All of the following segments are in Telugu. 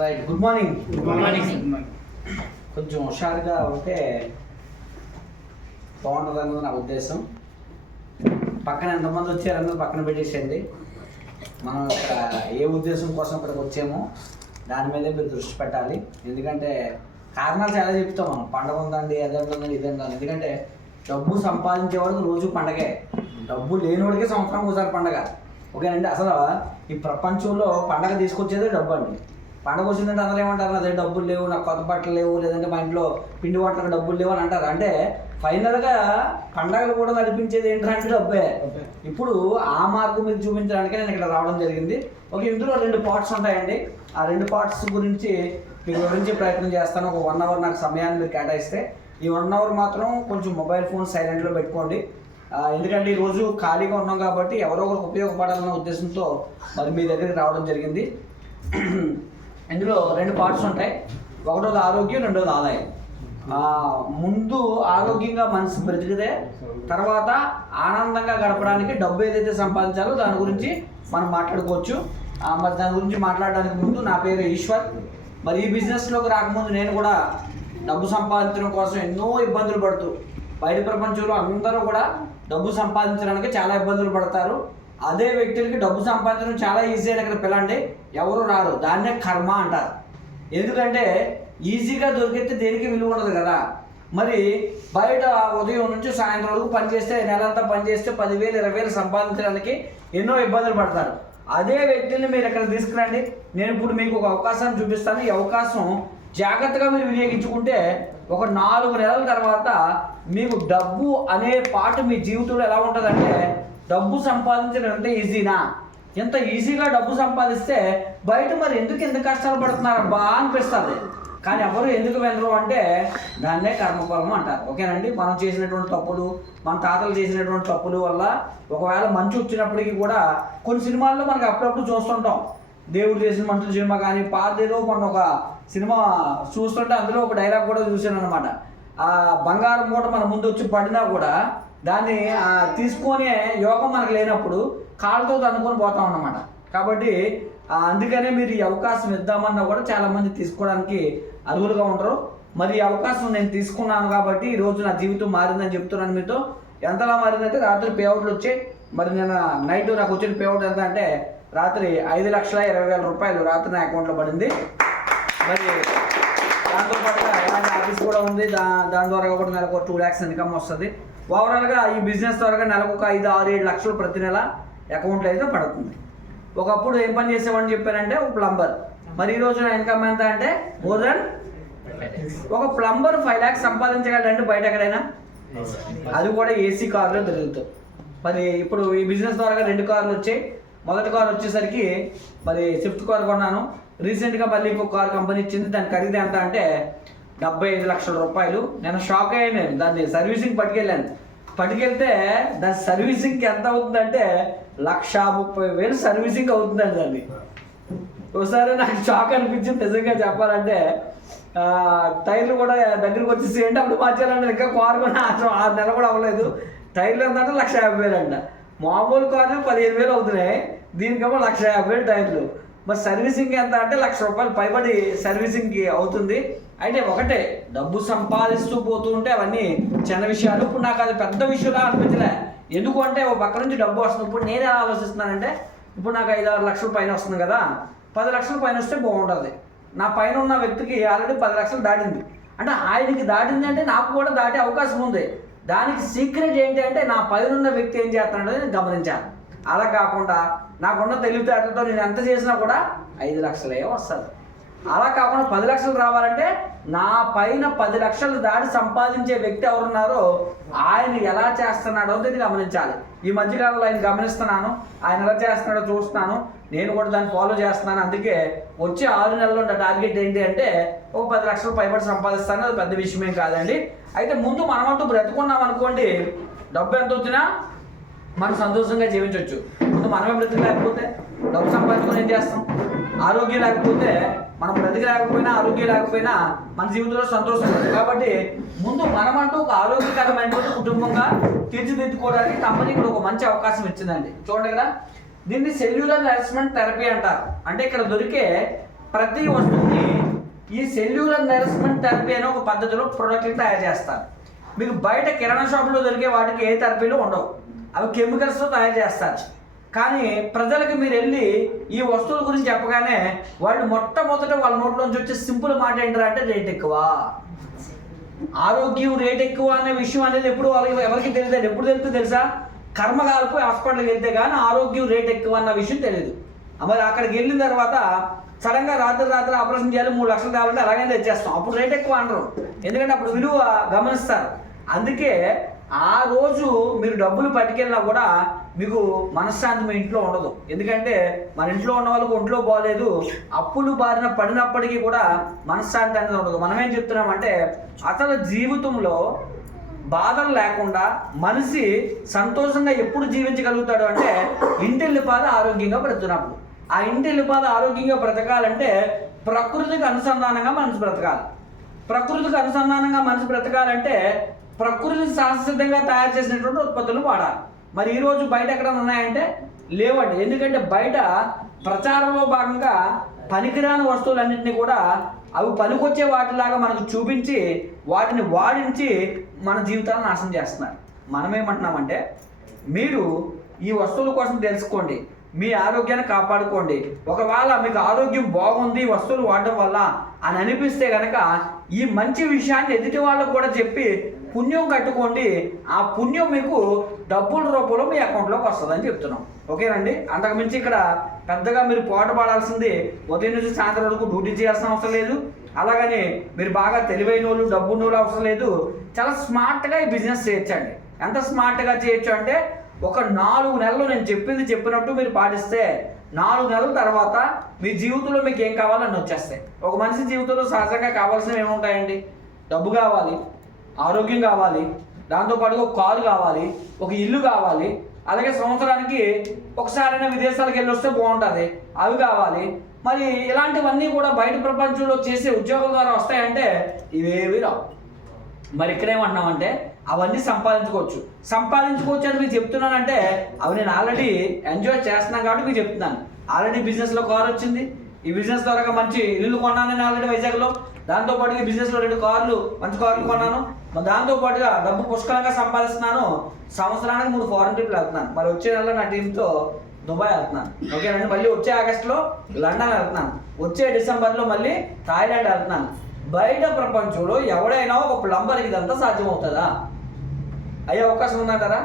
Right. Good morning. Good morning. కొంచెం హుషారుగా ఉంటే బాగుంటుంది అన్నది నా ఉద్దేశం. పక్కన ఎంతమంది వచ్చారన్నది పక్కన పెట్టేసేయండి. మనం ఇక్కడ ఏ ఉద్దేశం కోసం ఇక్కడికి వచ్చామో దాని మీదే మీరు దృష్టి పెట్టాలి. ఎందుకంటే కారణాలు చాలా చెప్తాం మనం. పండగ ఉందండి, అదేంటండి, ఇదేంటండి. ఎందుకంటే డబ్బు సంపాదించేవాడికి రోజు పండగే, డబ్బు లేనివాడికి సంవత్సరం ఒకసారి పండగ. ఓకేనండి. అసలు ఈ ప్రపంచంలో పండగ తీసుకొచ్చేదే డబ్బు అండి. పండగ వచ్చిందంటే అందరూ ఏమంటారు, అదే డబ్బులు లేవు, నాకు కొత్త బట్టలు లేవు, లేదంటే మా ఇంట్లో పిండి వంటలకు డబ్బులు లేవు అని అంటారు. అంటే ఫైనల్గా పండగలు కూడా నడిపించేది ఏంటంటే డబ్బే. ఇప్పుడు ఆ మార్గం మీకు చూపించడానికి నేను ఇక్కడ రావడం జరిగింది. ఓకే, ఇందులో 2 పార్ట్స్ ఉంటాయండి. ఆ 2 పార్ట్స్ గురించి మీకు వివరించే ప్రయత్నం చేస్తాను. ఒక 1 అవర్ నాకు సమయాన్ని మీరు కేటాయిస్తే ఈ 1 అవర్ మాత్రం కొంచెం మొబైల్ ఫోన్ సైలెంట్లో పెట్టుకోండి. ఎందుకంటే ఈరోజు ఖాళీగా ఉన్నాం కాబట్టి ఎవరో ఒకరికి ఉపయోగపడాలన్న ఉద్దేశంతో మరి మీ దగ్గరికి రావడం జరిగింది. ఇందులో 2 పార్ట్స్ ఉంటాయి. ఒకటోది ఆరోగ్యం, రెండోది ఆదాయం. ముందు ఆరోగ్యంగా మనసు బ్రతికితే తర్వాత ఆనందంగా గడపడానికి డబ్బు ఏదైతే సంపాదించాలో దాని గురించి మనం మాట్లాడుకోవచ్చు. మరి దాని గురించి మాట్లాడడానికి ముందు నా పేరు ఈశ్వర్. మరి ఈ బిజినెస్లోకి రాకముందు నేను కూడా డబ్బు సంపాదించడం కోసం ఎన్నో ఇబ్బందులు పడుతూ, బయట ప్రపంచంలో అందరూ కూడా డబ్బు సంపాదించడానికి చాలా ఇబ్బందులు పడతారు. అదే వ్యక్తులకి డబ్బు సంపాదించడం చాలా ఈజీ అని ఇక్కడ పిల్లండి, ఎవరు రారు. దాన్నే కర్మ అంటారు. ఎందుకంటే ఈజీగా దొరికితే దేనికి విలువ ఉండదు కదా. మరి బయట ఉదయం నుంచి సాయంత్రం వరకు పనిచేస్తే, నెలంతా పనిచేస్తే 10,000 20,000 సంపాదించడానికి ఎన్నో ఇబ్బందులు పడతారు. అదే వ్యక్తిని మీరు ఇక్కడ తీసుకురండి. నేను ఇప్పుడు మీకు ఒక అవకాశాన్ని చూపిస్తాను. ఈ అవకాశం జాగ్రత్తగా మీరు వినియోగించుకుంటే ఒక 4 నెలల తర్వాత మీకు డబ్బు అనే పాటు మీ జీవితంలో ఎలా ఉంటుందంటే, డబ్బు సంపాదించడం ఎంత ఈజీనా, ఎంత ఈజీగా డబ్బు సంపాదిస్తే బయట మరి ఎందుకు ఎంత కష్టాలు పడుతున్నారబ్బా అనిపిస్తుంది. కానీ ఎవరు ఎందుకు వెళ్ళరు అంటే దాన్నే కర్మఫలం అంటారు. ఓకేనండి. మనం చేసినటువంటి తప్పులు, మన తాతలు చేసినటువంటి తప్పుల వల్ల ఒకవేళ మంచి వచ్చినప్పటికీ కూడా కొన్ని సినిమాల్లో మనకు అప్పుడప్పుడు చూస్తుంటాం. దేవుడు చేసిన మంచి సినిమా కానీ, పాతేదో మొన్న ఒక సినిమా చూస్తుంటే అందులో ఒక డైలాగ్ కూడా చూశాను అనమాట. ఆ బంగారం మూట మన ముందు వచ్చి పడినా కూడా దాన్ని తీసుకొని యోగం మనకు లేనప్పుడు కాళ్ళతో తన్నుకొని పోతాం అన్నమాట. కాబట్టి అందుకనే మీరు ఈ అవకాశం ఇద్దామన్నా కూడా చాలామంది తీసుకోవడానికి అర్హులుగా ఉంటారు. మరి ఈ అవకాశం నేను తీసుకున్నాను కాబట్టి ఈరోజు నా జీవితం మారిందని చెప్తున్నాను మీతో. ఎంతలా మారిందంటే రాత్రి పేఅవుట్లు వచ్చాయి. మరి నేను నైట్ నాకు వచ్చిన పేఅవుట్ ఎంత అంటే రాత్రి 5,20,000 రూపాయలు రాత్రి నా అకౌంట్లో పడింది. మరి దాంతో పాటుగా ఆఫీస్ కూడా ఉంది. దాని ద్వారా కూడా నెలకు 2 lakhs ఇన్కమ్ వస్తుంది. ఓవరాల్గా ఈ బిజినెస్ ద్వారా నెలకు ఒక 5, 6, 7 లక్షలు ప్రతి నెల అకౌంట్లో అయితే పడుతుంది. ఒకప్పుడు ఏం పని చేసేవాడిని చెప్పానంటే ఒక ప్లంబర్. మరి ఈరోజు నా ఇన్కమ్ ఎంత అంటే మోర్ దెన్ ఒక ప్లంబర్ 5 lakhs సంపాదించగలండి బయట ఎక్కడైనా. అది కూడా ఏసీ కార్లో తిరుగుతాం. మరి ఇప్పుడు ఈ బిజినెస్ ద్వారా 2 కార్లు వచ్చాయి. మొదటి కారు వచ్చేసరికి మరి స్విఫ్ట్ కార్ కొన్నాను. రీసెంట్గా మళ్ళీ ఇంకొక కార్ కంపెనీ ఇచ్చింది. దాని ఖరీదు ఎంత అంటే 75 లక్షల రూపాయలు. నేను షాక్ అయ్యాను. దాన్ని సర్వీసింగ్ పట్టుకెళ్తే దాని సర్వీసింగ్కి ఎంత అవుతుందంటే 1,30,000 సర్వీసింగ్ అవుతుందండి దాన్ని. ఒకసారి నాకు షాక్ అనిపించింది నిజంగా చెప్పాలంటే. టైర్లు కూడా దగ్గరికి వచ్చేసి ఏంటి అప్పుడు మార్చాలంటే ఇంకా కారు కూడా 6 నెలలు కూడా అవ్వలేదు. టైర్లు ఎంత అంటే 1,50,000 అంట. మామూలు కార్లు 15,000 అవుతున్నాయి, దీనికేమో 1,50,000 టైర్లు. మరి సర్వీసింగ్ ఎంత అంటే 1,00,000 రూపాయలు పైబడి సర్వీసింగ్కి అవుతుంది. అయితే ఒకటే, డబ్బు సంపాదిస్తూ పోతూ ఉంటే అవన్నీ చిన్న విషయాలు. ఇప్పుడు నాకు అది పెద్ద విషయంలా అనిపించలే. ఎందుకు అంటే ఒక పక్క నుంచి డబ్బు వస్తుంది. ఇప్పుడు నేను ఎలా ఆలోచిస్తున్నానంటే, ఇప్పుడు నాకు 5-6 లక్షల పైన వస్తుంది కదా, 10 లక్షల పైన వస్తే బాగుంటుంది. నా పైన ఉన్న వ్యక్తికి ఆల్రెడీ 10 లక్షలు దాటింది అంటే ఆయనకి దాటింది అంటే నాకు కూడా దాటే అవకాశం ఉంది. దానికి సీక్రెట్ ఏంటి అంటే నా పైన ఉన్న వ్యక్తి ఏం చేస్తున్నాడో నేను గమనించాను. అలా కాకుండా నాకున్న తెలివితేటలతో నేను ఎంత చేసినా కూడా 5 లక్షలే వస్తుంది. అలా కాకుండా 10 లక్షలు రావాలంటే నా పైన 10 లక్షలు దాటి సంపాదించే వ్యక్తి ఎవరున్నారో ఆయన ఎలా చేస్తున్నాడో దీన్ని గమనించాలి. ఈ మధ్యకాలంలో ఆయన గమనిస్తున్నాను, ఆయన ఎలా చేస్తున్నాడో చూస్తున్నాను, నేను కూడా దాన్ని ఫాలో చేస్తున్నాను. అందుకే వచ్చే 6 నెలల్లో నా టార్గెట్ ఏంటి అంటే ఒక 10 లక్షలు పైబడి సంపాదిస్తాను. అది పెద్ద విషయమేం కాదండి. అయితే ముందు మనమంటూ బ్రతుకున్నాం అనుకోండి, డబ్బు ఎంత వచ్చినా మనం సంతోషంగా జీవించవచ్చు. ముందు మనమే బ్రతికి లేకపోతే డబ్బు సంపాదించుకొని ఏం చేస్తాం? ఆరోగ్యం లేకపోతే మనం బ్రతికి లేకపోయినా ఆరోగ్యం లేకపోయినా మన జీవితంలో సంతోషం ఉంది. కాబట్టి ముందు మనమంటూ ఒక ఆరోగ్యకరమైనటువంటి కుటుంబంగా తీర్చిదిద్దుకోవడానికి కంపెనీ ఇక్కడ ఒక మంచి అవకాశం ఇచ్చిందండి. చూడండి కదా, దీన్ని సెల్యులర్ నరిష్మెంట్ థెరపీ అంటారు. అంటే ఇక్కడ దొరికే ప్రతి వస్తువుని ఈ సెల్యులర్ నరిష్మెంట్ థెరపీ అనే ఒక పద్ధతిలో ప్రొడక్ట్ని తయారు చేస్తారు. మీకు బయట కిరాణా షాపులో దొరికే వాటికి ఏ థెరపీలు ఉండవు, అవి కెమికల్స్తో తయారు చేస్తారు. కానీ ప్రజలకు మీరు వెళ్ళి ఈ వస్తువుల గురించి చెప్పగానే వాళ్ళు మొట్టమొదట వాళ్ళ నోట్లోంచి వచ్చే సింపుల్ మాట ఏంటంటే రేట్ ఎక్కువ, ఆరోగ్యం రేట్ ఎక్కువ అనే విషయం అనేది ఎప్పుడు వాళ్ళకి ఎవరికి తెలియదు. ఎప్పుడు తెలుస్తుంది తెలుసా? కర్మగాలిపై హాస్పిటల్కి వెళ్తే కానీ ఆరోగ్యం రేట్ ఎక్కువ అన్న విషయం తెలియదు. మరి అక్కడికి వెళ్ళిన తర్వాత సడన్గా రాత్రి ఆపరేషన్ చేయాలి, 3 లక్షలు కావాలంటే అలాగే తెచ్చేస్తాం. అప్పుడు రేట్ ఎక్కువ అనరు, ఎందుకంటే అప్పుడు విలువ గమనిస్తారు. అందుకే ఆ రోజు మీరు డబ్బులు పట్టుకెళ్ళినా కూడా మీకు మనశ్శాంతి మీ ఇంట్లో ఉండదు. ఎందుకంటే మన ఇంట్లో ఉన్న వాళ్ళకు ఒంట్లో బాగాలేదు, అప్పులు బారిన పడినప్పటికీ కూడా మనశ్శాంతి అనేది ఉండదు. మనం ఏం చెప్తున్నామంటే అసలు జీవితంలో బాధలు లేకుండా మనిషి సంతోషంగా ఎప్పుడు జీవించగలుగుతాడు అంటే ఇంటిల్లిపాద ఆరోగ్యంగా బ్రతుకున్నప్పుడు. ఆ ఇంటిల్లిపాద ఆరోగ్యంగా బ్రతకాలంటే ప్రకృతికి అనుసంధానంగా మనిషి బ్రతకాలి. ప్రకృతికి అనుసంధానంగా మనిషి బ్రతకాలంటే ప్రకృతి సహజసిద్ధంగా తయారు చేసినటువంటి ఉత్పత్తులు వాడాలి. మరి ఈరోజు బయట ఎక్కడ ఉన్నాయంటే లేవండి. ఎందుకంటే బయట ప్రచారంలో భాగంగా పనికిరాని వస్తువులన్నింటినీ కూడా అవి పనికొచ్చే వాటిలాగా మనకు చూపించి వాటిని వాడించి మన జీవితాలను నాశనం చేస్తున్నారు. మనమేమంటున్నామంటే మీరు ఈ వస్తువుల కోసం తెలుసుకోండి, మీ ఆరోగ్యాన్ని కాపాడుకోండి. ఒకవేళ మీకు ఆరోగ్యం బాగుంది వస్తువులు వాడడం వల్ల అని అనిపిస్తే కనుక ఈ మంచి విషయాన్ని ఎదుటి వాళ్ళకు కూడా చెప్పి పుణ్యం కట్టుకోండి. ఆ పుణ్యం మీకు డబ్బుల రూపంలో మీ అకౌంట్లోకి వస్తుందని చెప్తున్నాం. ఓకేనండి? అంతకుమించి ఇక్కడ పెద్దగా మీరు పోటపడాల్సింది ఉదయం నుంచి సాయంత్రం వరకు డ్యూటీ చేయాల్సిన అవసరం లేదు. అలాగని మీరు బాగా తెలివైన వాళ్ళు డబ్బున్న వాళ్ళు అవసరం లేదు. చాలా స్మార్ట్గా ఈ బిజినెస్ చేయొచ్చండి. ఎంత స్మార్ట్గా చేయొచ్చు అంటే ఒక 4 నెలలు నేను చెప్పినట్టు మీరు పాటిస్తే 4 నెలల తర్వాత మీ జీవితంలో మీకు ఏం కావాలని వచ్చేస్తాయి. ఒక మనిషి జీవితంలో సహజంగా కావాల్సినవి ఏముంటాయండి? డబ్బు కావాలి, ఆరోగ్యం కావాలి, దాంతోపాటుగా ఒక కారు కావాలి, ఒక ఇల్లు కావాలి, అలాగే సంవత్సరానికి ఒకసారైనా విదేశాలకు వెళ్ళి వస్తే బాగుంటుంది, అవి కావాలి. మరి ఇలాంటివన్నీ కూడా బయట ప్రపంచంలో చేసే ఉద్యోగం ద్వారా వస్తాయంటే ఇవేవి రావు. మరి ఇక్కడేమంటున్నామంటే అవన్నీ సంపాదించుకోవచ్చు అని మీకు చెప్తున్నానంటే అవి నేను ఆల్రెడీ ఎంజాయ్ చేస్తున్నాను కాబట్టి మీకు చెప్తున్నాను. ఆల్రెడీ బిజినెస్లో కారు వచ్చింది, ఈ బిజినెస్ ద్వారా మంచి ఇల్లు కొన్నాను నేను ఆల్రెడీ వైజాగ్లో. దాంతోపాటుగా ఈ బిజినెస్లో 2 మంచి కార్లు కొన్నాను. దాంతోపాటుగా డబ్బు పుష్కలంగా సంపాదిస్తున్నాను. సంవత్సరానికి 3 ఫారెన్ ట్రిప్లు వెళ్తున్నాను. మరి వచ్చే నెలలో నా టీంతో దుబాయ్ వెళ్తున్నాను. ఓకేనండి? మళ్ళీ వచ్చే ఆగస్టులో లండన్ వెళ్తున్నాను. వచ్చే డిసెంబర్లో మళ్ళీ థాయిలాండ్ వెళ్తున్నాను. బయట ప్రపంచంలో ఎవడైనా ఒక ప్లంబర్కి ఇదంతా సాధ్యమవుతుందా? అయ్యే అవకాశం ఉందంటారా?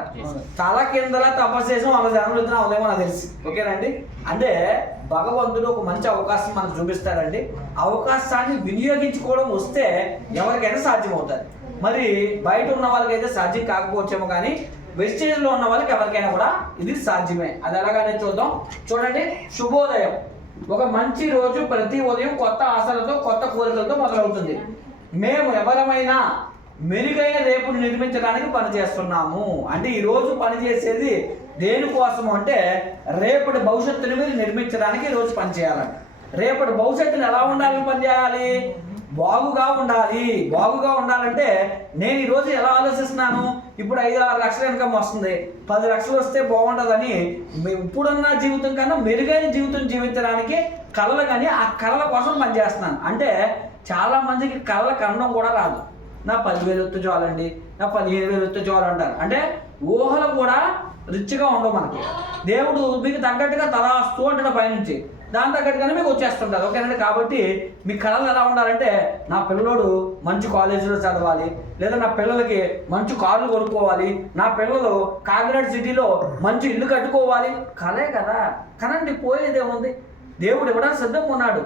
చాలా కిందల తపస్సు చేసి 100 జనాలు ఇద్దరు అవుదేమో నాకు తెలిసి. ఓకేనండి? అంటే భగవంతుడు ఒక మంచి అవకాశం మనకు చూపిస్తాడండి. అవకాశాన్ని వినియోగించుకోవడం వస్తే ఎవరికైనా సాధ్యమవుతుంది. మరి బయట ఉన్న వాళ్ళకైతే సాధ్యం కాకపోవచ్చేమో, కానీ వెస్టేజ్లో ఉన్న వాళ్ళకి ఎవరికైనా కూడా ఇది సాధ్యమే. అది ఎలాగనే చూద్దాం. చూడండి, శుభోదయం. ఒక మంచి రోజు ప్రతి ఉదయం కొత్త ఆశలతో కొత్త కోరికలతో మొదలవుతుంది. మేము ఎవరమైనా మెరుగైన రేపును నిర్మించడానికి పనిచేస్తున్నాము. అంటే ఈరోజు పనిచేసేది దేనికోసము అంటే రేపటి భవిష్యత్తుని మీరు నిర్మించడానికి ఈరోజు పనిచేయాలంట. రేపటి భవిష్యత్తుని ఎలా ఉండాలని పనిచేయాలి? బాగుగా ఉండాలి. బాగుగా ఉండాలంటే నేను ఈరోజు ఎలా ఆలోచిస్తున్నాను? ఇప్పుడు 5-6 లక్షల ఇన్కమ్ వస్తుంది, 10 లక్షలు వస్తే బాగుంటుందని ఇప్పుడున్న జీవితం కన్నా మెరుగైన జీవితం జీవించడానికి కళలు కానీ ఆ కళల కోసం పనిచేస్తున్నాను. అంటే చాలా మందికి కళల కనడం కూడా రాదు. నా 10,000 వస్తే చాలండి, నా 15,000 వస్తే చాలు అంటారు. అంటే ఊహలు కూడా రిచ్గా ఉండవు మనకి. దేవుడు మీకు తగ్గట్టుగా తలాస్తూ అంటాడు పైనుంచి, దాని తగ్గట్టుగానే మీకు వచ్చేస్తుంటారు. ఓకేనండి? కాబట్టి మీ కళలు ఎలా ఉండాలంటే నా పిల్లడు మంచి కాలేజీలో చదవాలి, లేదా నా పిల్లలకి మంచి కార్లు కొనుక్కోవాలి, నా పిల్లలు కాకినాడ సిటీలో మంచి ఇల్లు కట్టుకోవాలి. కళే కదా. కనండి, పోయేదేముంది? దేవుడు ఇవ్వడానికి సిద్ధంగా ఉన్నాడు,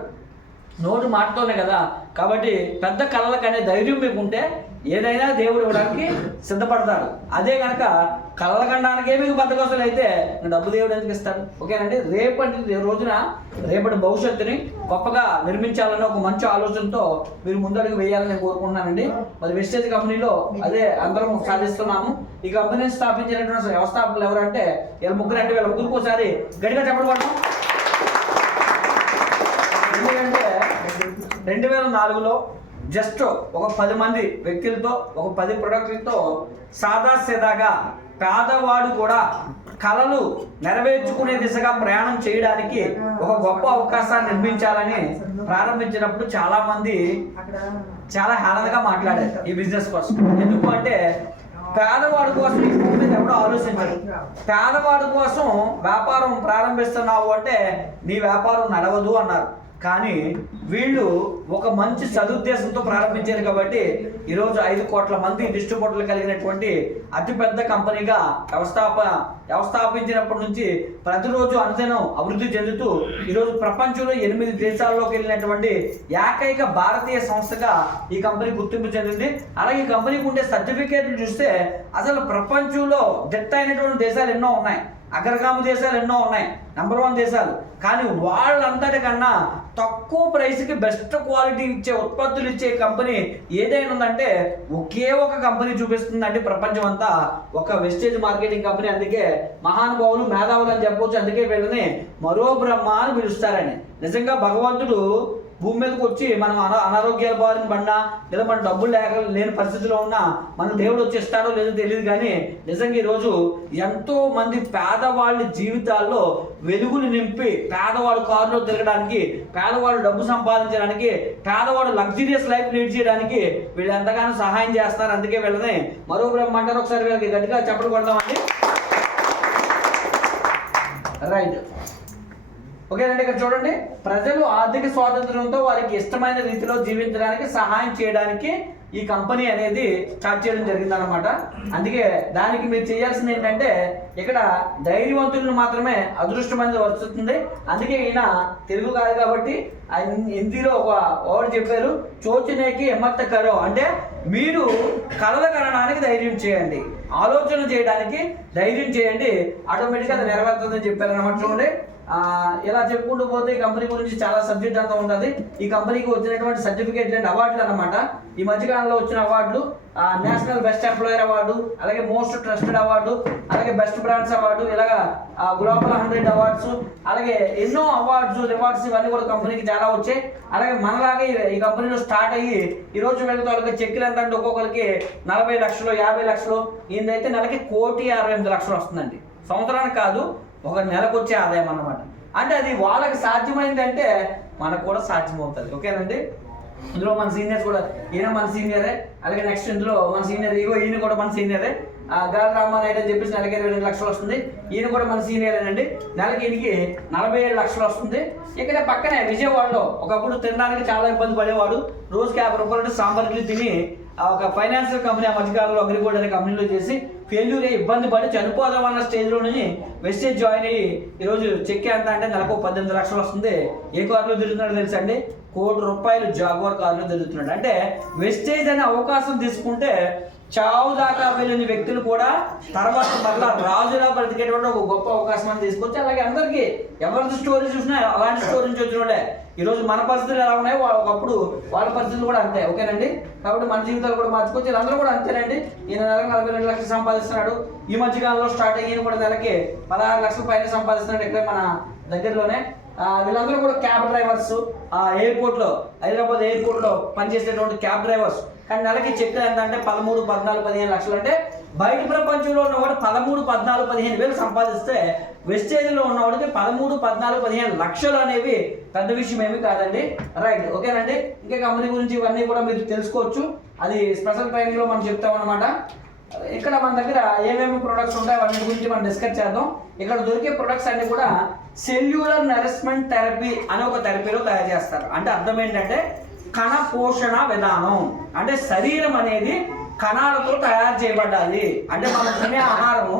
నోటి మాటతోనే కదా. కాబట్టి పెద్ద కళలకు అనే ధైర్యం మీకు ఉంటే ఏదైనా దేవుడు ఇవ్వడానికి సిద్ధపడతాడు. అదే కనుక కళల కనడానికే మీకు బద్దకొసలు అయితే డబ్బు దేవుడు ఎందుకు ఇస్తాడు? ఓకేనండి? రేపటి రోజున రేపటి భవిష్యత్తుని గొప్పగా నిర్మించాలని ఒక మంచి ఆలోచనతో మీరు ముందడుగు వేయాలని నేను కోరుకుంటున్నానండి. మరి వెస్టేజ్ కంపెనీలో అదే అందరం సాధిస్తున్నాము. ఈ కంపెనీని స్థాపించినటువంటి వ్యవస్థాపకులు ఎవరంటే వీళ్ళ ముగ్గురు. అంటే వీళ్ళ ముగ్గురికి ఒకసారి గట్టిగా చెప్పబడతాం. ఎందుకంటే 2004లో జస్ట్ ఒక 10 మంది వ్యక్తులతో, ఒక 10 ప్రొడక్ట్లతో సాదాసీదాగా పేదవాడు కూడా కళలు నెరవేర్చుకునే దిశగా ప్రయాణం చేయడానికి ఒక గొప్ప అవకాశాన్ని నిర్మించాలని ప్రారంభించినప్పుడు చాలా మంది చాలా హేళనగా మాట్లాడారు ఈ బిజినెస్ కోసం. ఎందుకు అంటే పేదవాడి కోసం ఈ భూమి మీద ఎవడో ఆలోచించారు. పేదవాడి కోసం వ్యాపారం ప్రారంభిస్తున్నావు అంటే నీ వ్యాపారం నడవదు అన్నారు. కానీ వీళ్ళు ఒక మంచి సదుద్దేశంతో ప్రారంభించారు కాబట్టి ఈరోజు 5 కోట్ల మంది డిస్ట్రిబ్యూటర్లు కలిగినటువంటి అతిపెద్ద కంపెనీగా వ్యవస్థాపించినప్పటి నుంచి ప్రతిరోజు అనుదినం అభివృద్ధి చెందుతూ ఈరోజు ప్రపంచంలో 8 దేశాల్లోకి వెళ్ళినటువంటి ఏకైక భారతీయ సంస్థగా ఈ కంపెనీ గుర్తింపు చెందింది. అలాగే ఈ కంపెనీకి ఉండే సర్టిఫికేట్లు చూస్తే అసలు ప్రపంచంలో దిట్ట అయినటువంటి దేశాలు ఎన్నో ఉన్నాయి, అగ్రగామి దేశాలు ఎన్నో ఉన్నాయి, నెంబర్ 1 దేశాలు. కానీ వాళ్ళంతటికన్నా తక్కువ ప్రైస్కి బెస్ట్ క్వాలిటీ ఇచ్చే ఉత్పత్తులు ఇచ్చే కంపెనీ ఏదైనా ఉందంటే ఒకే ఒక కంపెనీ చూపిస్తుందంటే ప్రపంచం అంతా ఒక వెస్టేజ్ మార్కెటింగ్ కంపెనీ. అందుకే మహానుభావులు, మేధావులు అని చెప్పవచ్చు. అందుకే వీళ్ళని మరో బ్రహ్మ అని పిలుస్తారని. నిజంగా భగవంతుడు భూమి మీదకి వచ్చి మనం అనారోగ్యాల బారిన పడినా లేదా మన డబ్బులు లేని పరిస్థితిలో ఉన్నా మన దేవుడు వచ్చి ఇస్తాడో లేదో తెలియదు. కానీ నిజంగా ఈరోజు ఎంతో మంది పేదవాళ్ళ జీవితాల్లో వెలుగులు నింపి పేదవాడు కారులో తిరగడానికి, పేదవాడు డబ్బు సంపాదించడానికి, పేదవాడు లగ్జరియస్ లైఫ్ లీడ్ చేయడానికి వీళ్ళు ఎంతగానో సహాయం చేస్తున్నారు. అందుకే వీళ్ళని మరో బ్రహ్మ అంటారు. ఒకసారి వీళ్ళకి గట్టిగా చప్పట్లు కొడదామండి. రైట్, ఓకేనండి. ఇక్కడ చూడండి, ప్రజలు ఆర్థిక స్వాతంత్రంతో వారికి ఇష్టమైన రీతిలో జీవించడానికి సహాయం చేయడానికి ఈ కంపెనీ అనేది స్టార్ట్ చేయడం జరిగిందనమాట. అందుకే దానికి మీరు చేయాల్సింది ఏంటంటే ఇక్కడ ధైర్యవంతులను మాత్రమే అదృష్టం అనేది వస్తుంది. అందుకే ఈయన తెలుగు కాదు కాబట్టి హిందీలో ఒక వర్డ్ చెప్పారు, చోచనేకి హిమ్మత్ కరో, అంటే మీరు కలలు కనడానికి ధైర్యం చేయండి, ఆలోచన చేయడానికి ధైర్యం చేయండి, ఆటోమేటిక్గా అది నెరవేరుతుందని చెప్పారన్నమాట. చూడండి, ఇలా చెప్పుకుంటూ పోతే ఈ కంపెనీ గురించి చాలా సబ్జెక్ట్ అంతా ఉంటుంది. ఈ కంపెనీకి వచ్చినటువంటి సర్టిఫికేట్లు అండ్ అవార్డులు అన్నమాట. ఈ మధ్యకాలంలో వచ్చిన అవార్డులు నేషనల్ బెస్ట్ ఎంప్లాయర్ అవార్డు, అలాగే మోస్ట్ ట్రస్టెడ్ అవార్డు, అలాగే బెస్ట్ బ్రాండ్స్ అవార్డు, ఇలాగా గ్లోబల్ 100 అవార్డ్స్, అలాగే ఎన్నో అవార్డ్స్, రివార్డ్స్ ఇవన్నీ కూడా కంపెనీకి చాలా వచ్చాయి. అలాగే మనలాగే ఈ కంపెనీలో స్టార్ట్ అయ్యి ఈరోజు వెళ్తే చెక్కులు ఎంత అంటే ఒక్కొక్కరికి 40 లక్షలు, 50 లక్షలు, ఈయనైతే నెలకి 1,68,00,000 వస్తుందండి. సంవత్సరానికి కాదు, ఒక నెలకు వచ్చే ఆదాయం అన్నమాట. అంటే అది వాళ్ళకి సాధ్యమైందంటే మనకు కూడా సాధ్యమవుతుంది. ఓకేనండి. ఇందులో మన సీనియర్స్ కూడా, ఈయన మన సీనియరే, అలాగే నెక్స్ట్ ఇందులో మన సీనియర్ ఈయన కూడా మన సీనియరే. గాలి రామానాయుడు అని చెప్పేసి నెలకి 22 లక్షలు వస్తుంది. ఈయన కూడా మన సీనియరేనండి. నెలకి ఈయనకి 47 లక్షలు వస్తుంది. ఇక్కడ పక్కనే విజయవాడలో ఒకప్పుడు తినడానికి చాలా ఇబ్బంది పడేవాడు. రోజుకి 50 రూపాయలు సాంబార్లు తిని ఒక ఫైనాన్షియల్ కంపెనీ ఆ మధ్యకాలంలో అగ్రిగోల్డ్ అనే కంపెనీలో చేసి ఫెయిల్యూర్ అయ్యి ఇబ్బంది పడి చనిపోదామన్న స్టేజ్లోని వెస్టేజ్ జాయిన్ అయ్యి ఈరోజు చెక్ ఎంత అంటే నెలకు 18 లక్షలు వస్తుంది. ఏ కారులో తిరుగుతున్నాడో తెలుసండి, ₹1 కోటి జాగ్వార్ కారులో తిరుగుతున్నాడు. అంటే వెస్టేజ్ అనే అవకాశం తీసుకుంటే చావు దాకా వెళ్ళిన వ్యక్తులు కూడా తర్వాత మరలా రాజులా బ్రతికేటువంటి ఒక గొప్ప అవకాశం అని తీసుకొచ్చి, అలాగే అందరికీ ఎవరిది స్టోరీ చూసినా అలాంటి స్టోరీ నుంచి వచ్చిన వాళ్ళే. ఈరోజు మన పరిస్థితులు ఎలా ఉన్నాయో ఒకప్పుడు వాళ్ళ పరిస్థితులు కూడా అంతే. ఓకేనండి. కాబట్టి మన జీవితాలు కూడా మార్చుకోవచ్చు. వీళ్ళందరూ కూడా అంతేనండి. ఈయన నెలకు 42 లక్షలు సంపాదిస్తున్నాడు. ఈ మధ్యకాలంలో స్టార్ట్ అయ్యి ఈయన కూడా నెలకి 16 లక్షల పైన సంపాదిస్తున్నాడు ఇక్కడ మన దగ్గరలోనే. వీళ్ళందరూ కూడా క్యాబ్ డ్రైవర్స్, ఎయిర్పోర్ట్లో, హైదరాబాద్ ఎయిర్పోర్ట్లో పనిచేసేటువంటి క్యాబ్ డ్రైవర్స్. కానీ నెలకి చెక్కులు ఎంత అంటే 13, 14, 15 లక్షలు. అంటే బయట ప్రపంచంలో ఉన్నవాడు 13, 14, 15 వేలు సంపాదిస్తే వెస్టేజ్లో ఉన్నవాడికి 13, 14, 15 లక్షలు అనేవి పెద్ద విషయం ఏమి కాదండి. రైట్, ఓకేనండి. ఇంకా కంపెనీ గురించి ఇవన్నీ కూడా మీరు తెలుసుకోవచ్చు. అది స్పెషల్ ట్రైనింగ్లో మనం చెప్తాం అనమాట. ఇక్కడ మన దగ్గర ఏమేమి ప్రొడక్ట్స్ ఉంటాయి వాటి గురించి మనం డిస్కస్ చేద్దాం. ఇక్కడ దొరికే ప్రొడక్ట్స్ అన్ని కూడా సెల్యులర్ నరిష్మెంట్ థెరపీ అనే ఒక థెరపీలో తయారు చేస్తారు. అంటే అర్థం ఏంటంటే కణ పోషణ విధానం. అంటే శరీరం అనేది కణాలతో తయారు చేయబడ్డాలి. అంటే మనం తినే ఆహారము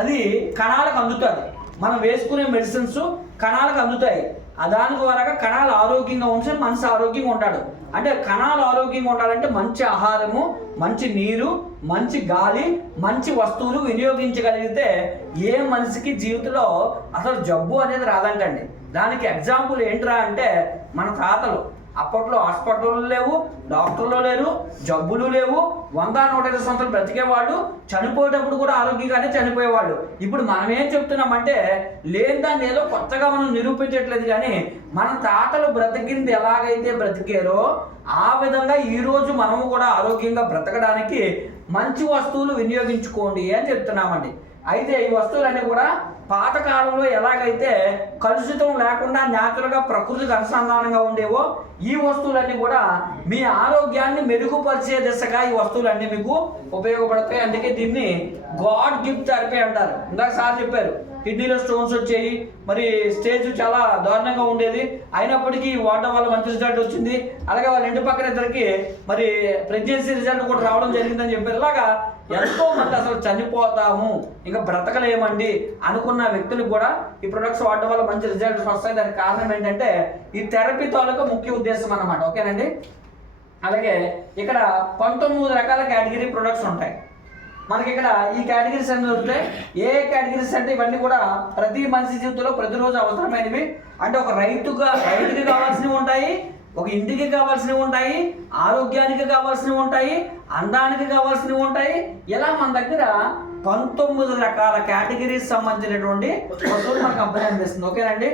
అది కణాలకు అందుతుంది. మనం వేసుకునే మెడిసిన్స్ కణాలకు అందుతాయి. దాని ద్వారా కణాలు ఆరోగ్యంగా ఉంటే మనిషి ఆరోగ్యంగా ఉంటాడు. అంటే కణాలు ఆరోగ్యంగా ఉండాలంటే మంచి ఆహారము, మంచి నీరు, మంచి గాలి, మంచి వస్తువులు వినియోగించగలిగితే ఏ మనిషికి జీవితంలో అసలు జబ్బు అనేది రాదంటండి. దానికి ఎగ్జాంపుల్ ఏంట్రా అంటే మన తాతలు అప్పట్లో హాస్పిటల్ లేవు, డాక్టర్లు లేరు, జబ్బులు లేవు, 100-105 సంవత్సరాలు బ్రతికేవాళ్ళు, చనిపోయేటప్పుడు కూడా ఆరోగ్యంగానే చనిపోయేవాళ్ళు. ఇప్పుడు మనం ఏం చెప్తున్నామంటే లేని దాన్ని ఏదో కొత్తగా మనం నిరూపించట్లేదు, కానీ మన తాతలు బ్రతికింది ఎలాగైతే బ్రతికారో ఆ విధంగా ఈరోజు మనము కూడా ఆరోగ్యంగా బ్రతకడానికి మంచి వస్తువులు వినియోగించుకోండి అని చెప్తున్నామండి. అయితే ఈ వస్తువులన్నీ కూడా పాతకాలంలో ఎలాగైతే కలుషితం లేకుండా న్యాచురల్గా ప్రకృతికి అనుసంధానంగా ఉండేవో ఈ వస్తువులన్నీ కూడా మీ ఆరోగ్యాన్ని మెరుగుపరిచే దిశగా ఈ వస్తువులన్నీ మీకు ఉపయోగపడతాయి. అందుకే దీన్ని గాడ్ గిఫ్ట్ థెరపీ అంటారు. ఇందాక సార్ చెప్పారు కిడ్నీలో స్టోన్స్ వచ్చాయి, మరి స్టేజ్ చాలా దారుణంగా ఉండేది, అయినప్పటికీ వాడడం వల్ల మంచి రిజల్ట్ వచ్చింది. అలాగే వాళ్ళ ఇంటి పక్కన ఇద్దరికి మరి ప్రెగ్నెన్సీ రిజల్ట్ కూడా రావడం జరిగిందని చెప్పారు. ఇలాగా ఎంతో మంది అసలు చనిపోతాము ఇంకా బ్రతకలేమండి అనుకున్న వ్యక్తులకు కూడా ఈ ప్రొడక్ట్స్ వాడడం వల్ల మంచి రిజల్ట్స్ వస్తాయి. దానికి కారణం ఏంటంటే ఈ థెరపీ తాలూకా ముఖ్య ఉద్దేశం అన్నమాట. ఓకేనండి. అలాగే ఇక్కడ 19 రకాల కేటగిరీ ప్రొడక్ట్స్ ఉంటాయి మనకి. ఇక్కడ ఈ కేటగిరీస్ అన్ని దొరుకుతాయి. ఏ కేటగిరీస్ అంటే ఇవన్నీ కూడా ప్రతి మనిషి జీవితంలో ప్రతిరోజు అవసరమైనవి. అంటే ఒక రైతుకి కావాల్సినవి ఉంటాయి, ఒక ఇంటికి కావాల్సినవి ఉంటాయి, ఆరోగ్యానికి కావాల్సినవి ఉంటాయి, అందానికి కావాల్సినవి ఉంటాయి. ఇలా మన దగ్గర 19 రకాల కేటగిరీస్ సంబంధించినటువంటి వస్తువులు మన కంపెనీ అందిస్తుంది. ఓకేనండి.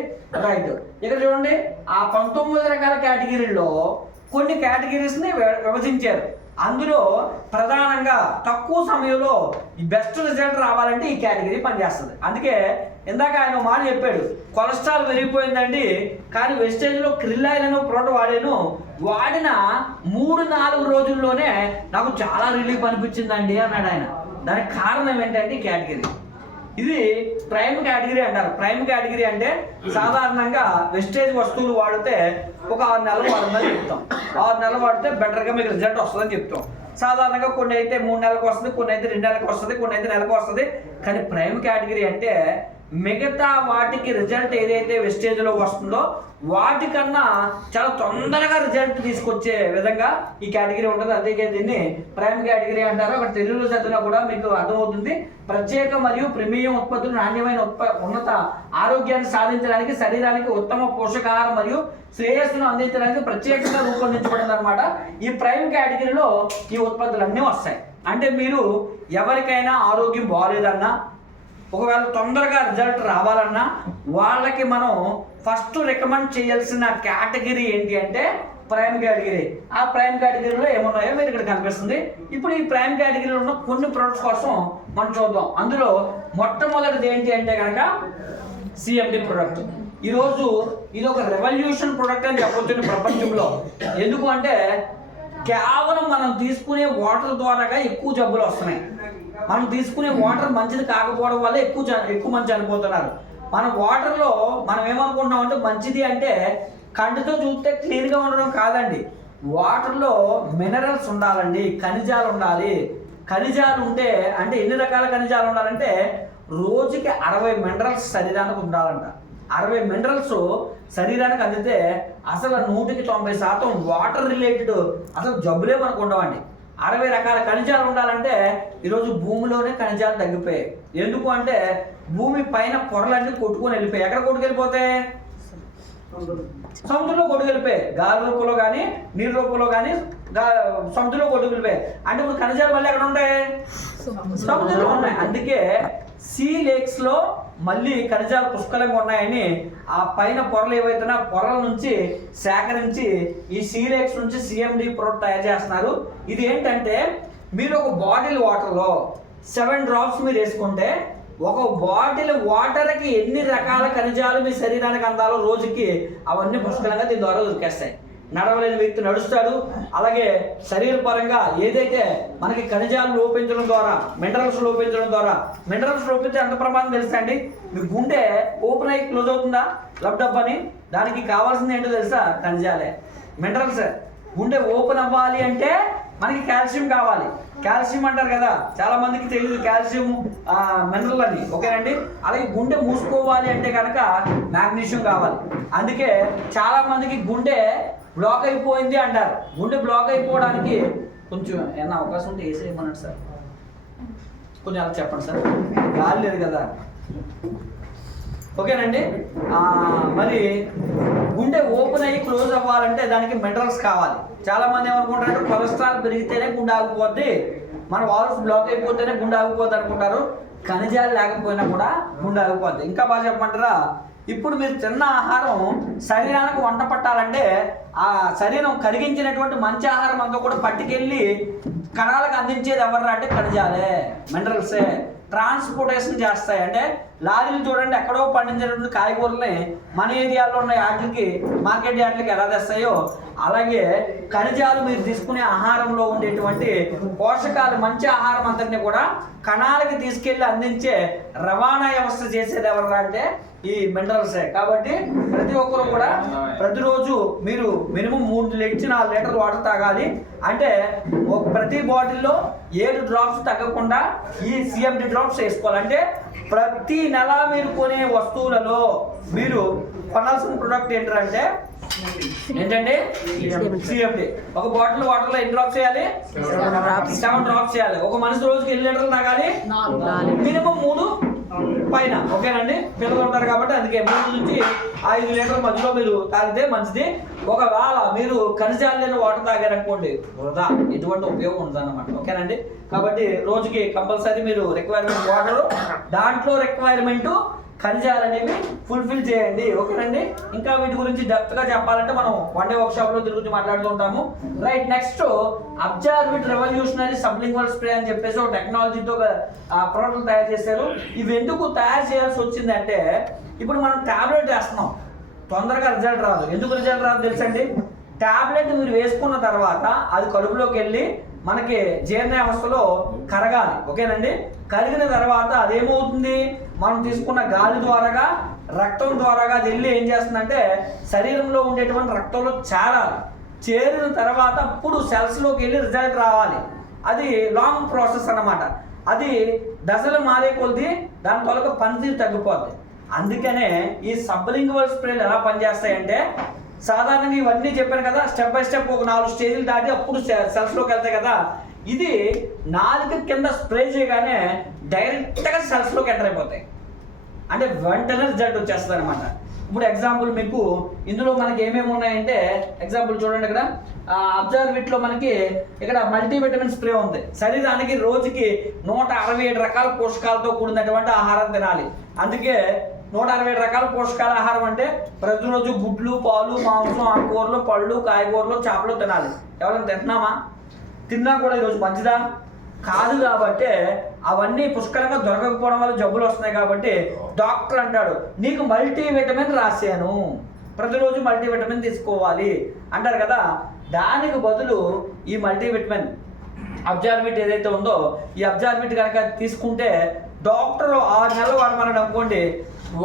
రైట్. ఇక్కడ చూడండి, ఆ 19 రకాల కేటగిరీల్లో కొన్ని కేటగిరీస్ని విభజించారు. అందులో ప్రధానంగా తక్కువ సమయంలో ఈ బెస్ట్ రిజల్ట్ రావాలంటే ఈ కేటగిరీ పనిచేస్తుంది. అందుకే ఇందాక ఆయన మాట చెప్పాడు, కొలెస్ట్రాల్ పెరిగిపోయిందండి కానీ వెస్టేజ్లో క్రిల్ ఆయిల్ అనే ప్రోడక్ట్ వాడిన 3-4 రోజుల్లోనే నాకు చాలా రిలీఫ్ అనిపించిందండి అన్నాడు ఆయన. దానికి కారణం ఏంటంటే ఈ కేటగిరీ, ఇది ప్రైమ్ కేటగిరీ అంటారు. ప్రైమ్ కేటగిరీ అంటే సాధారణంగా వెస్టేజ్ వస్తువులు వాడితే ఒక 6 నెలలు వాడమని చెప్తాం. 6 నెలలు వాడితే బెటర్గా మీకు రిజల్ట్ వస్తుందని చెప్తాం. సాధారణంగా కొన్ని అయితే 3 నెలలకు వస్తుంది, కొన్ని అయితే 2 నెలలకు వస్తుంది, కొన్ని అయితే నెలకు వస్తుంది. కానీ ప్రైమ్ కేటగిరీ అంటే మిగతా వాటికి రిజల్ట్ ఏదైతే వెస్టేజ్లో వస్తుందో వాటికన్నా చాలా తొందరగా రిజల్ట్ తీసుకొచ్చే విధంగా ఈ కేటగిరీ ఉంటుంది. అందుకే దీన్ని ప్రైమ్ కేటగిరీ అంటారు. అక్కడ తెలుగులో చదివినా కూడా మీకు అర్థమవుతుంది. ప్రత్యేక మరియు ప్రీమియం ఉత్పత్తులు నాణ్యమైన ఉన్నత ఆరోగ్యాన్ని సాధించడానికి, శరీరానికి ఉత్తమ పోషకాహారం మరియు శ్రేయస్సును అందించడానికి ప్రత్యేకంగా రూపొందించబడింది అనమాట. ఈ ప్రైమ్ కేటగిరీలో ఈ ఉత్పత్తులు అన్నీ వస్తాయి. అంటే మీరు ఎవరికైనా ఆరోగ్యం బాగోలేదన్నా, ఒకవేళ తొందరగా రిజల్ట్ రావాలన్నా వాళ్ళకి మనం ఫస్ట్ రికమెండ్ చేయాల్సిన కేటగిరీ ఏంటి అంటే ప్రైమ్ కేటగిరీ. ఆ ప్రైమ్ కేటగిరీలో ఏమున్నాయో మీరు ఇక్కడ కనిపిస్తుంది. ఇప్పుడు ఈ ప్రైమ్ కేటగిరీలో ఉన్న కొన్ని ప్రొడక్ట్స్ కోసం మనం చూద్దాం. అందులో మొట్టమొదటిది ఏంటి అంటే కనుక సిఎండి ప్రొడక్ట్. ఈరోజు ఇది ఒక రెవల్యూషన్ ప్రొడక్ట్ అని చెప్పొచ్చు ప్రపంచంలో. ఎందుకు అంటే కేవలం మనం తీసుకునే వాటర్ ద్వారాగా ఎక్కువ జబ్బులు వస్తున్నాయి. మనం తీసుకునే వాటర్ మంచిది కాకపోవడం వల్ల ఎక్కువ మంది చనిపోతున్నారు. మన వాటర్లో మనం ఏమనుకుంటున్నాం అంటే మంచిది అంటే కంటితో చూస్తే క్లీన్గా ఉండడం కాదండి. వాటర్లో మినరల్స్ ఉండాలండి, ఖనిజాలు ఉండాలి. ఖనిజాలు ఉంటే అంటే ఎన్ని రకాల ఖనిజాలు ఉండాలంటే రోజుకి 60 మినరల్స్ శరీరానికి ఉండాలంట. 60 మినరల్స్ శరీరానికి అందితే అసలు 100% వాటర్ రిలేటెడ్ అసలు జబ్బులే మనకు ఉండవండి. 60 రకాల ఖనిజాలు ఉండాలంటే ఈరోజు భూమిలోనే ఖనిజాలు తగ్గిపోయాయి. ఎందుకు అంటే భూమి పైన పొరలన్నీ కొట్టుకొని వెళ్ళిపోయాయి. ఎక్కడ కొట్టుకెళ్ళిపోతాయి? సముద్రంలో కొట్టుకెళ్ళిపోయాయి. గాలి రూపంలో కానీ నీరు రూపంలో కానీ సముద్రంలో కొట్టుకెళ్ళిపోయాయి. అంటే ఇప్పుడు ఖనిజాలు మళ్ళీ ఎక్కడ ఉంటాయి? సముద్రంలో ఉన్నాయి. అందుకే సీ లేక్స్లో మళ్ళీ ఖనిజాలు పుష్కలంగా ఉన్నాయని ఆ పైన పొరలు ఏవైతున్నా పొరల నుంచి సేకరించి ఈ సీ లేక్స్ నుంచి సిఎండి ప్రోడక్ట్ తయారు చేస్తున్నారు. ఇది ఏంటంటే మీరు ఒక బాటిల్ వాటర్లో 7 డ్రాప్స్ మీరు వేసుకుంటే ఒక బాటిల్ వాటర్కి ఎన్ని రకాల ఖనిజాలు మీ శరీరానికి అందాలో రోజుకి అవన్నీ పుష్కలంగా దీని ద్వారా దొరికేస్తాయి. నడవలేని వ్యక్తి నడుస్తాడు. అలాగే శరీరపరంగా ఏదైతే మనకి ఖనిజాలు లోపించడం ద్వారా, మినరల్స్ లోపించడం ద్వారా, మినరల్స్ లోపించే ఎంత ప్రమాదం తెలుసా అండి? మీ గుండె ఓపెన్ అయ్యి క్లోజ్ అవుతుందా లబ్డబ్ అని? దానికి కావాల్సింది ఏంటో తెలుసా? ఖనిజాలే, మినరల్స్. గుండె ఓపెన్ అవ్వాలి అంటే మనకి కాల్షియం కావాలి. కాల్షియం అంటారు కదా, చాలా మందికి తెలియదు కాల్షియం మినరల్ అని. ఓకేనండి. అలాగే గుండె మూసుకోవాలి అంటే కనుక మ్యాగ్నీషియం కావాలి. అందుకే చాలా మందికి గుండె బ్లాక్ అయిపోయింది అంటారు. గుండె బ్లాక్ అయిపోవడానికి కొంచెం ఏమన్నా అవకాశం ఉంటే ఏసీ ఇవ్వమన్నాడు సార్, కొంచెం అలా చెప్పండి సార్. గాలి లేదు కదా. ఓకేనండి. మరి గుండె ఓపెన్ అయ్యి క్లోజ్ అవ్వాలంటే దానికి మినరల్స్ కావాలి. చాలామంది ఏమనుకుంటారంటే కొలెస్ట్రాల్ పెరిగితేనే గుండె ఆగిపోద్ది, మన వాల్స్ బ్లాక్ అయిపోతేనే గుండె ఆగిపోద్ది అనుకుంటారు. ఖనిజాలు లేకపోయినా కూడా గుండె ఆగిపోద్ది. ఇంకా బాగా చెప్పమంటారా, ఇప్పుడు మీరు తిన్న ఆహారం శరీరానికి వంట పట్టాలంటే ఆ శరీరం కరిగించినటువంటి మంచి ఆహారం అంతా కూడా పట్టుకెళ్ళి కణాలకు అందించేది ఎవరు అంటే ఖనిజాలే, మినరల్సే. ట్రాన్స్పోర్టేషన్ చేస్తాయి. అంటే లారీలు చూడండి, ఎక్కడో పండించినటువంటి కాయగూరల్ని మన ఏరియాలో ఉన్న యార్డులకి, మార్కెట్ యార్డులకి ఎలా తెస్తాయో అలాగే ఖనిజాలు మీరు తీసుకునే ఆహారంలో ఉండేటువంటి పోషకాలు, మంచి ఆహారం అంతటిని కూడా కణాలకి తీసుకెళ్ళి అందించే రవాణా వ్యవస్థ చేసేది ఎవరు అంటే ఈ మినరల్సే. కాబట్టి ప్రతి ఒక్కరు కూడా ప్రతిరోజు మీరు మినిమం 3 నుంచి 4 లీటర్లు వాటర్ తాగాలి. అంటే ప్రతి బాటిల్లో 7 డ్రాప్స్ తగ్గకుండా ఈ CMD డ్రాప్స్ వేసుకోవాలి. అంటే ప్రతి నెల మీరు కొనే వస్తువులలో మీరు కొనాల్సిన ప్రొడక్ట్ ఏంటంటే CMD. ఒక బాటిల్ వాటర్లో ఎన్ని డ్రాప్స్ చేయాలి? 7 డ్రాప్స్ చేయాలి. ఒక మనిషి రోజుకి ఎన్ని లీటర్లు తాగాలి? మినిమం 3 పైన. ఓకేనండి. పిల్లలు ఉంటారు కాబట్టి అందుకే 3 నుంచి 5 లీటర్ల మధ్యలో మీరు తాగితే మంచిది. ఒకవేళ మీరు ఖనిజాలు లేని వాటర్ తాగారనుకోండి, వృధా, ఎటువంటి ఉపయోగం ఉండదన్నమాట. ఓకేనండి. కాబట్టి రోజుకి కంపల్సరీ మీరు రిక్వైర్మెంట్ వాటర్, దాంట్లో రిక్వైర్మెంట్ ఖనిజాలు అనేవి ఫుల్ఫిల్ చేయండి. ఓకేనండి. ఇంకా వీటి గురించి డెప్త్గా చెప్పాలంటే మనం వన్ డే వర్క్షాప్లో గురించి మాట్లాడుతూ ఉంటాము. Right. Next absorbit revolutionary sublingual spray అని చెప్పేసి ఒక టెక్నాలజీతో ప్రోడక్ట్ తయారు చేశారు. ఇవి ఎందుకు తయారు చేయాల్సి వచ్చిందంటే, ఇప్పుడు మనం టాబ్లెట్ వేస్తున్నాం, తొందరగా రిజల్ట్ రాదు. ఎందుకు రిజల్ట్ రాదు తెలుసండి? టాబ్లెట్ మీరు వేసుకున్న తర్వాత అది కడుపులోకి వెళ్ళి మనకి జీర్ణ వ్యవస్థలో కరగాలి. ఓకేనండి. కరిగిన తర్వాత అదేమవుతుంది, మనం తీసుకున్న గాలి ద్వారాగా, రక్తం ద్వారాగా అది వెళ్ళి ఏం చేస్తుందంటే శరీరంలో ఉండేటువంటి రక్తంలో చేరాలి. చేరిన తర్వాత అప్పుడు సెల్స్లోకి వెళ్ళి రిజల్ట్ రావాలి. అది లాంగ్ ప్రాసెస్ అన్నమాట. అది దశలు మారే కొద్ది దాని తొలగ పనితీరు తగ్గిపోద్ది. అందుకనే ఈ సబ్లింగ్వల్ స్ప్రేలు ఎలా పనిచేస్తాయంటే, సాధారణంగా ఇవన్నీ చెప్పాను కదా, స్టెప్ బై స్టెప్ ఒక 4 స్టేజ్లు దాటి అప్పుడు సెల్స్లోకి వెళ్తాయి కదా. ఇది 4 కింద స్ప్రే చేయగానే డైరెక్ట్గా సెల్స్లోకి ఎంటర్ అయిపోతాయి. అంటే వెంటనే రిజల్ట్ వచ్చేస్తుంది అనమాట. ఇప్పుడు ఎగ్జాంపుల్ మీకు ఇందులో మనకి ఏమేమి ఉన్నాయంటే, ఎగ్జాంపుల్ చూడండి, ఇక్కడ అబ్జర్విట్లో మనకి ఇక్కడ మల్టీవిటమిన్ స్ప్రే ఉంది. శరీరానికి రోజుకి 167 రకాల పోషకాలతో కూడినటువంటి ఆహారం తినాలి. అందుకే 167 రకాల పోషకాల ఆహారం అంటే ప్రతిరోజు గుడ్లు, పాలు, మాంసం, ఆకుకూరలు, పళ్ళు, కాయగూరలు, చేపలు తినాలి. ఎవరైనా తింటున్నామా? తిన్నా కూడా ఈరోజు మంచిదా కాదు. కాబట్టి అవన్నీ పుష్కలంగా దొరకకపోవడం వల్ల జబ్బులు వస్తున్నాయి. కాబట్టి డాక్టర్ అంటాడు, నీకు మల్టీవిటమిన్ రాశాను, ప్రతిరోజు మల్టీవిటమిన్ తీసుకోవాలి అంటారు కదా. దానికి బదులు ఈ మల్టీవిటమిన్ అబ్జార్బిట్ ఏదైతే ఉందో, ఈ అబ్జార్బిట్ కనుక తీసుకుంటే డాక్టర్ 6 నెలలు వాడమన్నాడు అనుకోండి,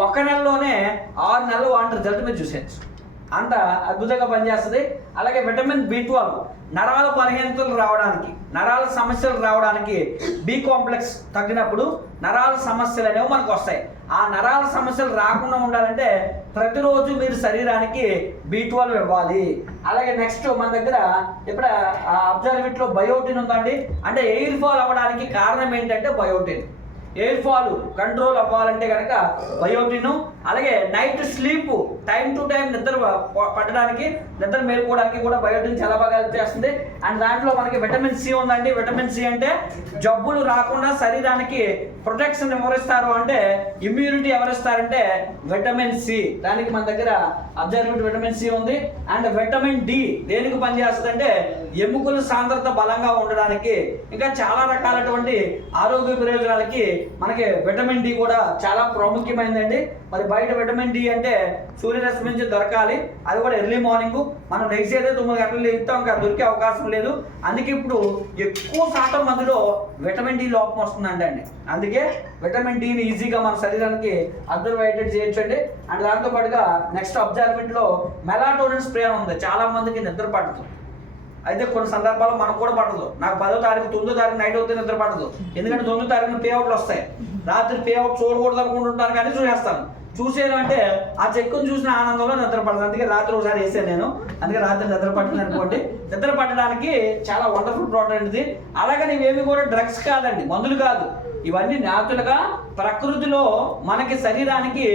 1 నెలలోనే 6 నెలలు వాడిన రిజల్ట్ మీరు చూసేయచ్చు. అంత అద్భుతంగా పనిచేస్తుంది. అలాగే విటమిన్ B12 నరాల బలహీనతలు రావడానికి, నరాల సమస్యలు రావడానికి, B కాంప్లెక్స్ తగ్గినప్పుడు నరాల సమస్యలు అనేవి మనకు వస్తాయి. ఆ నరాల సమస్యలు రాకుండా ఉండాలంటే ప్రతిరోజు మీరు శరీరానికి B12 ఇవ్వాలి. అలాగే నెక్స్ట్ మన దగ్గర ఇక్కడ అబ్జర్విట్లో బయోటిన్ ఉందండి. అంటే ఎయిర్ ఫాల్ అవ్వడానికి కారణం ఏంటంటే బయోటిన్. ఎయిర్ ఫాల్ కంట్రోల్ అవ్వాలంటే కనుక బయోటిన్. అలాగే night sleep, time to time నిద్ర పట్టడానికి, నిద్ర మేలుకోవడానికి కూడా బయోటిన్ చాలా బాగా హెల్ప్ చేస్తుంది. అండ్ దాంట్లో మనకి విటమిన్ C ఉందండి. విటమిన్ C అంటే జబ్బులు రాకుండా శరీరానికి ప్రొటెక్షన్ ఎవరిస్తారు అంటే, ఇమ్యూనిటీ ఎవరిస్తారంటే విటమిన్ C. దానికి మన దగ్గర అబ్జర్వ్డ్ విటమిన్ C ఉంది. అండ్ విటమిన్ D దేనికి పనిచేస్తుంది అంటే ఎముకల సాంద్రత బలంగా ఉండడానికి, ఇంకా చాలా రకాలటువంటి ఆరోగ్య ప్రయోజనాలకి మనకి విటమిన్ D కూడా చాలా ప్రాముఖ్యమైనదండి. మరి బయట విటమిన్ D అంటే సూర్యరశ్మి నుంచి దొరకాలి. అది కూడా ఎర్లీ మార్నింగ్. మనం నెక్స్ట్ అయితే 9 గంటలు లేస్తాం, ఇంకా దొరికే అవకాశం లేదు. అందుకే ఇప్పుడు ఎక్కువ శాతం మందిలో విటమిన్ D లోపం వస్తుందండి. అందుకే విటమిన్ Dని ఈజీగా మన శరీరానికి అబ్జర్వేటెడ్ చేయొచ్చండి. అండ్ దాంతో పాటుగా నెక్స్ట్ అబ్జర్వ్మెంట్లో మెలాటోనిన్ స్ప్రే ఉంది. చాలా మందికి నిద్ర పడదు. అయితే కొన్ని సందర్భాల్లో మనకు కూడా పడదు. నాకు 10వ తారీఖు 9వ తారీఖు నైట్ అవుతే నిద్ర పడదు. ఎందుకంటే 9వ తారీఖున పే అవుట్లు వస్తాయి. రాత్రి పే అవుట్ చూడకూడదు అనుకుంటుంటాను, కానీ చూసేస్తాను. చూసాను అంటే ఆ చెక్కును చూసిన ఆనందంలో నిద్రపడదు. అందుకే రాత్రి ఒకసారి వేసాను నేను, అందుకే రాత్రి నిద్ర పట్టింది అనుకోండి. నిద్ర పట్టడానికి చాలా వండర్ఫుల్ ప్రోడక్ట్ ఇది. అలాగని ఇవేమి కూడా డ్రగ్స్ కాదండి, మందులు కాదు, ఇవన్నీ న్యాచురల్గా ప్రకృతిలో మనకి శరీరానికి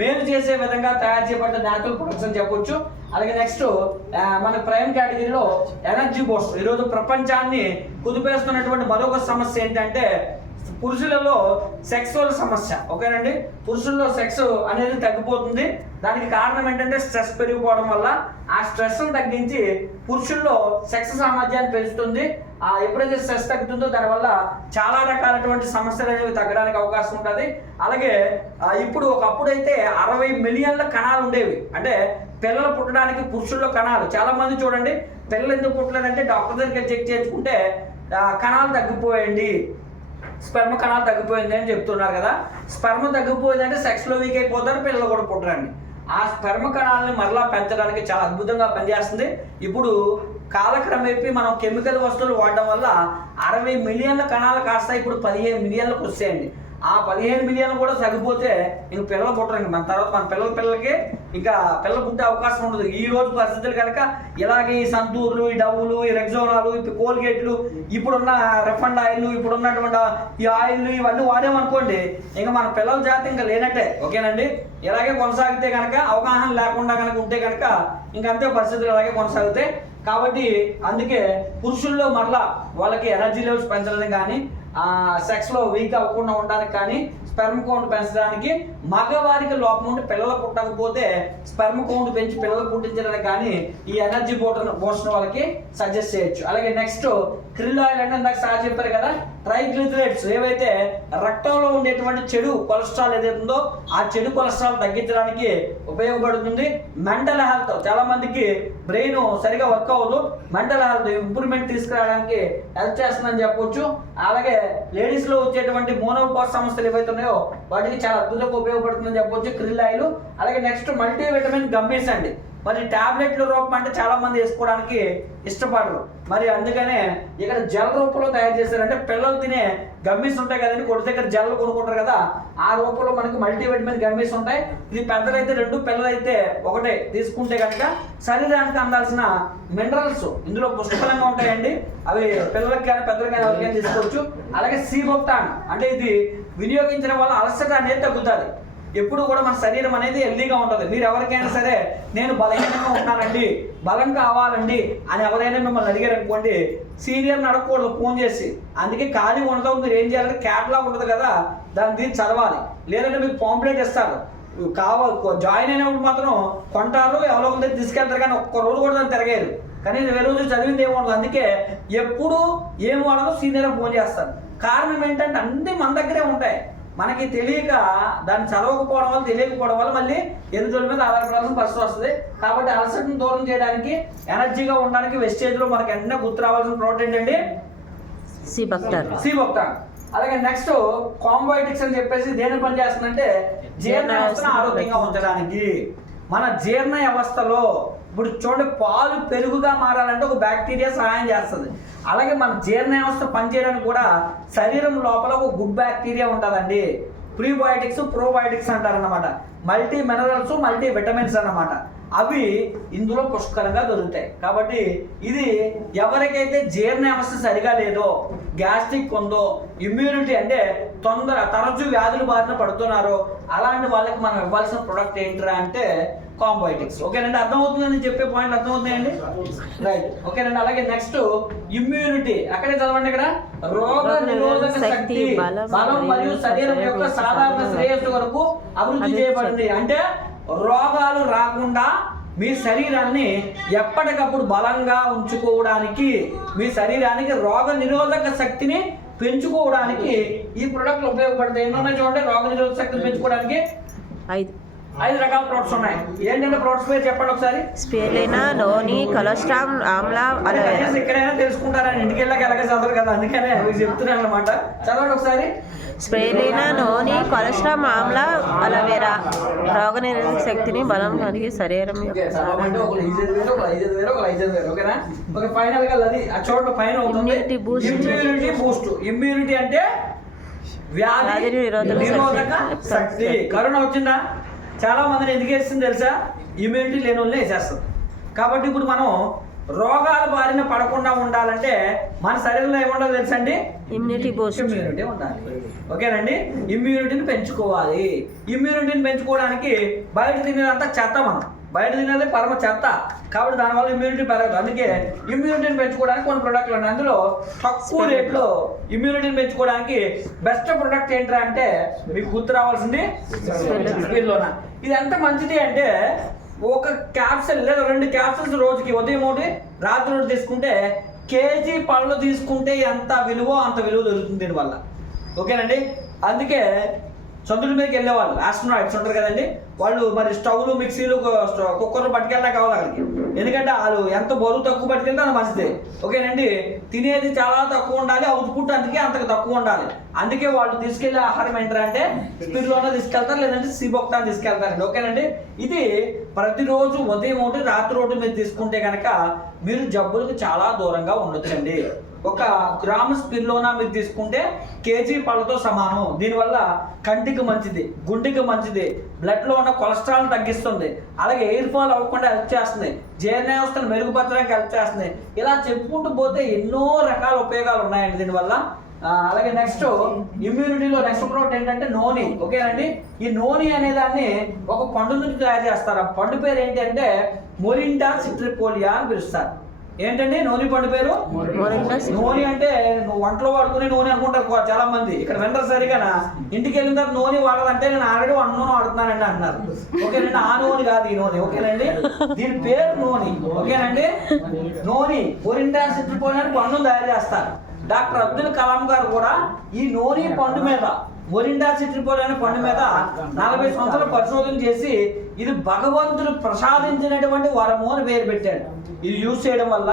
మేలు చేసే విధంగా తయారు చేయబడ్డ న్యాచురల్ ప్రొడక్ట్స్ అని చెప్పొచ్చు. అలాగే నెక్స్ట్ మన ప్రైమ్ కేటగిరీలో ఎనర్జీ బూస్ట్. ఈరోజు ప్రపంచాన్ని కుదిపేస్తున్నటువంటి మరొక సమస్య ఏంటంటే పురుషులలో సెక్సువల్ సమస్య. ఓకేనండి, పురుషుల్లో సెక్స్ అనేది తగ్గిపోతుంది. దానికి కారణం ఏంటంటే స్ట్రెస్ పెరిగిపోవడం వల్ల. ఆ స్ట్రెస్ను తగ్గించి పురుషుల్లో సెక్స్ సామర్థ్యాన్ని పెంచుతుంది. ఎప్పుడైతే స్ట్రెస్ తగ్గుతుందో దానివల్ల చాలా రకాలైనటువంటి సమస్యలు అనేవి తగ్గడానికి అవకాశం ఉంటుంది. అలాగే ఇప్పుడు ఒకప్పుడైతే 60 మిలియన్ల కణాలు ఉండేవి, అంటే పిల్లలు పుట్టడానికి పురుషుల్లో కణాలు. చాలా మంది చూడండి, పిల్లలు ఎందుకు పుట్టలేదంటే డాక్టర్ దగ్గరికి చెక్ చేసుకుంటే కణాలు తగ్గిపోయండి, స్పెర్మ్ కణాలు తగ్గిపోయింది అని చెప్తున్నారు కదా. స్పెర్మ్ తగ్గిపోయిందంటే సెక్స్లో వీక్ అయిపోతారు, పిల్లలు కూడా పుట్టరండి. ఆ స్పెర్మ్ కణాలని మరలా పెంచడానికి చాలా అద్భుతంగా పనిచేస్తుంది. ఇప్పుడు కాలక్రమేపీ మనం కెమికల్ వస్తువులు వాడడం వల్ల 60 మిలియన్ల కణాలు కాస్త ఇప్పుడు 15 మిలియన్లకు వచ్చాయండి. ఆ 15 మిలియన్లు కూడా తగ్గిపోతే ఇంక పిల్లలు పుట్టరండి. మన తర్వాత మన పిల్లలకి ఇంకా పిల్లలు పుట్టే అవకాశం ఉండదు. ఈ రోజు పరిస్థితులు కనుక ఇలాగే ఈ సంతూర్లు, ఈ డవ్వులు, ఈ రెగ్జోనాలు, ఈ కోల్గేట్లు, ఇప్పుడున్న రిఫండ్ ఆయిల్, ఇప్పుడున్నటువంటి ఈ ఆయిల్ ఇవన్నీ వాడేమనుకోండి, ఇంకా మన పిల్లల జాతి ఇంకా లేనట్టే. ఓకేనండి, ఇలాగే కొనసాగితే కనుక, అవగాహన లేకుండా కనుక ఉంటే కనుక ఇంకంతే పరిస్థితులు ఇలాగే కొనసాగుతాయి. కాబట్టి అందుకే పురుషుల్లో మరలా వాళ్ళకి ఎనర్జీ లెవెల్స్ పెంచడానికి కానీ, సెక్స్లో వీక్ అవ్వకుండా ఉండడానికి కానీ, స్పెర్మ్ కౌంట్ పెంచడానికి, మగవారికి లోపం ఉండి పిల్లలు పుట్టకపోతే స్పెర్మ్ కౌంట్ పెంచి పిల్లలు పుట్టించడానికి కానీ ఈ ఎనర్జీ బూస్టర్ వాళ్ళకి సజెస్ట్ చేయొచ్చు. అలాగే నెక్స్ట్ క్రిల్ ఆయిల్ అంటే ఇందాక సార్ చెప్పారు కదా, ట్రైగ్లిజరైడ్స్ ఏవైతే రక్తంలో ఉండేటువంటి చెడు కొలెస్ట్రాల్ ఏదైతే ఉందో ఆ చెడు కొలెస్ట్రాల్ తగ్గించడానికి ఉపయోగపడుతుంది. మెంటల్ హెల్త్, చాలా మందికి బ్రెయిన్ సరిగా వర్క్ అవ్వదు, మెంటల్ హెల్త్ ఇంప్రూవ్మెంట్ తీసుకురావడానికి హెల్ప్ చేస్తుందని చెప్పొచ్చు. అలాగే లేడీస్ లో వచ్చేటువంటి మోనోపాజ్ సమస్యలు ఏవైతే ఉన్నాయో వాటికి చాలా అద్భుతంగా ఉపయోగపడుతుందని చెప్పొచ్చు క్రిల్ ఆయిల్. అలాగే నెక్స్ట్ మల్టీవిటమిన్ గమ్మీస్ అండి. మరి టాబ్లెట్ల రూపం అంటే చాలా మంది వేసుకోవడానికి ఇష్టపడరు, మరి అందుకనే ఇక్కడ జెల్ రూపంలో తయారు చేశారంటే పిల్లలు తినే గమ్మీస్ ఉంటాయి కదండి, కొద్ది దగ్గర జెల్ కొనుక్కుంటారు కదా, ఆ రూపంలో మనకి మల్టీవిటమిన్ గమ్మీస్ ఉంటాయి. ఇది పెద్దలైతే 2, పిల్లలైతే 1 తీసుకుంటే కనుక శరీరానికి అందాల్సిన మినరల్స్ ఇందులో పుష్కలంగా ఉంటాయండి. అవి పిల్లలకి కానీ పెద్దలకి కానీ ఎవరికైనా తీసుకోవచ్చు. అలాగే సీబొక్తాన్ అంటే ఇది వినియోగించడం వల్ల అలసట అనేది తగ్గుతుంది. ఎప్పుడు కూడా మన శరీరం అనేది హెల్దీగా ఉంటుంది. మీరు ఎవరికైనా సరే నేను బలహీనంగా ఉన్నానండి, బలం కావాలండి అని ఎవరైనా మిమ్మల్ని అడిగారు అనుకోండి, సీనియర్ని అడగకూడదు ఫోన్ చేసి. అందుకే ఖాళీ ఉండదు, మీరు ఏం చేయాలంటే క్యాట్లాగ్ ఉంటుంది కదా, దాన్ని తీసి చదవాలి. లేదంటే మీకు పాంప్లెట్ ఇస్తారు, జాయిన్ అయినప్పుడు మాత్రం కొంటారు, ఎవరో ఒకరి తీసుకెళ్తారు, కానీ ఒక్క రోజు కూడా దాన్ని తిరగేరు. కానీ ఏ రోజు చదివింది ఏముండదు. అందుకే ఎప్పుడు ఏం వాడదో సీనియర్ ఫోన్ చేస్తారు. కారణం ఏంటంటే అన్నీ మన దగ్గరే ఉంటాయి, మనకి తెలియక దాన్ని చదవకపోవడం వల్ల, తెలియకపోవడం వల్ల మళ్ళీ ఎదుగుదల మీద ఆధారపడాల్సిన పరిస్థితి వస్తుంది. కాబట్టి అలసటను దూరం చేయడానికి, ఎనర్జీగా ఉండడానికి వెస్టేజ్లో మనకి వెంటనే గుర్తు రావాల్సిన ప్రోడక్ట్ ఏంటండి? సీబొక్తాన్. అలాగే నెక్స్ట్ కాంబోయిటిక్స్ అని చెప్పేసి దేని పని చేస్తుందంటే జీర్ణ వ్యవస్థను ఆరోగ్యంగా ఉంచడానికి. మన జీర్ణ వ్యవస్థలో ఇప్పుడు చూడండి, పాలు పెరుగుగా మారాలంటే ఒక బ్యాక్టీరియా సహాయం చేస్తుంది. అలాగే మన జీర్ణ వ్యవస్థ పనిచేయడానికి కూడా శరీరం లోపల ఒక గుడ్ బ్యాక్టీరియా ఉంటుందండి. ప్రీబయోటిక్స్, ప్రోబయోటిక్స్ అంటారన్నమాట. మల్టీ మినరల్స్, మల్టీ విటమిన్స్ అన్నమాట. అవి ఇందులో పుష్కలంగా దొరుకుతాయి. కాబట్టి ఇది ఎవరికైతే జీర్ణ వ్యవస్థ సరిగా లేదో, గ్యాస్ట్రిక్ ఉందో, ఇమ్యూనిటీ అంటే తరచూ వ్యాధులు బారిన పడుతున్నారో అలాంటి వాళ్ళకి మనం ఇవ్వాల్సిన ప్రొడక్ట్ ఏంటరా అంటే కాంబోయిటిక్స్. ఓకేనండి, అర్థమవుతుందని చెప్పే పాయింట్ అర్థమవుతాయండి, రైట్? ఓకేనండి. అలాగే నెక్స్ట్ ఇమ్యూనిటీ, అక్కడే చదవండి. ఇక్కడ రోగ నిరోధక శక్తి, బలం మరియు శరీరం యొక్క సాధారణ శ్రేయస్సు వరకు అభివృద్ధి చేయబడింది. అంటే రోగాలు రాకుండా మీ శరీరాన్ని ఎప్పటికప్పుడు బలంగా ఉంచుకోవడానికి, మీ శరీరానికి రోగ నిరోధక శక్తిని పెంచుకోవడానికి ఈ ప్రొడక్ట్లు ఉపయోగపడతాయి. ఎన్నో చూడండి, రోగ నిరోధక శక్తిని పెంచుకోవడానికి 5 రకాల ప్రొడక్ట్స్ ఉన్నాయి. ఏంటంటే ప్రొడక్ట్స్ పేరు చెప్పండి ఒకసారి. స్పిరులినా, నోని, కొలెస్ట్రాల్, ఆమ్లా, ఎక్కడైనా తెలుసుకుంటారని ఇంటికి వెళ్ళాక ఎలాగ చదవరు కదా, అందుకనే మీకు చెప్తున్నాను అనమాట. చదవండి ఒకసారి. స్పిరులినా, నోని, కొలెస్ట్రాల్, ఆమ్లా, అలోవెరా రోగ నిరోధక శక్తిని బలం కలిగి శరీరం ఫైనల్ గా అది చోట్ల పైన ఇమ్యూనిటీ బూస్ట్. ఇమ్యూనిటీ అంటే వ్యాధి నిరోధక శక్తి. కరోనా వచ్చిందా? చాలా మందిని ఎందుకు వేస్తుంది తెలుసా? ఇమ్యూనిటీ లేని వాళ్ళని వేసేస్తుంది. కాబట్టి ఇప్పుడు మనం రోగాల బారిన పడకుండా ఉండాలంటే మన శరీరంలో ఏముండాలి తెలుసా అండి? ఇమ్యూనిటీ ఉండాలి. ఓకేనండి, ఇమ్యూనిటీని పెంచుకోవాలి. ఇమ్యూనిటీని పెంచుకోవడానికి బయట తినేదంతా చెత్త, మనం బయట తినేది పరమ చెత్త. కాబట్టి దానివల్ల ఇమ్యూనిటీ పెరగదు. అందుకే ఇమ్యూనిటీని పెంచుకోవడానికి కొన్ని ప్రొడక్ట్లు ఉన్నాయి. అందులో తక్కువ రేట్లో ఇమ్యూనిటీని పెంచుకోవడానికి బెస్ట్ ప్రొడక్ట్ ఏంటంటే అంటే మీకు గుర్తు రావాల్సింది స్పిరులినా. ఇది ఎంత మంచిది అంటే ఒక క్యాప్సూల్ లేదా 2 క్యాప్సూల్స్ రోజుకి, ఉదయం ఒకటి రాత్రి ఒకటి తీసుకుంటే కేజీ పళ్ళు తీసుకుంటే ఎంత విలువ అంత విలువ దొరుకుతుంది దీనివల్ల. ఓకేనండి, అందుకే చంద్రుడి మీదకి వెళ్ళేవాళ్ళు ఆస్ట్రోనాయిట్స్ ఉంటారు కదండి, వాళ్ళు మరి స్టవ్లు, మిక్సీలు, కుక్కర్లు పట్టుకెళ్ళా కావాలి అక్కడికి. ఎందుకంటే వాళ్ళు ఎంత బరువు తక్కువ పట్టుకెళ్తే అంత మంచిది. ఓకేనండి, తినేది చాలా తక్కువ ఉండాలి, అవుట్పుట్ అందుకే అంతకు తక్కువ ఉండాలి. అందుకే వాళ్ళు తీసుకెళ్లే ఆహారం ఏంటంటే స్పిరులినా తీసుకెళ్తారు, లేదంటే సీబోక్తాన్ తీసుకెళ్తారండి. ఓకేనండి, ఇది ప్రతిరోజు ఉదయం ఒకటి రాత్రి ఒకటి మీరు తీసుకుంటే కనుక మీరు జబ్బులకు చాలా దూరంగా ఉండొచ్చండి. 1 గ్రాము స్పిరులినా మీరు తీసుకుంటే కేజీ పళ్ళతో సమానం. దీనివల్ల కంటికి మంచిది, గుండెకి మంచిది, బ్లడ్లో ఉన్న కొలెస్ట్రాల్ తగ్గిస్తుంది, అలాగే ఎయిర్ ఫాల్ అవ్వకుండా హెల్ప్ చేస్తుంది, జీర్ణ వ్యవస్థను మెరుగుపరచడానికి హెల్ప్ చేస్తుంది. ఇలా చెప్పుకుంటూ పోతే ఎన్నో రకాల ఉపయోగాలు ఉన్నాయండి దీనివల్ల. అలాగే నెక్స్ట్ ఇమ్యూనిటీలో నెక్స్ట్ ప్రోడక్ట్ ఏంటంటే నోని. ఓకేనండి, ఈ నోని అనే దాన్ని ఒక పండు నుంచి తయారు చేస్తారు. ఆ పండు పేరు ఏంటంటే మొరిండా సిట్రిపోలియా అని పిలుస్తారు. ఏంటండి నూనె పండు పేరు? నూనె అంటే నువ్వు వంటలో వాడుకునే నూనె అనుకుంటారు చాలా మంది. ఇక్కడ వింటారు సరిగా, ఇంటికి వెళ్ళిన తర్వాత నూనె వాడాలంటే నేను ఆల్రెడీ వంట నూనె వాడుతున్నానండి అంటున్నారు. ఓకేనండి, ఆ నూనె కాదు ఈ నూనె. ఓకేనండి, దీని పేరు నూనె. ఓకేనండి, నూనె మొరిండా సిట్రిపోలియా పండును తయారు చేస్తారు. డాక్టర్ అబ్దుల్ కలాం గారు కూడా ఈ నూనె పండు మీద, మొరిండా సిట్రిపోలియా అనే పండు మీద 40 సంవత్సరాలు పరిశోధన చేసి ఇది భగవంతుడు ప్రసాదించినటువంటి వరము అని పేరు పెట్టాడు. ఇది యూజ్ చేయడం వల్ల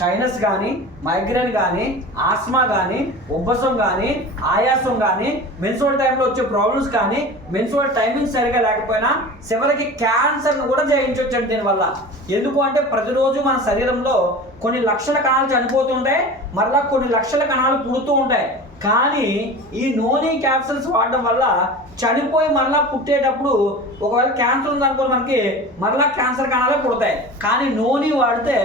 చైనస్ కానీ, మైగ్రేన్ కానీ, ఆస్మా కానీ, ఉబ్బసం కానీ, ఆయాసం కానీ, మెన్సురల్ టైంలో వచ్చే ప్రాబ్లమ్స్ కానీ, మెన్సురల్ టైమింగ్ సరిగా లేకపోయినా చివరికి క్యాన్సర్ను కూడా జయించవచ్చు దీనివల్ల. ఎందుకు అంటే ప్రతిరోజు మన శరీరంలో కొన్ని లక్షల కణాలు చనిపోతుంటాయి, మరలా కొన్ని లక్షల కణాలు పుడుతూ ఉంటాయి. కానీ ఈ నోని క్యాప్సూల్స్ వాడడం వల్ల చనిపోయి మరలా పుట్టేటప్పుడు ఒకవేళ క్యాన్సర్ ఉందనుకో మనకి మరలా క్యాన్సర్ కణాలే పుడతాయి. కానీ నోని వాడితే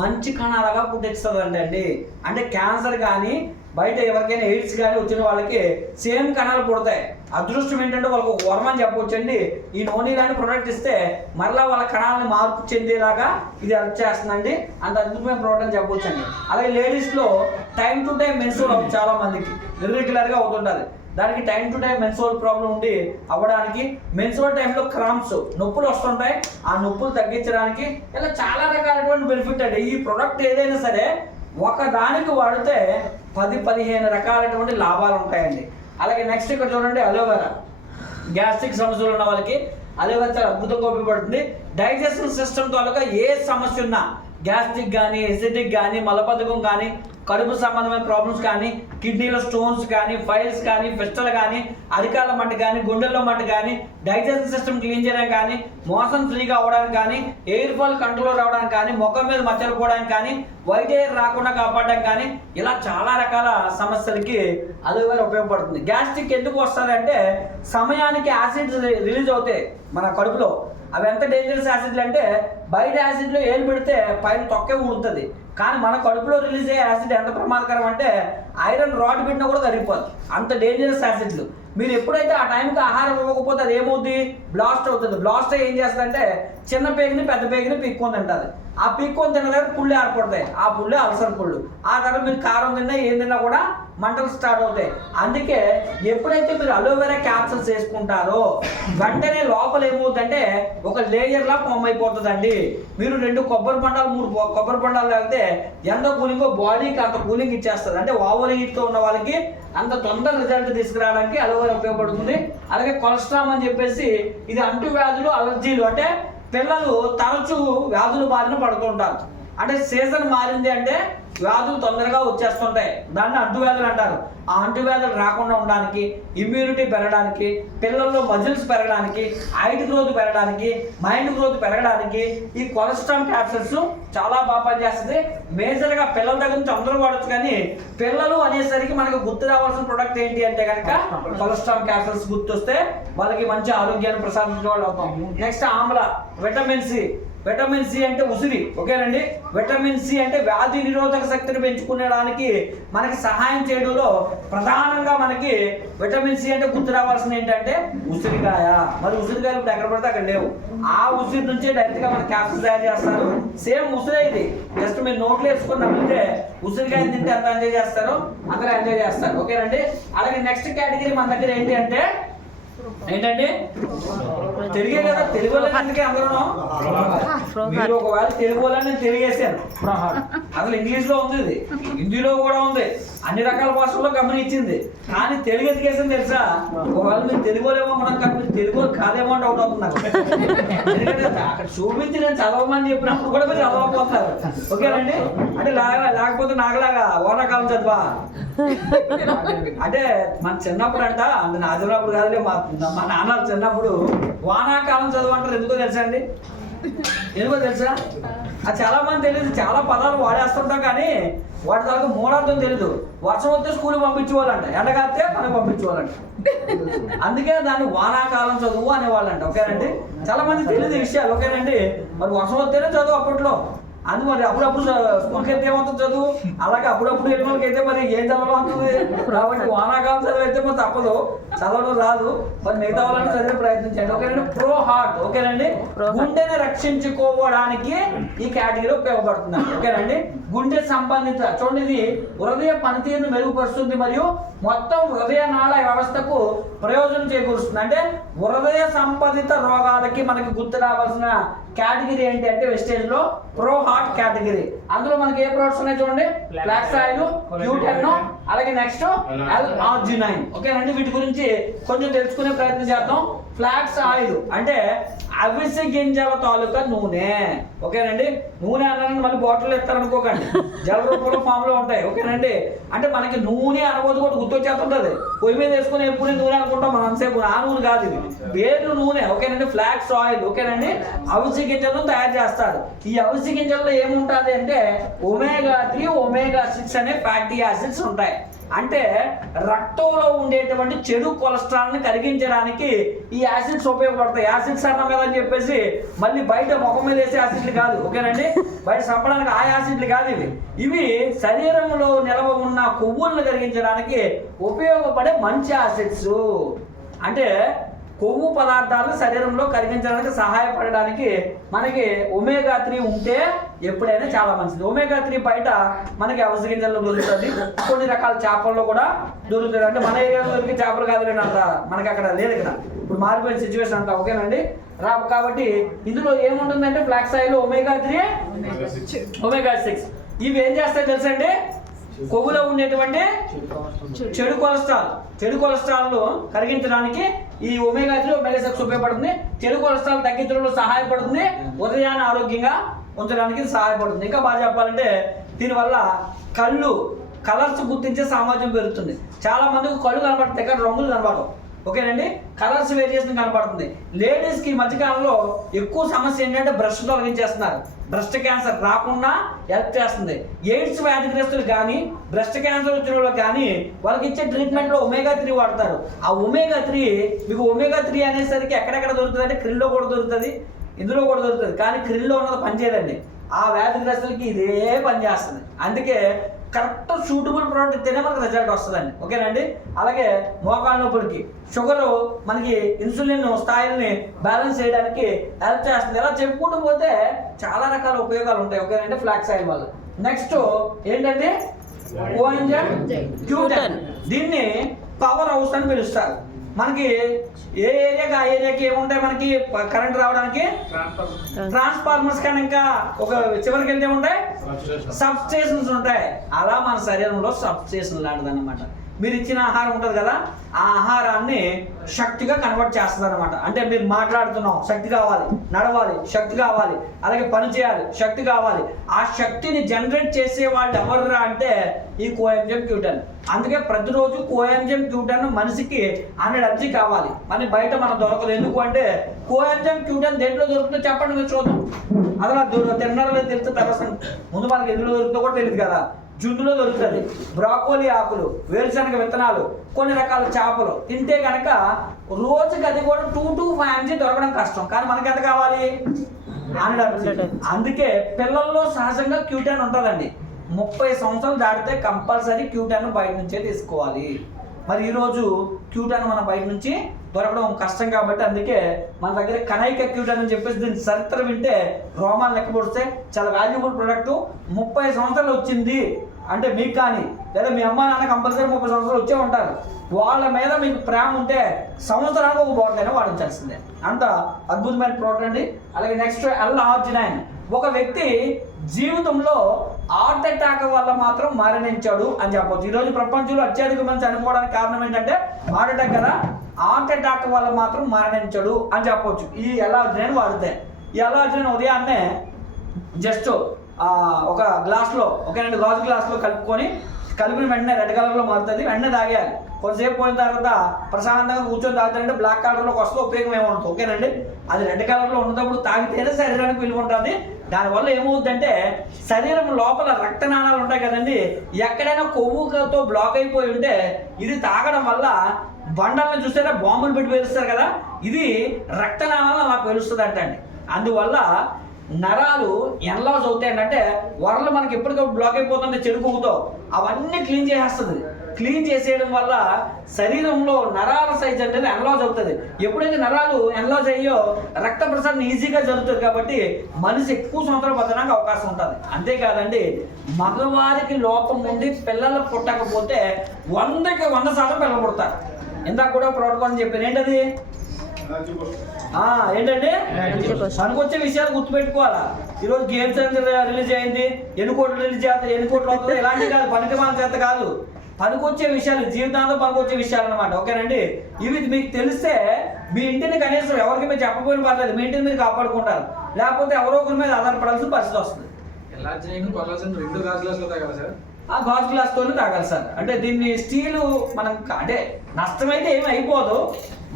మంచి కణాలుగా పుట్టిస్తుందండి. అంటే క్యాన్సర్ కానీ బయట ఎవరికైనా ఎయిడ్స్ కానీ వచ్చిన వాళ్ళకి సేమ్ కణాలు పుడతాయి. అదృష్టం ఏంటంటే వాళ్ళకి ఒక వరం అని చెప్పవచ్చండి. ఈ నోని లాంటి ప్రొడక్ట్ ఇస్తే మరలా వాళ్ళ కణాలను మార్పు చెందేలాగా ఇది హెల్ప్ చేస్తుందండి. అంత అద్భుతమైన ప్రోడక్ట్ అని చెప్పవచ్చండి. అలాగే లేడీస్లో టైం టు టైం మెన్స్ట్రువల్ అవుతుంది, చాలా మందికి ఇర్రెగ్యులర్గా అవుతుంటుంది. దానికి time to time menstrual problem ఉండి అవ్వడానికి, మెన్స్ట్రువల్ టైంలో క్రాంప్స్ నొప్పులు వస్తుంటాయి, ఆ నొప్పులు తగ్గించడానికి ఇలా చాలా రకాలైనటువంటి బెనిఫిట్ అండి. ఈ ప్రోడక్ట్ ఏదైనా సరే ఒకదానికి వాడితే 10-15 రకాలైనటువంటి లాభాలు ఉంటాయండి. అలాగే నెక్స్ట్ ఇక్కడ చూడండి, అలోవెరా. గ్యాస్ట్రిక్ సమస్యలు ఉన్న వాళ్ళకి అలోవెరా చాలా అద్భుతంగా ఉపయోగపడుతుంది. డైజెషన్ సిస్టమ్ తాలూకా ఏ సమస్య ఉన్నా, గ్యాస్ట్రిక్ కానీ, ఎసిడిక్ కానీ, మలబద్ధకం కానీ, కడుపు సంబంధమైన ప్రాబ్లమ్స్ కానీ, కిడ్నీలో స్టోన్స్ కానీ, ఫైల్స్ కానీ, ఫిస్టల్ కానీ, అరికాల మంట కానీ, గుండెల్లో మంట కానీ, డైజెషన్ సిస్టమ్ క్లీన్ చేయడానికి కానీ, మోషన్ ఫ్రీగా అవ్వడానికి కానీ, ఎయిర్ ఫాల్ కంట్రోల్ రావడానికి కానీ, ముఖం మీద మచ్చలు పోవడానికి కానీ, వైట్ ఎయిర్ రాకుండా కాపాడడానికి కానీ, ఇలా చాలా రకాల సమస్యలకి అలోవెరా ఉపయోగపడుతుంది. గ్యాస్ట్రిక్ ఎందుకు వస్తుంది అంటే సమయానికి యాసిడ్స్ రిలీజ్ అవుతాయి మన కడుపులో. అవి ఎంత డేంజరస్ యాసిడ్లు అంటే బయట యాసిడ్లో ఏలు పెడితే పైన తొక్కే ఊడుతుంది. కానీ మన కడుపులో రిలీజ్ అయ్యే యాసిడ్ ఎంత ప్రమాదకరం అంటే ఐరన్ రాడ్ పెట్టినా కూడా కరిగిపోతుంది. అంత డేంజరస్ యాసిడ్లు. మీరు ఎప్పుడైతే ఆ టైంకి ఆహారం ఇవ్వకపోతే అది ఏమవుతుంది? బ్లాస్ట్ అవుతుంది. బ్లాస్ట్ అయ్యి ఏం చేస్తుందంటే చిన్న పేగుని పెద్ద పేగుని పీక్కొని తింటుంది. ఆ పీక్కొని తిన్న దగ్గర పుళ్ళు ఏర్పడతాయి. ఆ పుళ్ళు అల్సర్ పుళ్ళు. ఆ తర్వాత మీరు కారం తిన్నా ఏం తిన్నా కూడా మంటలు స్టార్ట్ అవుతాయి. అందుకే ఎప్పుడైతే మీరు అలోవెరా క్యాప్సూల్స్ వేసుకుంటారో వెంటనే లోపల ఏమవుతుందంటే ఒక లేయర్లా ఫామ్ అయిపోతుందండి. మీరు 2 కొబ్బరి బొండాలు 3 కొబ్బరి బొండాలు తాగితే ఎంత కూలింగో బాడీకి అంత కూలింగ్ ఇచ్చేస్తుంది. అంటే ఓవర్ హీట్తో ఉన్న వాళ్ళకి అంత తొందర రిజల్ట్ తీసుకురావడానికి అలోవెరా ఉపయోగపడుతుంది. అలాగే కొలెస్ట్రాల్ అని చెప్పేసి ఇది అంటువ్యాధులు, అలర్జీలు. అంటే పిల్లలు తరచూ వ్యాధుల బారిన పడుతుంటారు. అంటే సీజన్ మారింది అంటే వ్యాధులు తొందరగా వచ్చేస్తుంటాయి. దాన్ని అంటువ్యాధులు అంటారు. ఆ అంటువ్యాధులు రాకుండా ఉండడానికి, ఇమ్యూనిటీ పెరగడానికి, పిల్లల్లో మజిల్స్ పెరగడానికి, హైట్ గ్రోత్ పెరగడానికి, మైండ్ గ్రోత్ పెరగడానికి ఈ కొలెస్ట్రాల్ క్యాప్సూల్స్ చాలా బాగా పనిచేస్తుంది. మేజర్గా పిల్లల దగ్గర నుంచి అందరూ వాడచ్చు, కానీ పిల్లలు అనేసరికి మనకు గుర్తు రావాల్సిన ప్రొడక్ట్ ఏంటి అంటే కనుక కొలెస్ట్రాల్ క్యాప్సూల్స్ గుర్తొస్తే వాళ్ళకి మంచి ఆరోగ్యాన్ని ప్రసాదించే వాళ్ళు అవుతాం. Next amla, vitamin C. Vitamin C అంటే ఉసిరి, ఓకేనండి. విటమిన్ సి అంటే వ్యాధి నిరోధక శక్తిని పెంచుకునేడానికి మనకి సహాయం చేయడంలో ప్రధానంగా మనకి విటమిన్ సి అంటే గుర్తు రావాల్సింది ఏంటంటే ఉసిరికాయ. మరి ఉసిరికాయలు ఇప్పుడు ఎక్కడ పడితే అక్కడ లేవు. ఆ ఉసిరి నుంచే డైరెక్ట్గా మన క్యాప్సూల్ తయారు చేస్తారు. సేమ్ ఉసిరే ఇది, జస్ట్ మీరు నోట్లో వేసుకుని నమ్మితే ఉసిరికాయ తింటే ఎంత ఎంజాయ్ చేస్తారో అంతగా ఎంజాయ్ చేస్తారు, ఓకేనండి. అలాగే నెక్స్ట్ కేటగిరీ మన దగ్గర ఏంటి అంటే ఏంటండి, తెలుగే కదా, తెలుగు వాళ్ళని అందుకే అందరూ మీరు ఒకవేళ తెలుగు వాళ్ళని నేను తెలియజేశాను. అసలు ఇంగ్లీష్ లో ఉంది, ఇది హిందీలో కూడా ఉంది, అన్ని రకాల భాషల్లో గమనించింది. కానీ తెలుగు ఎదిగేసింది తెలుసా? ఒకవేళ మీరు తెలుగు వాళ్ళేమో మనం కానీ మీరు తెలుగు కాదేమో అంటే అవుట్ అవుతుంది నాకు. ఎందుకంటే అక్కడ చూపించి నేను చదవమని చెప్పినప్పుడు కూడా మీరు చదవకపోతున్నారు, ఓకేనండి. అంటే లేకపోతే నాకులాగా వానాకాలం చదవా అంటే మన చిన్నప్పుడు అంటే నా చిన్నప్పుడు కాదులే, మా నాన్న చిన్నప్పుడు వానాకాలం చదవంటారు. ఎందుకో తెలుసా అండి? ఎందుకో తెలుసా? అది చాలా మంది తెలియదు. చాలా పదాలు వాడేస్తుంటాం కానీ వాటి తర్వాత మూడార్థం తెలీదు. వర్షం వస్తే స్కూల్కి పంపించేవాళ్ళంట, ఎండగాస్తే మనకు పంపించేవాళ్ళంట. అందుకే దాన్ని వానాకాలం చదువు అనేవాళ్ళంట, ఓకేనండి. చాలా మంది తెలియదు ఈ విషయాలు, ఓకేనండి. మరి వర్షం వస్తేనే చదువు అప్పట్లో. అందు మరి అప్పుడప్పుడు స్కూల్కి వెళ్తే ఏమవుతుంది చదువు, అలాగే అప్పుడప్పుడు వెళ్ళిన వాళ్ళకి అయితే మరి ఏం చదవడం అవుతుంది. కాబట్టి వానాకాలం చదువు అయితే మరి తప్పదు, చదవడం రాదు, మరి మిగతా వాళ్ళని చదివే ప్రయత్నించండి, ఓకేనండి. ప్రో హార్ట్, ఓకేనండి. గుండెని రక్షించుకోవడానికి ఈ కేటగిరీ ఉపయోగపడుతుంది, ఓకేనండి. గుండె సంబంధిత చూడండి, ఇది హృదయ పనితీరును మెరుగుపరుస్తుంది మరియు మొత్తం హృదయ నాళ వ్యవస్థకు ప్రయోజనం చేకూరుస్తుంది. అంటే హృదయ సంబంధిత రోగాలకి మనకి గుర్తు రావాల్సిన కేటగిరీ ఏంటి అంటే వెస్టేజ్ లో ప్రో హార్ట్ కేటగిరీ. అందులో మనకి ఏ ప్రొడక్ట్స్ ఉన్నాయి చూడండి, ఫ్లాక్స్ ఆయిల్, Q10, అలాగే నెక్స్ట్ L-arginine, ఓకేనండి. వీటి గురించి కొంచెం తెలుసుకునే ప్రయత్నం చేద్దాం. ఫ్లాక్స్ ఆయిల్ అంటే అవిసె గింజల తాలూకా నూనె, ఓకేనండి. నూనె అన్నారని మళ్ళీ బాటిల్ ఇస్తారనుకోకండి, జల రూపంలో ఫామ్ లో ఉంటాయి, ఓకేనండి. అంటే మనకి నూనె అనుభూతి కూడా గుర్తొచ్చేస్తుంటది. పొయ్యి మీద వేసుకుని ఎప్పుడు నూనె అనుకుంటాం మనం, అంతసేపు ఆ నూనె కాదు, ఇది వేరు నూనె, ఓకేనండి. ఫ్లాక్స్ ఆయిల్, ఓకేనండి. అవిసె గింజలను తయారు చేస్తారు. ఈ అవిసె గింజల్లో ఏముంటుంది అంటే ఒమేగా 3, ఒమేగా 6 అనే ఫ్యాటీ యాసిడ్స్ ఉంటాయి. అంటే రక్తంలో ఉండేటువంటి చెడు కొలెస్ట్రాల్ని కరిగించడానికి ఈ యాసిడ్స్ ఉపయోగపడతాయి. యాసిడ్స్ అన్నాం కదా అని చెప్పేసి మళ్ళీ బయట ముఖం మీద వేసే యాసిడ్లు కాదు, ఓకేనండి. బయట చంపడానికి ఆ యాసిడ్లు కాదు ఇవి. ఇవి శరీరంలో నిల్వ ఉన్న కొవ్వులను కరిగించడానికి ఉపయోగపడే మంచి యాసిడ్స్. అంటే కొవ్వు పదార్థాలను శరీరంలో కరిగించడానికి సహాయపడడానికి మనకి ఒమేగా 3 ఉంటే ఎప్పుడైనా చాలా మంచిది. ఒమేగా 3 బయట మనకి అవిసె గింజల్లో దొరుకుతుంది, కొన్ని రకాల చేపల్లో కూడా దొరుకుతుంది. అంటే మన ఏరియాలో దొరికే చేపలు కాదులేండి, అంత మనకి అక్కడ లేదు ఇక్కడ, ఇప్పుడు మారిపోయిన సిచ్యువేషన్ అంతా, ఓకేనండి. కాబట్టి ఇందులో ఏముంటుందంటే ఫ్లాక్స్ ఆయిల్ ఒమేగా 3, ఒమేగా 6 ఇవి ఏం చేస్తాయో తెలుసండి? కొవ్వులో ఉండేటువంటి చెడు కొలెస్ట్రాల్ కరిగించడానికి ఈ ఒమేగా 3, ఒమేగా 6 ఉపయోగపడుతుంది. చెడు కొలెస్ట్రాల్ తగ్గించడంలో సహాయపడుతుంది, ఉదయాన్ని ఆరోగ్యంగా ఉంచడానికి సహాయపడుతుంది. ఇంకా బాగా చెప్పాలంటే దీనివల్ల కలర్స్ గుర్తించే సామర్థ్యం పెరుగుతుంది. చాలా మందికి కళ్ళు కనబడతాయి కానీ రంగులు కనబడవు, ఓకేనండి. కలర్స్ వేరియేషన్ కనపడుతుంది. లేడీస్కి ఈ మధ్యకాలంలో ఎక్కువ సమస్య ఏంటంటే బ్రెస్ట్ తొలగించేస్తున్నారు. బ్రెస్ట్ క్యాన్సర్ రాకుండా హెల్ప్ చేస్తుంది. ఎయిడ్స్ వ్యాధిగ్రస్తులు కానీ బ్రెస్ట్ క్యాన్సర్ వచ్చిన వాళ్ళు కానీ వాళ్ళకి ఇచ్చే ట్రీట్మెంట్లో ఒమేగా 3 వాడతారు. ఆ ఒమేగా 3 మీకు ఒమేగా 3 అనేసరికి ఎక్కడెక్కడ దొరుకుతుంది అంటే క్రిల్లో కూడా దొరుకుతుంది, ఇందులో కూడా దొరుకుతుంది. కానీ క్రిల్లో ఉన్నది పనిచేయదండి. ఆ వ్యాధిగ్రస్తులకి ఇదే పని చేస్తుంది. అందుకే కరెక్ట్ సూటబుల్ ప్రోడక్ట్ ఇస్తేనే మనకు రిజల్ట్ వస్తుందండి, ఓకేనండి. అలాగే మోకాళ్ళ నొప్పులకి షుగరు మనకి ఇన్సులిన్ స్థాయిల్ని బ్యాలెన్స్ చేయడానికి హెల్ప్ చేస్తుంది. ఇలా చెప్పుకుంటూ పోతే చాలా రకాల ఉపయోగాలు ఉంటాయి, ఓకేనండి, ఫ్లాక్స్ ఆయిల్ వల్ల. నెక్స్ట్ ఏంటంటే కోఎంజైమ్ Q10. దీన్ని పవర్ హౌస్ అని పిలుస్తారు. మనకి ఏ ఏరియాకి ఆ ఏరియాకి ఏముంటాయి మనకి కరెంట్ రావడానికి ట్రాన్స్ఫార్మర్స్, కానీ ఇంకా ఒక చివరికి వెళ్తే ఉంటాయి సబ్ స్టేషన్స్ ఉంటాయి. అలా మన శరీరంలో సబ్ స్టేషన్ లాంటిది అనమాట. మీరు ఇచ్చిన ఆహారం ఉంటుంది కదా, ఆ ఆహారాన్ని శక్తిగా కన్వర్ట్ చేస్తుంది అనమాట. అంటే మీరు మాట్లాడుతున్నాం, శక్తి కావాలి, నడవాలి, శక్తి కావాలి, అలాగే పని చేయాలి, శక్తి కావాలి. ఆ శక్తిని జనరేట్ చేసే వాళ్ళు ఎవర్రా అంటే ఈ కోఎంజిఎం Q10. అందుకే ప్రతిరోజు కోఎంజిఎం Q10 మనిషికి 100 mg కావాలి. మరి బయట మనం దొరకదు. ఎందుకు అంటే కోఎంజిఎం Q10 దేంట్లో దొరుకుతుందో చెప్పండి, మీరు చూద్దాం. అసలు తిన్నారో తెలిస్తే తర్వాత ముందు మనకి ఎందులో దొరుకుతుందో కూడా తెలియదు కదా. జున్నులో దొరుకుతుంది, బ్రాకోలీ ఆకులు, వేరుశనగ విత్తనాలు, కొన్ని రకాల చేపలు తింటే కనుక రోజుకి అది కూడా 2 to 5 mg దొరకడం కష్టం. కానీ మనకి ఎంత కావాలి? 100 mg. అందుకే పిల్లల్లో సహజంగా Q10 ఉంటుందండి. 30 సంవత్సరాలు దాటితే కంపల్సరీ Q10 బయట నుంచే తీసుకోవాలి. మరి ఈరోజు Q10 మన బయట నుంచి దొరకడం కష్టం కాబట్టి అందుకే మన దగ్గర కనైక Q10 అని చెప్పేసి దీని చరిత్ర వింటే రోమాలు లెక్క పొడిస్తే చాలా వాల్యుబుల్ ప్రోడక్ట్. 30 సంవత్సరాలు వచ్చింది అంటే మీకు కానీ లేదా మీ అమ్మ నాన్న కంపల్సరీ 30 సంవత్సరాలు వచ్చే ఉంటారు. వాళ్ళ మీద మీకు ప్రేమ ఉంటే సంవత్సరానికి ఒక బాటిల్ అయినా వాడించాల్సిందే. అంత అద్భుతమైన ప్రోడక్ట్ అండి. అలాగే నెక్స్ట్ L-arginine. ఒక వ్యక్తి జీవితంలో హార్ట్ అటాక్ వల్ల మాత్రం మరణించాడు అని చెప్పవచ్చు. ఈరోజు ప్రపంచంలో అత్యధిక మంది చనిపోవడానికి కారణం ఏంటంటే హార్ట్ అటాక్ కదా. హార్ట్ అటాక్ వల్ల మాత్రం మరణించాడు అని చెప్పవచ్చు ఈ L-arginine వాడితే. ఈ L-arginine ఉదయాన్నే జస్ట్ ఒక గ్లాస్లో, ఓకేనండి, గాజు గ్లాస్లో కలిపిన వెంటనే రెడ్ కలర్లో మారుతుంది. వెంటనే తాగేయాలి. కొంతసేపు పోయిన తర్వాత ప్రశాంతంగా కూర్చొని తాగుతారంటే బ్లాక్ కలర్లోకి వస్తే ఉపయోగం ఏముంటుంది, ఓకేనండి. అది రెడ్ కలర్లో ఉన్నప్పుడు తాగితేనే శరీరానికి విలువ ఉంటుంది. దానివల్ల ఏమవుతుందంటే శరీరం లోపల రక్తనాళాలు ఉంటాయి కదండి, ఎక్కడైనా కొవ్వుతో బ్లాక్ అయిపోయి ఉంటే ఇది తాగడం వల్ల బండలను చూస్తేనే బాంబులు పెట్టి పేలుస్తారు కదా, ఇది రక్తనాళాలను అలా పేలుస్తుంది అంటండి. అందువల్ల నరాలు ఎన్లాజ్ అవుతాయంటే వరలు మనకి ఎప్పటికప్పుడు బ్లాక్ అయిపోతుంది చెడు కొవ్వుతో, అవన్నీ క్లీన్ చేసేస్తుంది. క్లీన్ చేసేయడం వల్ల శరీరంలో నరాల సైజ్ అనేది ఎన్లాజ్ అవుతుంది. ఎప్పుడైతే నరాలు ఎన్లాజ్ అయ్యో రక్త ప్రసరణ ఈజీగా జరుగుతుంది కాబట్టి మనిషి ఎక్కువ సంవత్సరాలు బతకడానికి అవకాశం ఉంటుంది. అంతేకాదండి, మగవారికి లోపం ఉండి పిల్లలు పుట్టకపోతే 100కి 100% పిల్లలు పుడతారు. ఇందాక కూడా ప్రోటోకాల్ అని చెప్పాను. ఏంటది? ఏంటంటే పనికొచ్చే విషయాలు గుర్తుపెట్టుకోవాలా. ఈరోజు గేమ్స్ రిలీజ్ అయింది, ఎన్ని కోట్లు రిలీజ్ చేస్తారు, ఎన్ని కోట్లు అవుతుంది, ఇలాంటి కాదు, పనికి మన చేత కాదు, పనికొచ్చే విషయాలు, జీవితాంతో పనికొచ్చే విషయాలు అనమాట. ఓకేనండి. ఇవి మీకు తెలిస్తే మీ ఇంటిని కనీసం ఎవరికి మీరు చెప్పకపోయిన పర్లేదు, మీ ఇంటిని మీరు కాపాడుకుంటారు. లేకపోతే ఎవరో ఒకరి మీద ఆధారపడాల్సిన పరిస్థితి వస్తుంది. గాజు గ్లాస్తోనే తాగాలి సార్. అంటే దీన్ని స్టీలు మనం అంటే నష్టమైతే ఏమి అయిపోదు.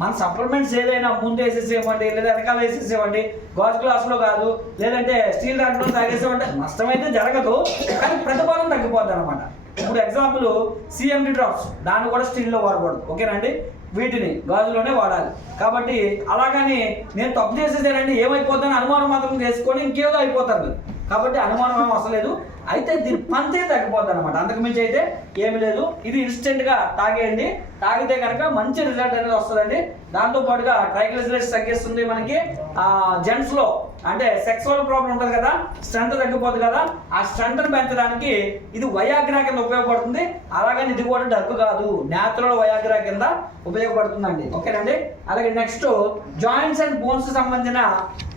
మన సప్లిమెంట్స్ ఏదైనా ముందు వేసేసేవ్వండి, లేదా వెనకాల వేసేసేవ్వండి, గాజు గ్లాసులో కాదు, లేదంటే స్టీల్ దాంట్లో తాగేసేవంటే నష్టమైతే జరగదు, కానీ ప్రతిఫలం తగ్గిపోద్ది అనమాట. ఇప్పుడు ఎగ్జాంపుల్ CMD డ్రాప్స్, దాన్ని కూడా స్టీల్లో వాడకూడదు, ఓకేనండి. వీటిని గాజులోనే వాడాలి. కాబట్టి అలాగని నేను తప్పు చేసేసానండి ఏమైపోతుందని అనుమానం మాత్రం చేసుకొని ఇంకేదో అయిపోతారు. కాబట్టి అనుమానం ఏం అవసరం లేదు. అయితే దీని పంతే తగ్గిపోద్ది అనమాట, అంతకు మించి అయితే ఏమి లేదు. ఇది ఇన్స్టెంట్గా తాగేయండి. తాగితే కనుక మంచి రిజల్ట్ అనేది వస్తుందండి. దాంతోపాటుగా ట్రైగ్లిసరైడ్స్ తగ్గిస్తుంది. మనకి జెంట్స్లో అంటే సెక్సువల్ ప్రాబ్లం ఉంటుంది కదా, స్ట్రెంత్ తగ్గిపోతుంది కదా, ఆ స్ట్రెంత్ని పెంచడానికి ఇది వయాగ్రా కింద ఉపయోగపడుతుంది. అలాగని ఇది కూడా డబ్బు కాదు, న్యాచురల్ వయాగ్రా కింద ఉపయోగపడుతుందండి, ఓకేనండి. అలాగే నెక్స్ట్ జాయింట్స్ అండ్ బోన్స్ సంబంధించిన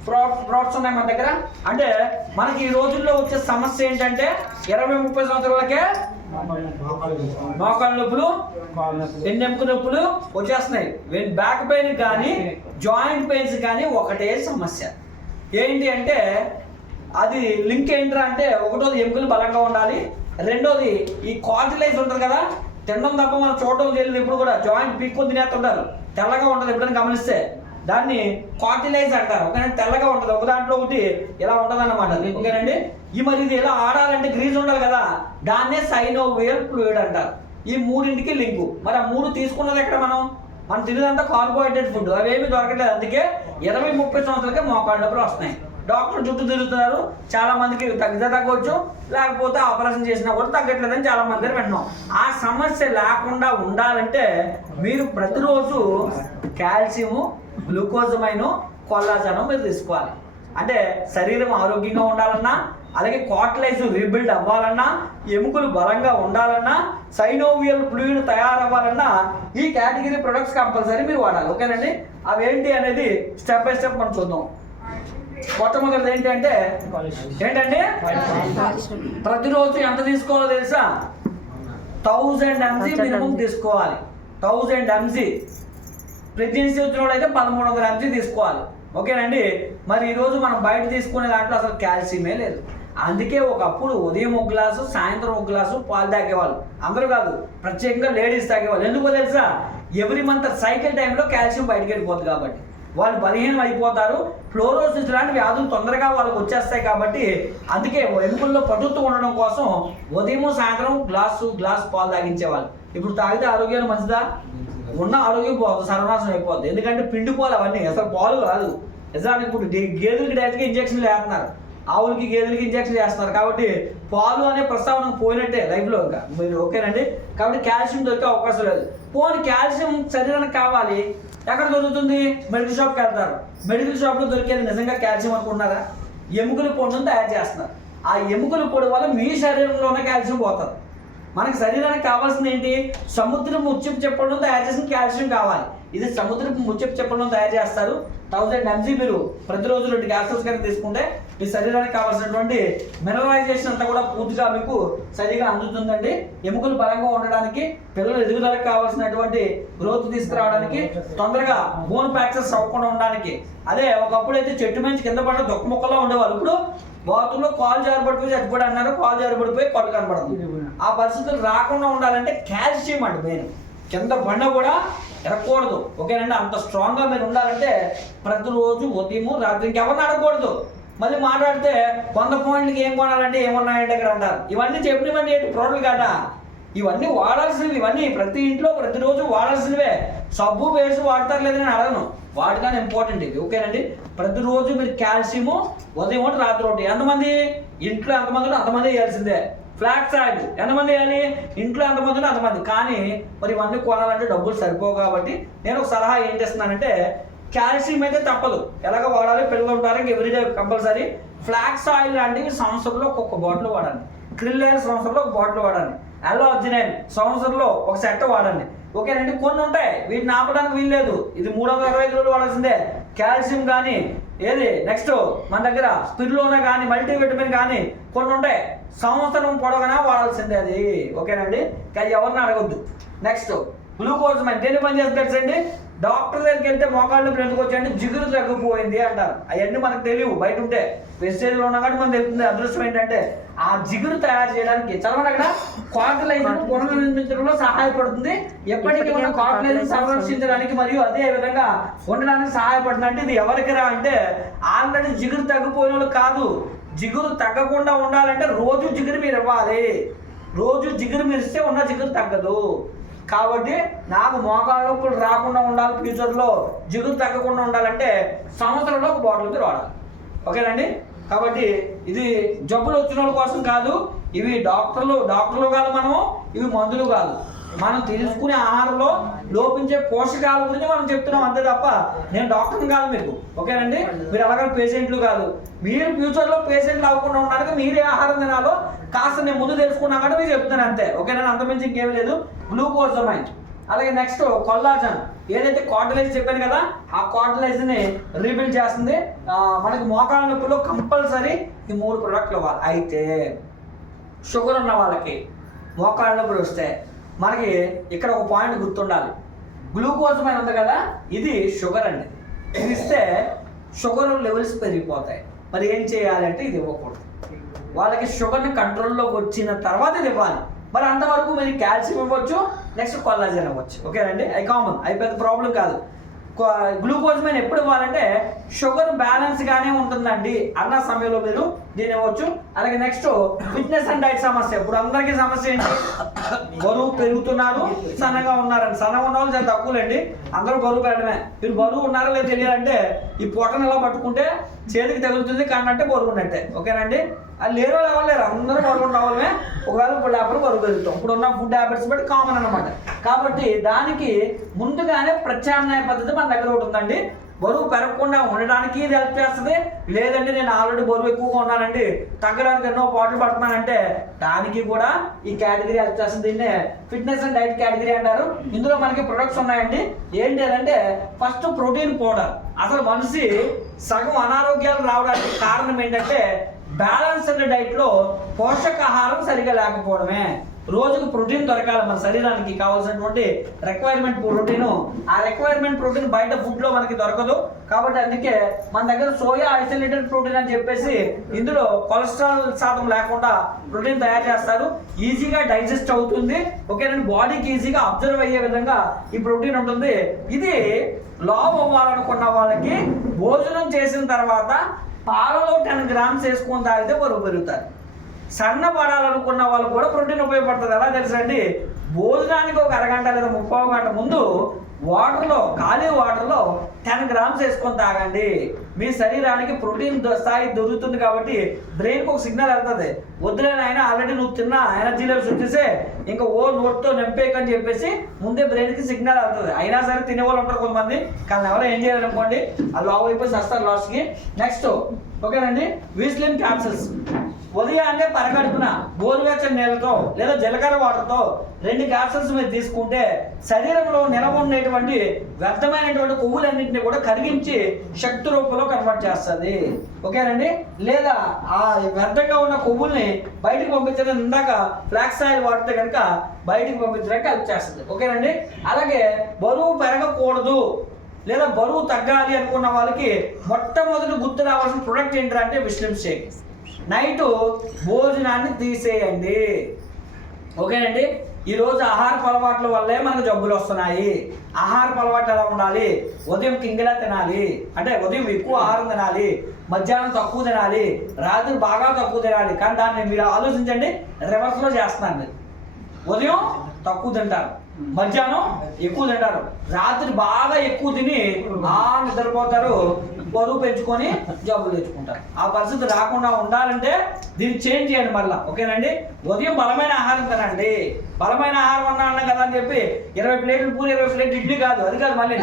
ప్రోడక్ట్స్ ఉన్నాయి మన దగ్గర. అంటే మనకి ఈ రోజుల్లో వచ్చే సమస్య ఏంటంటే 20-30 సంవత్సరాలకే మోకాళ్ళ నొప్పులు, వెన్నెముక నొప్పులు వచ్చేస్తున్నాయి. బ్యాక్ పెయిన్ కానీ జాయింట్ పెయిన్స్ కానీ ఒకటే సమస్య. ఏంటి అంటే అది లింక్ ఏంట్రా అంటే, ఒకటోది ఎముకలు బలంగా ఉండాలి, రెండోది ఈ కార్టిలేజ్ ఉంటుంది కదా, తినడం తప్ప మనం చూడడం తెలియదు. ఇప్పుడు కూడా జాయింట్ పీక్కొని తినేస్తుంటారు, తెల్లగా ఉంటుంది. ఎప్పుడైనా గమనిస్తే దాన్ని కార్టిలైజ్ అంటారు. ఓకేనండి, తెల్లగా ఉంటుంది. ఒక దాంట్లో ఒకటి ఇలా ఉంటుంది అన్నమాట, ఓకేనండి. ఈ మరి ఇది ఎలా ఆడాలంటే గ్రీజ్ ఉండాలి కదా, దాన్నే సైనోవియల్ ఫ్లూయిడ్ అంటారు. ఈ మూడింటికి లింకు. మరి ఆ మూడు తీసుకున్నది ఎక్కడ? మనం తినేదంతా కార్బోహైడ్రేట్ ఫుడ్, అవేమి దొరకట్లేదు. అందుకే 20-30 సంవత్సరాలకే మోకాళ్ళ నొప్పులు వస్తున్నాయి. డాక్టర్ చుట్టూ తిరుగుతున్నారు. చాలా మందికి తగ్గవచ్చు, లేకపోతే ఆపరేషన్ చేసినా కూడా తగ్గట్లేదని చాలా మంది విన్నాం. ఆ సమస్య లేకుండా ఉండాలంటే మీరు ప్రతిరోజు కాల్షియము, గ్లూకోజమైను, కొల్లాజను మీరు తీసుకోవాలి. అంటే శరీరం ఆరోగ్యంగా ఉండాలన్నా, అలాగే కార్టిలేజ్ రీబిల్డ్ అవ్వాలన్నా, ఎముకలు బలంగా ఉండాలన్నా, సైనోవియల్ ఫ్లూయిడ్ తయారవ్వాలన్నా ఈ కేటగిరీ ప్రొడక్ట్స్ కంపల్సరీ మీరు వాడాలి, ఓకేనండి. అవేంటి అనేది స్టెప్ బై స్టెప్ మనం చూద్దాం. మొట్టమొదటిది ఏంటంటే ప్రతిరోజు ఎంత తీసుకోవాలో తెలుసా? 1000 mg మినిమం తీసుకోవాలి. 1000 mg. ప్రెగ్నెన్సీ వచ్చిన వాళ్ళు అయితే 1300 mg తీసుకోవాలి. ఓకేనండి. మరి ఈరోజు మనం బయట తీసుకునే దాంట్లో అసలు కాల్షియమే లేదు. అందుకే ఒకప్పుడు ఉదయం 1 గ్లాసు, సాయంత్రం 1 గ్లాసు పాలు తాగేవాళ్ళు. అందరూ కాదు, ప్రత్యేకంగా లేడీస్ తాగేవాళ్ళు. ఎందుకో తెలుసా? ఎవ్రీ మంత్ సైకిల్ టైంలో కాల్షియం బయటకు వెళ్ళిపోతుంది కాబట్టి వాళ్ళు బలహీనం అయిపోతారు. ఫ్లోరోసిస్ లాంటి వ్యాధులు తొందరగా వాళ్ళకి వచ్చేస్తాయి కాబట్టి అందుకే ఎముకల్లో పటుత్వం ఉండడం కోసం ఉదయం సాయంత్రం గ్లాస్ పాలు తాగించేవాళ్ళు. ఇప్పుడు తాగితే ఆరోగ్యాలు మంచిదా? ఉన్న ఆరోగ్యం పోదు, సర్వనాశనం అయిపోద్ది. ఎందుకంటే పిండి పాలు అవన్నీ అసలు పాలు కాదు. నిజానికి ఇప్పుడు గేదెలకి డైరెక్ట్గా ఇంజక్షన్లు వేస్తున్నారు, ఆవులకి గేదెలకి ఇంజక్షన్లు వేస్తున్నారు. కాబట్టి పాలు అనే ప్రస్తావన పోయినట్టే లైఫ్లో ఇంకా మీరు. ఓకేనండి. కాబట్టి కాల్షియం దొరికే అవకాశం లేదు. పోనీ కాల్షియం శరీరానికి కావాలి, ఎక్కడ దొరుకుతుంది? మెడికల్ షాప్కి వెళ్తారు. మెడికల్ షాప్లో దొరికేది నిజంగా కాల్షియం అనుకున్నారా? ఎముకల పొడిని తయారు చేస్తున్నారు. ఆ ఎముకల పొడి వల్ల మీ శరీరంలోనే కాల్షియం పోతుంది. మనకి శరీరానికి కావాల్సింది ఏంటి? సముద్రం ముచ్చెప్పు చెప్పడంలో తయారు చేసిన కాల్షియం కావాలి. ఇది సముద్రపు ముచ్చెప్పు చెప్పడంలో తయారు చేస్తారు. 1000 mg మీరు ప్రతిరోజు 2 క్యాప్సూల్స్ కనుక తీసుకుంటే మీ శరీరానికి కావాల్సినటువంటి మినరలైజేషన్ అంతా కూడా పూర్తిగా మీకు సరిగా అందుతుందండి. ఎముకలు బలంగా ఉండడానికి, పిల్లల ఎదుగుదలకు కావాల్సినటువంటి గ్రోత్ తీసుకురావడానికి, తొందరగా బోన్ ఫ్రాక్చర్స్ అవ్వకుండా ఉండడానికి. అదే ఒకప్పుడు అయితే చెట్టు మంచి కింద పడ్డ దొక్క ముక్కలా ఉండేవాళ్ళు. ఇప్పుడు బాతుల్లో కాలు జారిపడిపోయి చచ్చిపోయి అన్నారు, కాలు జారిపడిపోయి కొట్టు కనపడుతుంది. ఆ పరిస్థితులు రాకుండా ఉండాలంటే కాల్షియం అండి మెయిన్. కింద బండ కూడా ఎరగకూడదు. ఓకేనండి. అంత స్ట్రాంగ్గా మీరు ఉండాలంటే ప్రతిరోజు ఉదయము రాత్రి ఇంకెవరిని అడగకూడదు. మళ్ళీ మాట్లాడితే 100 పాయింట్లకి ఏం కొనాలంటే ఏమున్నాయంటే ఇక్కడ అంటారు. ఇవన్నీ చెప్పినవన్నీ ఏంటి? ప్రోడక్ట్లు కదా ఇవన్నీ, వాడాల్సినవి. ఇవన్నీ ప్రతి ఇంట్లో ప్రతిరోజు వాడాల్సినవే. సబ్బు పేస్ట్ వాడతారు లేదని నేను అడగను, వాటికన్నా ఇంపార్టెంట్ ఇది. ఓకేనండి. ప్రతిరోజు మీరు కాల్షియము ఉదయం ఒకటి రాత్రి ఒకటి. ఎంతమంది ఇంట్లో ఎంతమంది అంతమంది వేయాల్సిందే. ఫ్లాక్స్ ఆయిల్ ఎంతమంది వేయాలి? ఇంట్లో ఎంతమంది అంతమంది. కానీ మరి ఇవన్నీ కొనాలంటే డబ్బులు సరిపోవు కాబట్టి నేను ఒక సలహా ఏం చేస్తున్నానంటే, కాల్షియం అయితే తప్పదు, ఎలాగ వాడాలి? పిల్లలు ఉంటారు ఎవ్రీడే కంపల్సరీ. ఫ్లాక్స్ ఆయిల్ లాంటివి సంవత్సరంలో ఒక్కొక్క బాటిల్ వాడండి. క్రిల్ ఆయిల్ సంవత్సరంలో ఒక బాటిల్ వాడండి. అల్లోజినైన్ సంవత్సరంలో ఒక సెట్ వాడండి. ఓకేనండి. కొన్ని ఉంటాయి వీటిని ఆపడానికి వీల్లేదు. ఇది 365 రోజులు వాడాల్సిందే. కాల్షియం కానీ ఏది నెక్స్ట్ మన దగ్గర స్పిరులోనా కానీ మల్టీవిటమిన్ కానీ కొన్ని ఉంటాయి సంవత్సరం పొడవునా వాడాల్సిందే అది. ఓకేనండి. కానీ ఎవరిని అడగొద్దు. నెక్స్ట్ గ్లూకోజ్ దేని పని చేస్తాడండి? డాక్టర్ దగ్గరికి వెళ్తే మోకాళ్ళ నొప్పులు ఎందుకు వచ్చాయంటే జిగురు తగ్గిపోయింది అంటారు. అవన్నీ మనకు తెలియవు, బయట ఉంటే వెజిటేరియల్ ఉన్నా కానీ మనకు తెలుస్తుంది. అదృష్టం ఏంటంటే ఆ జిగురు తయారు చేయడానికి చదవండి అక్కడ కార్టిలైజర్ పునర్నిర్మించడంలో సహాయపడుతుంది. ఎప్పటికీ మనం కార్టిలైజర్ సంరక్షించడానికి మరియు అదే విధంగా ఉండడానికి సహాయపడుతుంది. అంటే ఇది ఎవరికి రా అంటే ఆల్రెడీ జిగురు తగ్గిపోయిన వాళ్ళు కాదు. జిగురు తగ్గకుండా ఉండాలంటే రోజు జిగురు మీరు ఇవ్వాలి. రోజు జిగురు మీరు ఇస్తే ఉన్న జిగురు తగ్గదు. కాబట్టి నాకు మోకాళ్ళ నొప్పులు రాకుండా ఉండాలి, ఫ్యూచర్లో జిగురు తగ్గకుండా ఉండాలంటే సంవత్సరంలో ఒక బాటిల్ మీరు వాడాలి. ఓకేనండి. కాబట్టి ఇది జబ్బులు వచ్చిన వాళ్ళ కోసం కాదు, ఇవి డాక్టర్లు కాదు, మనము ఇవి మందులు కాదు. మనం తీసుకునే ఆహారంలో లోపించే పోషకాల గురించి మనం చెప్తున్నాం అంతే తప్ప నేను డాక్టర్ని కాదు మీకు. ఓకేనండి. మీరు అలాగే పేషెంట్లు కాదు. మీరు ఫ్యూచర్లో పేషెంట్లు అవ్వకుండా ఉండడానికి మీరే ఆహారం తినాలో కాస్త నేను ముందు తెలుసుకున్నా కాబట్టి మీరు చెప్తున్నాను అంతే. ఓకేనా? అంతమించి ఇంకేమీ లేదు. గ్లూకోజమైన్, అలాగే నెక్స్ట్ కొల్లాజన్, ఏదైతే కార్టిలైజ్ చెప్పాను కదా ఆ కార్టిలైజ్ని రీబిల్డ్ చేస్తుంది. మనకి మోకాళ్ళ నొప్పిలో కంపల్సరీ ఈ 3 ప్రొడక్ట్లు ఇవ్వాలి. అయితే షుగర్ ఉన్న వాళ్ళకి మోకాళ్ళ నొప్పులు వస్తే మనకి ఇక్కడ ఒక పాయింట్ గుర్తుండాలి. గ్లూకోజమైన్ ఉంది కదా, ఇది షుగర్ అండి. ఇది ఇస్తే షుగర్ లెవెల్స్ పెరిగిపోతాయి. మరి ఏం చేయాలంటే ఇది ఇవ్వకూడదు. వాళ్ళకి షుగర్ని కంట్రోల్లోకి వచ్చిన తర్వాత ఇది ఇవ్వాలి. మరి అంతవరకు మీరు కాల్షియం ఇవ్వచ్చు, నెక్స్ట్ కొల్లాజన్ ఇవ్వచ్చు. ఓకేనండి. అవి కామన్, అవి పెద్ద ప్రాబ్లం కాదు. గ్లూకోజమైన్ ఎప్పుడు ఇవ్వాలంటే షుగర్ బ్యాలెన్స్గానే ఉంటుందండి అన్న సమయంలో మీరు దీన్ని ఇవ్వచ్చు. అలాగే నెక్స్ట్ ఫిట్నెస్ అండ్ డైట్ సమస్య. ఇప్పుడు అందరికీ సమస్య ఏంటి? బరువు పెరుగుతున్నారు, సన్నగా ఉన్నారండి. సన్నగా ఉన్న వాళ్ళు చాలా తక్కువలేండి, అందరూ బరువు పెట్టడమే. మీరు బరువు ఉన్నారో లేదో తెలియాలంటే ఈ పొట్టను ఎలా పట్టుకుంటే చేతికి తగులుతుంది, కన్నంటే బరువు ఉన్నట్టే. ఓకేనండి. అది లేరో లేవలేరు, అందరూ బరువు ఉన్న వాళ్ళమే. ఒకవేళ ఇప్పుడు లేకపోతే బరువు పెరుగుతాం. ఇప్పుడు ఉన్న ఫుడ్ హ్యాబిట్స్ బట్టి కామన్ అనమాట. కాబట్టి దానికి ముందుగానే ప్రత్యామ్నాయ పద్ధతి మన దగ్గర ఒకటి ఉందండి. బరువు పెరగకుండా ఉండడానికి ఇది హెల్ప్ చేస్తుంది. లేదంటే నేను ఆల్రెడీ బరువు ఎక్కువగా ఉన్నానండి, తగ్గడానికి ఎన్నో పాటలు పడుతున్నానంటే దానికి కూడా ఈ కేటగిరీ హెల్ప్ చేస్తుంది. దీన్నే ఫిట్నెస్ అండ్ డైట్ కేటగిరీ అంటారు. ఇందులో మనకి ప్రొడక్ట్స్ ఉన్నాయండి. ఏంటి అంటే ఫస్ట్ ప్రోటీన్ పౌడర్. అసలు మనిషి సగం అనారోగ్యాలు రావడానికి కారణం ఏంటంటే బ్యాలెన్స్డ్ డైట్లో పోషకాహారం సరిగా లేకపోవడమే. రోజుకు ప్రోటీన్ దొరకాలి మన శరీరానికి కావాల్సినటువంటి రిక్వైర్మెంట్ ప్రోటీన్. ఆ రిక్వైర్మెంట్ ప్రోటీన్ బయట ఫుడ్ లో మనకి దొరకదు. కాబట్టి అందుకే మన దగ్గర సోయా ఐసోలేటెడ్ ప్రోటీన్ అని చెప్పేసి ఇందులో కొలెస్ట్రాల్ శాతం లేకుండా ప్రోటీన్ తయారు చేస్తారు. ఈజీగా డైజెస్ట్ అవుతుంది. ఓకేనండి, బాడీకి ఈజీగా అబ్జర్వ్ అయ్యే విధంగా ఈ ప్రోటీన్ ఉంటుంది. ఇది లావ్ అవ్వాలనుకున్న వాళ్ళకి భోజనం చేసిన తర్వాత పాలలో 10 గ్రామ్స్ వేసుకొని తాగితే బరువు పెరుగుతారు. సన్నపడాలనుకున్న వాళ్ళు కూడా ప్రోటీన్ ఉపయోగపడుతుంది. ఎలా తెలుసండి, భోజనానికి ఒక అరగంట లేదా 30 గంట ముందు ఖాళీ వాటర్లో 10 గ్రామ్స్ వేసుకొని తాగండి. మీ శరీరానికి ప్రోటీన్ స్థాయి దొరుకుతుంది. కాబట్టి బ్రెయిన్కి ఒక సిగ్నల్ వెళ్తుంది, వద్దులేని అయినా ఆల్రెడీ నువ్వు తిన్న ఎనర్జీ లెవెల్స్ వచ్చేసే ఇంకా నోట్తో నింపేయకని చెప్పేసి ముందే బ్రెయిన్కి సిగ్నల్ వెళ్తుంది. అయినా సరే తినేవాళ్ళు ఉంటారు కొంతమంది, కానీ ఎవరో ఏం చేయాలి అనుకోండి, అది లావ్ అయిపోయి వస్తారు లాస్ట్కి. నెక్స్ట్ ఓకేనండి, వీస్లిన్ క్యాప్సిల్స్. ఉదయాన్నే పరగడుపున గోరువెచ్చని నీళ్ళతో లేదా జీలకర్ర వాటర్తో 2 క్యాప్సిల్స్ మీరు తీసుకుంటే శరీరంలో నిలవ ఉండేటువంటి వ్యర్థమైనటువంటి కొవ్వులన్నింటినీ కూడా కరిగించి శక్తి రూపంలో కన్వర్ట్ చేస్తుంది. ఓకేనండి, లేదా ఆ వ్యర్థంగా ఉన్న కొవ్వుల్ని బయటకు పంపించడం, ఇందాక ఫ్లాక్స్ ఆయిల్ వాడితే కనుక బయటకు పంపించడానికి హెల్ప్ చేస్తుంది. ఓకేనండి, అలాగే బరువు పెరగకూడదు లేదా బరువు తగ్గాలి అనుకున్న వాళ్ళకి మొట్టమొదటి గుర్తు రావాల్సిన ప్రొడక్ట్ ఏంటంటే విస్లిమ్ షేక్. నైట్ భోజనాన్ని తీసేయండి. ఓకేనండి, ఈరోజు ఆహారపు అలవాట్ల వల్లే మనకు జబ్బులు వస్తున్నాయి. ఆహారపు అలవాట్లు ఎలా ఉండాలి, ఉదయం కింగిలా తినాలి, అంటే ఉదయం ఎక్కువ ఆహారం తినాలి, మధ్యాహ్నం తక్కువ తినాలి, రాత్రి బాగా తక్కువ తినాలి. కానీ దాన్ని మీరు ఆలోచించండి, రివర్స్లో చేస్తున్నారు. మీరు ఉదయం తక్కువ తింటారు, మధ్యాహ్నం ఎక్కువ తింటారు, రాత్రి బాగా ఎక్కువ తిని నిద్రపోతారు, బరువు పెంచుకొని జబ్బులు తెచ్చుకుంటారు. ఆ పరిస్థితి రాకుండా ఉండాలంటే దీన్ని చేంజ్ చేయండి మళ్ళీ. ఓకేనండి, ఉదయం బలమైన ఆహారం తినండి. బలమైన ఆహారం అన్నా కదా అని చెప్పి 20 ప్లేట్లు పూరి 20 ప్లేట్లు ఇడ్లీ కాదు, అది కాదు, మళ్ళీ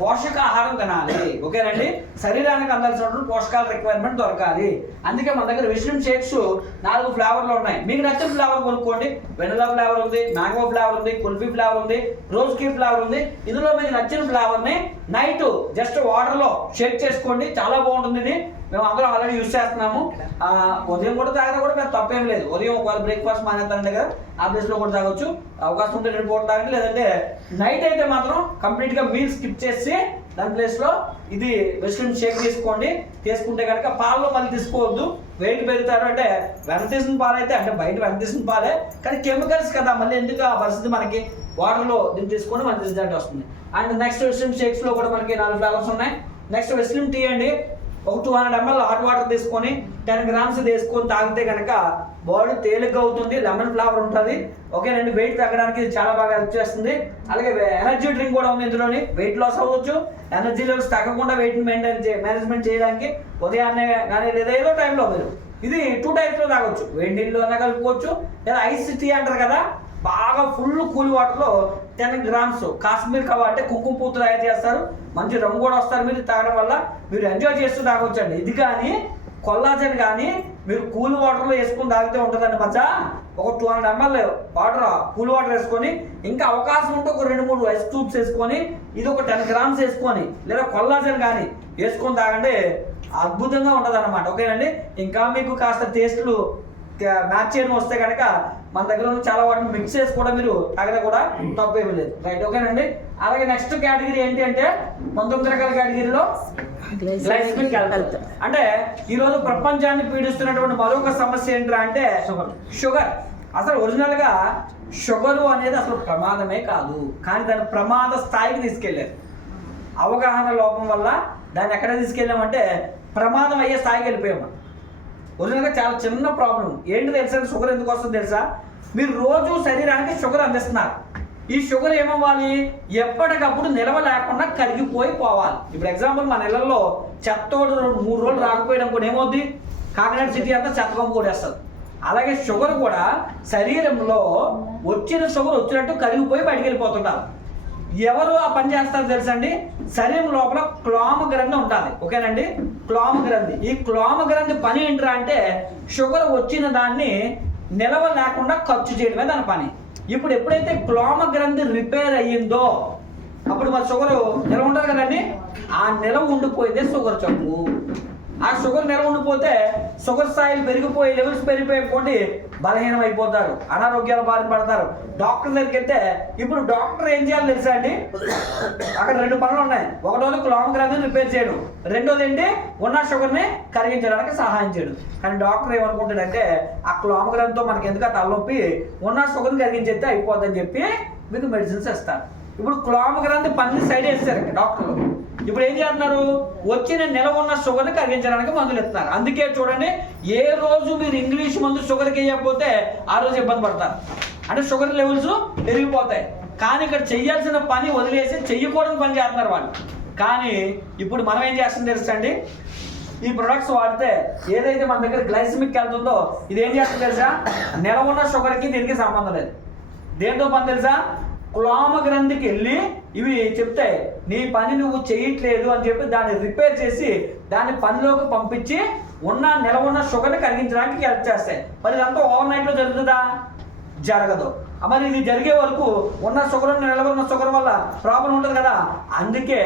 పోషకాహారం తినాలి. ఓకేనండి, శరీరానికి అందాల్సినటువంటి పోషకాల రిక్వైర్మెంట్ దొరకాలి. అందుకే మన దగ్గర విస్లిమ్ షేక్స్ 4 ఫ్లేవర్లు ఉన్నాయి. మీకు నచ్చిన ఫ్లేవర్ కొనుక్కోండి. వెనిలా ఫ్లేవర్ ఉంది, మ్యాంగో ఫ్లేవర్ ఉంది, కుల్ఫీ ఫ్లేవర్ ఉంది, రోజ్ కీ ఫ్లేవర్ ఉంది. ఇందులో మీకు నచ్చిన ఫ్లేవర్ని నైట్ జస్ట్ వాటర్లో షేక్ చేసుకోండి, చాలా బాగుంటుంది. ఇది మేము అందరం ఆల్రెడీ యూజ్ చేస్తున్నాము. ఉదయం కూడా తాగినా కూడా మేము తప్పేం లేదు. ఉదయం ఒకవేళ బ్రేక్ఫాస్ట్ మానేస్తారంటే కదా ఆ ప్లేస్లో కూడా తాగొచ్చు. అవకాశం ఉంటే 2 పూటలు తాగండి. లేదంటే నైట్ అయితే మాత్రం కంప్లీట్గా మీల్ స్కిప్ చేసి దాని ప్లేస్లో ఇది విస్లిమ్ షేక్ తీసుకోండి. తీసుకుంటే కనుక పాలలో మళ్ళీ తీసుకోవద్దు, వెయిట్ పెరుగుతారు. అంటే వెన తీసిన పాలైతే, అంటే బయట వెన తీసిన పాలే, కానీ కెమికల్స్ కదా, మళ్ళీ ఎందుకు ఆ పరిస్థితి మనకి వాటర్లో దీన్ని తీసుకొని మనకి రిజల్ట్ వస్తుంది. అండ్ నెక్స్ట్ విస్లిమ్ షేక్స్లో కూడా మనకి 4 ఫ్లేవర్స్ ఉన్నాయి. నెక్స్ట్ విస్లిమ్ టీ అండి. ఒక 200 ml హాట్ వాటర్ తీసుకొని 10 గ్రామ్స్ తీసుకొని తాగితే కనుక బాడీ తేలిగ్గా అవుతుంది. లెమన్ ఫ్లేవర్ ఉంటుంది. ఓకేనండి, వెయిట్ తగ్గడానికి ఇది చాలా బాగా హెల్ప్ చేస్తుంది. అలాగే ఎనర్జీ డ్రింక్ కూడా ఉంది ఇందులోని. వెయిట్ లాస్ అవ్వచ్చు, ఎనర్జీ లెవెల్స్ తగ్గకుండా వెయిట్ మేనేజ్మెంట్ చేయడానికి ఉదయాన్నే కానీ లేదా ఏదో టైంలో మీరు ఇది 2 టైప్స్లో తాగొచ్చు. వేడి నీళ్ళు అన్నా కలుపుకోవచ్చు, లేదా ఐస్ టీ అంటారు కదా, బాగా ఫుల్ కూల్ వాటర్లో 10 గ్రామ్స్ కాశ్మీర్ కవా అంటే కుంకుమ పూత తయారు చేస్తారు. మంచి రంగు కూడా వస్తారు. మీరు తాగడం వల్ల మీరు ఎంజాయ్ చేస్తూ తాగొచ్చండి. ఇది కానీ కొల్లాజన్ కానీ మీరు కూల్ వాటర్లో వేసుకొని తాగితే ఉంటుందండి మచ్చా. ఒక 200 ml వాటర్ కూల్ వాటర్ వేసుకొని, ఇంకా అవకాశం ఉంటే ఒక 2-3 ఐస్ క్యూబ్స్ వేసుకొని, ఇది ఒక 10 గ్రామ్స్ వేసుకొని లేదా కొల్లాజన్ కానీ వేసుకొని తాగండి, అద్భుతంగా ఉంటుంది అన్నమాట. ఓకేనండి, ఇంకా మీకు కాస్త టేస్ట్లు మ్యాచ్ చేయడం వస్తే కనుక మన దగ్గర ఉన్న చాలా వాటిని మిక్స్ చేసి కూడా మీరు తాగినా కూడా తప్పేమీ లేదు. రైట్, ఓకేనండి. అలాగే నెక్స్ట్ కేటగిరీ ఏంటి అంటే 19 రకాల కేటగిరీలో గ్లైసెమిక్ హెల్త్. అంటే ఈరోజు ప్రపంచాన్ని పీడిస్తున్నటువంటి మరొక సమస్య ఏంటంటే అంటే షుగర్. అసలు ఒరిజినల్గా షుగరు అనేది అసలు ప్రమాదమే కాదు, కానీ దాని ప్రమాద స్థాయికి తీసుకెళ్ళారు. అవగాహన లోపం వల్ల దాన్ని ఎక్కడ తీసుకెళ్ళామంటే ప్రమాదం అయ్యే స్థాయికి వెళ్ళిపోయాము. ఒరిజినల్గా చాలా చిన్న ప్రాబ్లం ఏంటి తెలుసా, షుగర్ ఎందుకు వస్తుంది తెలుసా? మీరు రోజు శరీరానికి షుగర్ అందిస్తున్నారు. ఈ షుగర్ ఏమవ్వాలి, ఎప్పటికప్పుడు నిల్వ లేకుండా కరిగిపోయి పోవాలి. ఇప్పుడు ఎగ్జాంపుల్ మన ఇళ్లలో చెత్తోడు 3 రోజులు రాకపోయడం కూడా ఏమవుద్ది, కాకినాడ సిటీ అంతా చెత్తకొమ్మ కూడేస్తుంది. అలాగే షుగర్ కూడా శరీరంలో వచ్చిన షుగర్ వచ్చినట్టు కరిగిపోయి బయటికి వెళ్ళిపోతుంటారు. ఎవరు ఆ పని చేస్తారు తెలుసండి? శరీరం లోపల క్లోమ గ్రంథి ఉంటుంది. ఓకేనండి, క్లోమ గ్రంథి. ఈ క్లోమ గ్రంథి పని ఏంట్రా అంటే షుగర్ వచ్చిన దాన్ని నిలవ లేకుండా ఖర్చు చేయడమే దాని పని. ఇప్పుడు ఎప్పుడైతే క్లోమ గ్రంథి రిపేర్ అయ్యిందో అప్పుడు మరి షుగర్ నిలవ ఉంటుంది కదండి, ఆ నిలవ ఉండిపోయిందే షుగర్ జబ్బు. ఆ షుగర్ నిల్వ ఉండిపోతే షుగర్ స్థాయిలు పెరిగిపోయి లెవెల్స్ పెరిగిపోయి బలహీనం అయిపోతారు, అనారోగ్యాల బారిన పడతారు. డాక్టర్ దగ్గరికి వెళ్తే ఇప్పుడు డాక్టర్ ఏం చేయాలో తెలుసా అండి? అక్కడ 2 పనులు ఉన్నాయి. ఒకటోది క్లామ్ గ్రంథిని రిపేర్ చేయడం, రెండోది ఏంటి ఉన్న షుగర్ని కరిగించడానికి సహాయం చేయడం. కానీ డాక్టర్ ఏమనుకుంటాడంటే ఆ క్లామ్ గ్రంథితో మనకి ఎందుకు తలనొప్పి, ఉన్న షుగర్ని కరిగించేస్తే అయిపోద్దని చెప్పి మీకు మెడిసిన్స్ ఇస్తారు. ఇప్పుడు క్లామ్ గ్రంథి పని సైడ్ వేస్తారు డాక్టర్లు. ఇప్పుడు ఏం చేస్తున్నారు? వచ్చిన నిలవ ఉన్న షుగర్ని కరిగించడానికి మందులు ఇస్తున్నారు. అందుకే చూడండి, ఏ రోజు మీరు ఇంగ్లీష్ మందు షుగర్కి వేయకపోతే ఆ రోజు ఇబ్బంది పడతారు. అంటే షుగర్ లెవెల్స్ పెరిగిపోతాయి. కానీ ఇక్కడ చెయ్యాల్సిన పని వదిలేసి చెయ్యకూడని పని చేస్తున్నారు వాళ్ళు. కానీ ఇప్పుడు మనం ఏం చేస్తుంది తెలుసా అండి? ఈ ప్రొడక్ట్స్ వాడితే ఏదైతే మన దగ్గర గ్లైసిమిక్ వెళ్తుందో ఇది ఏం చేస్తుంది తెలుసా? నిలవ ఉన్న షుగర్కి దీనికి సంబంధం లేదు. దేంతో పని తెలుసా? క్లామ గ్రంథికి వెళ్ళి ఇవి చెప్తాయి నీ పని నువ్వు చేయట్లేదు అని చెప్పి దాన్ని రిపేర్ చేసి దాన్ని పనిలోకి పంపించి నిలవ ఉన్న షుగర్ని కరిగించడానికి హెల్ప్ చేస్తాయి. మరి ఇదంతా ఓవర్ నైట్లో జరుగుతుందా? జరగదు. మరి ఇది జరిగే వరకు ఉన్న షుగర్ నిలవ ఉన్న షుగర్ వల్ల ప్రాబ్లం ఉంటుంది కదా. అందుకే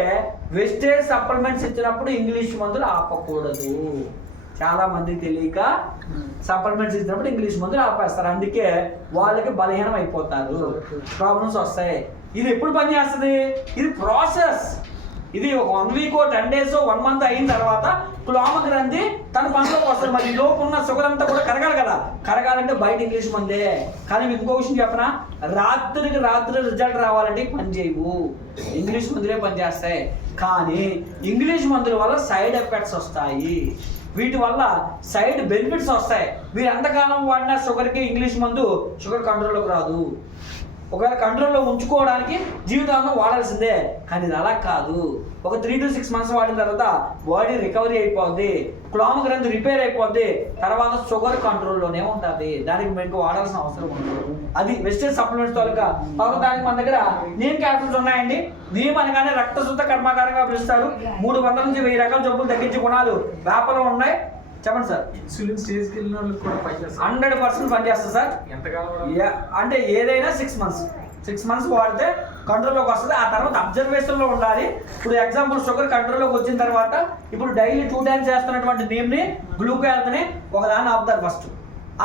వెస్టేజ్ సప్లిమెంట్స్ ఇచ్చినప్పుడు ఇంగ్లీష్ మందులు ఆపకూడదు. చాలా మంది తెలియక సప్లిమెంట్స్ ఇచ్చినప్పుడు ఇంగ్లీష్ మందులు ఆపేస్తారు. అందుకే వాళ్ళకి బలహీనం అయిపోతారు, ప్రాబ్లమ్స్ వస్తాయి. ఇది ఎప్పుడు పని చేస్తుంది? ఇది ప్రాసెస్. ఇది ఒక 1 వీక్ 10 days 1 month అయిన తర్వాత క్లామ గ్రంథి తన పనిలోకి వస్తుంది. మరి లోపు ఉన్న షుగర్ అంతా కూడా కరగాలి కదా. కరగాలంటే బయట ఇంగ్లీష్ మందే. కానీ మీకు ఇంకో విషయం చెప్పనా, రాత్రికి రాత్రి రిజల్ట్ రావాలంటే పని చేయవు, ఇంగ్లీష్ మందులే పనిచేస్తాయి. కానీ ఇంగ్లీష్ మందుల వల్ల సైడ్ ఎఫెక్ట్స్ వస్తాయి, వీటి వల్ల సైడ్ బెనిఫిట్స్ వస్తాయి. మీరు ఎంతకాలం వాడినా షుగర్కి ఇంగ్లీష్ మందు షుగర్ కంట్రోల్లోకి రాదు. ఒకవేళ కంట్రోల్లో ఉంచుకోవడానికి జీవితాంతం వాడాల్సిందే. కానీ ఇది అలా కాదు. ఒక 3 to 6 months వాడిన తర్వాత బాడీ రికవరీ అయిపోద్ది, క్లామ గ్రంథి రిపేర్ అయిపోద్ది, తర్వాత షుగర్ కంట్రోల్లోనే ఉంటుంది. దానికి మీకు వాడాల్సిన అవసరం ఉండదు. అది వెస్టేజ్ సప్లిమెంట్స్ తాలూకా. దానికి మన దగ్గర నీమ్ క్యాప్సూల్స్ ఉన్నాయండి. నీమ్ అనగానే రక్తశుద్ధ కర్మాగారంగా పిలుస్తారు. 300 నుంచి 1000 రకాల జబ్బులు తగ్గించే గుణాలు వేపలో ఉన్నాయి. చెప్పండి సార్. ఇన్సులిన్ స్టేజ్కి వెళ్ళిన వాళ్ళకి కూడా పనిచేస్తుంది. 100% పనిచేస్తుంది సార్. ఎంతకాలం? అంటే ఏదైనా 6 months వాడితే కంట్రోల్లోకి వస్తుంది. ఆ తర్వాత అబ్జర్వేషన్లో ఉండాలి. ఇప్పుడు ఎగ్జాంపుల్ షుగర్ కంట్రోల్లోకి వచ్చిన తర్వాత ఇప్పుడు డైలీ 2 times చేస్తున్నటువంటి నీమ్ని గ్లూకోజ్ ఒకదాన్ని ఆపుతారు ఫస్ట్.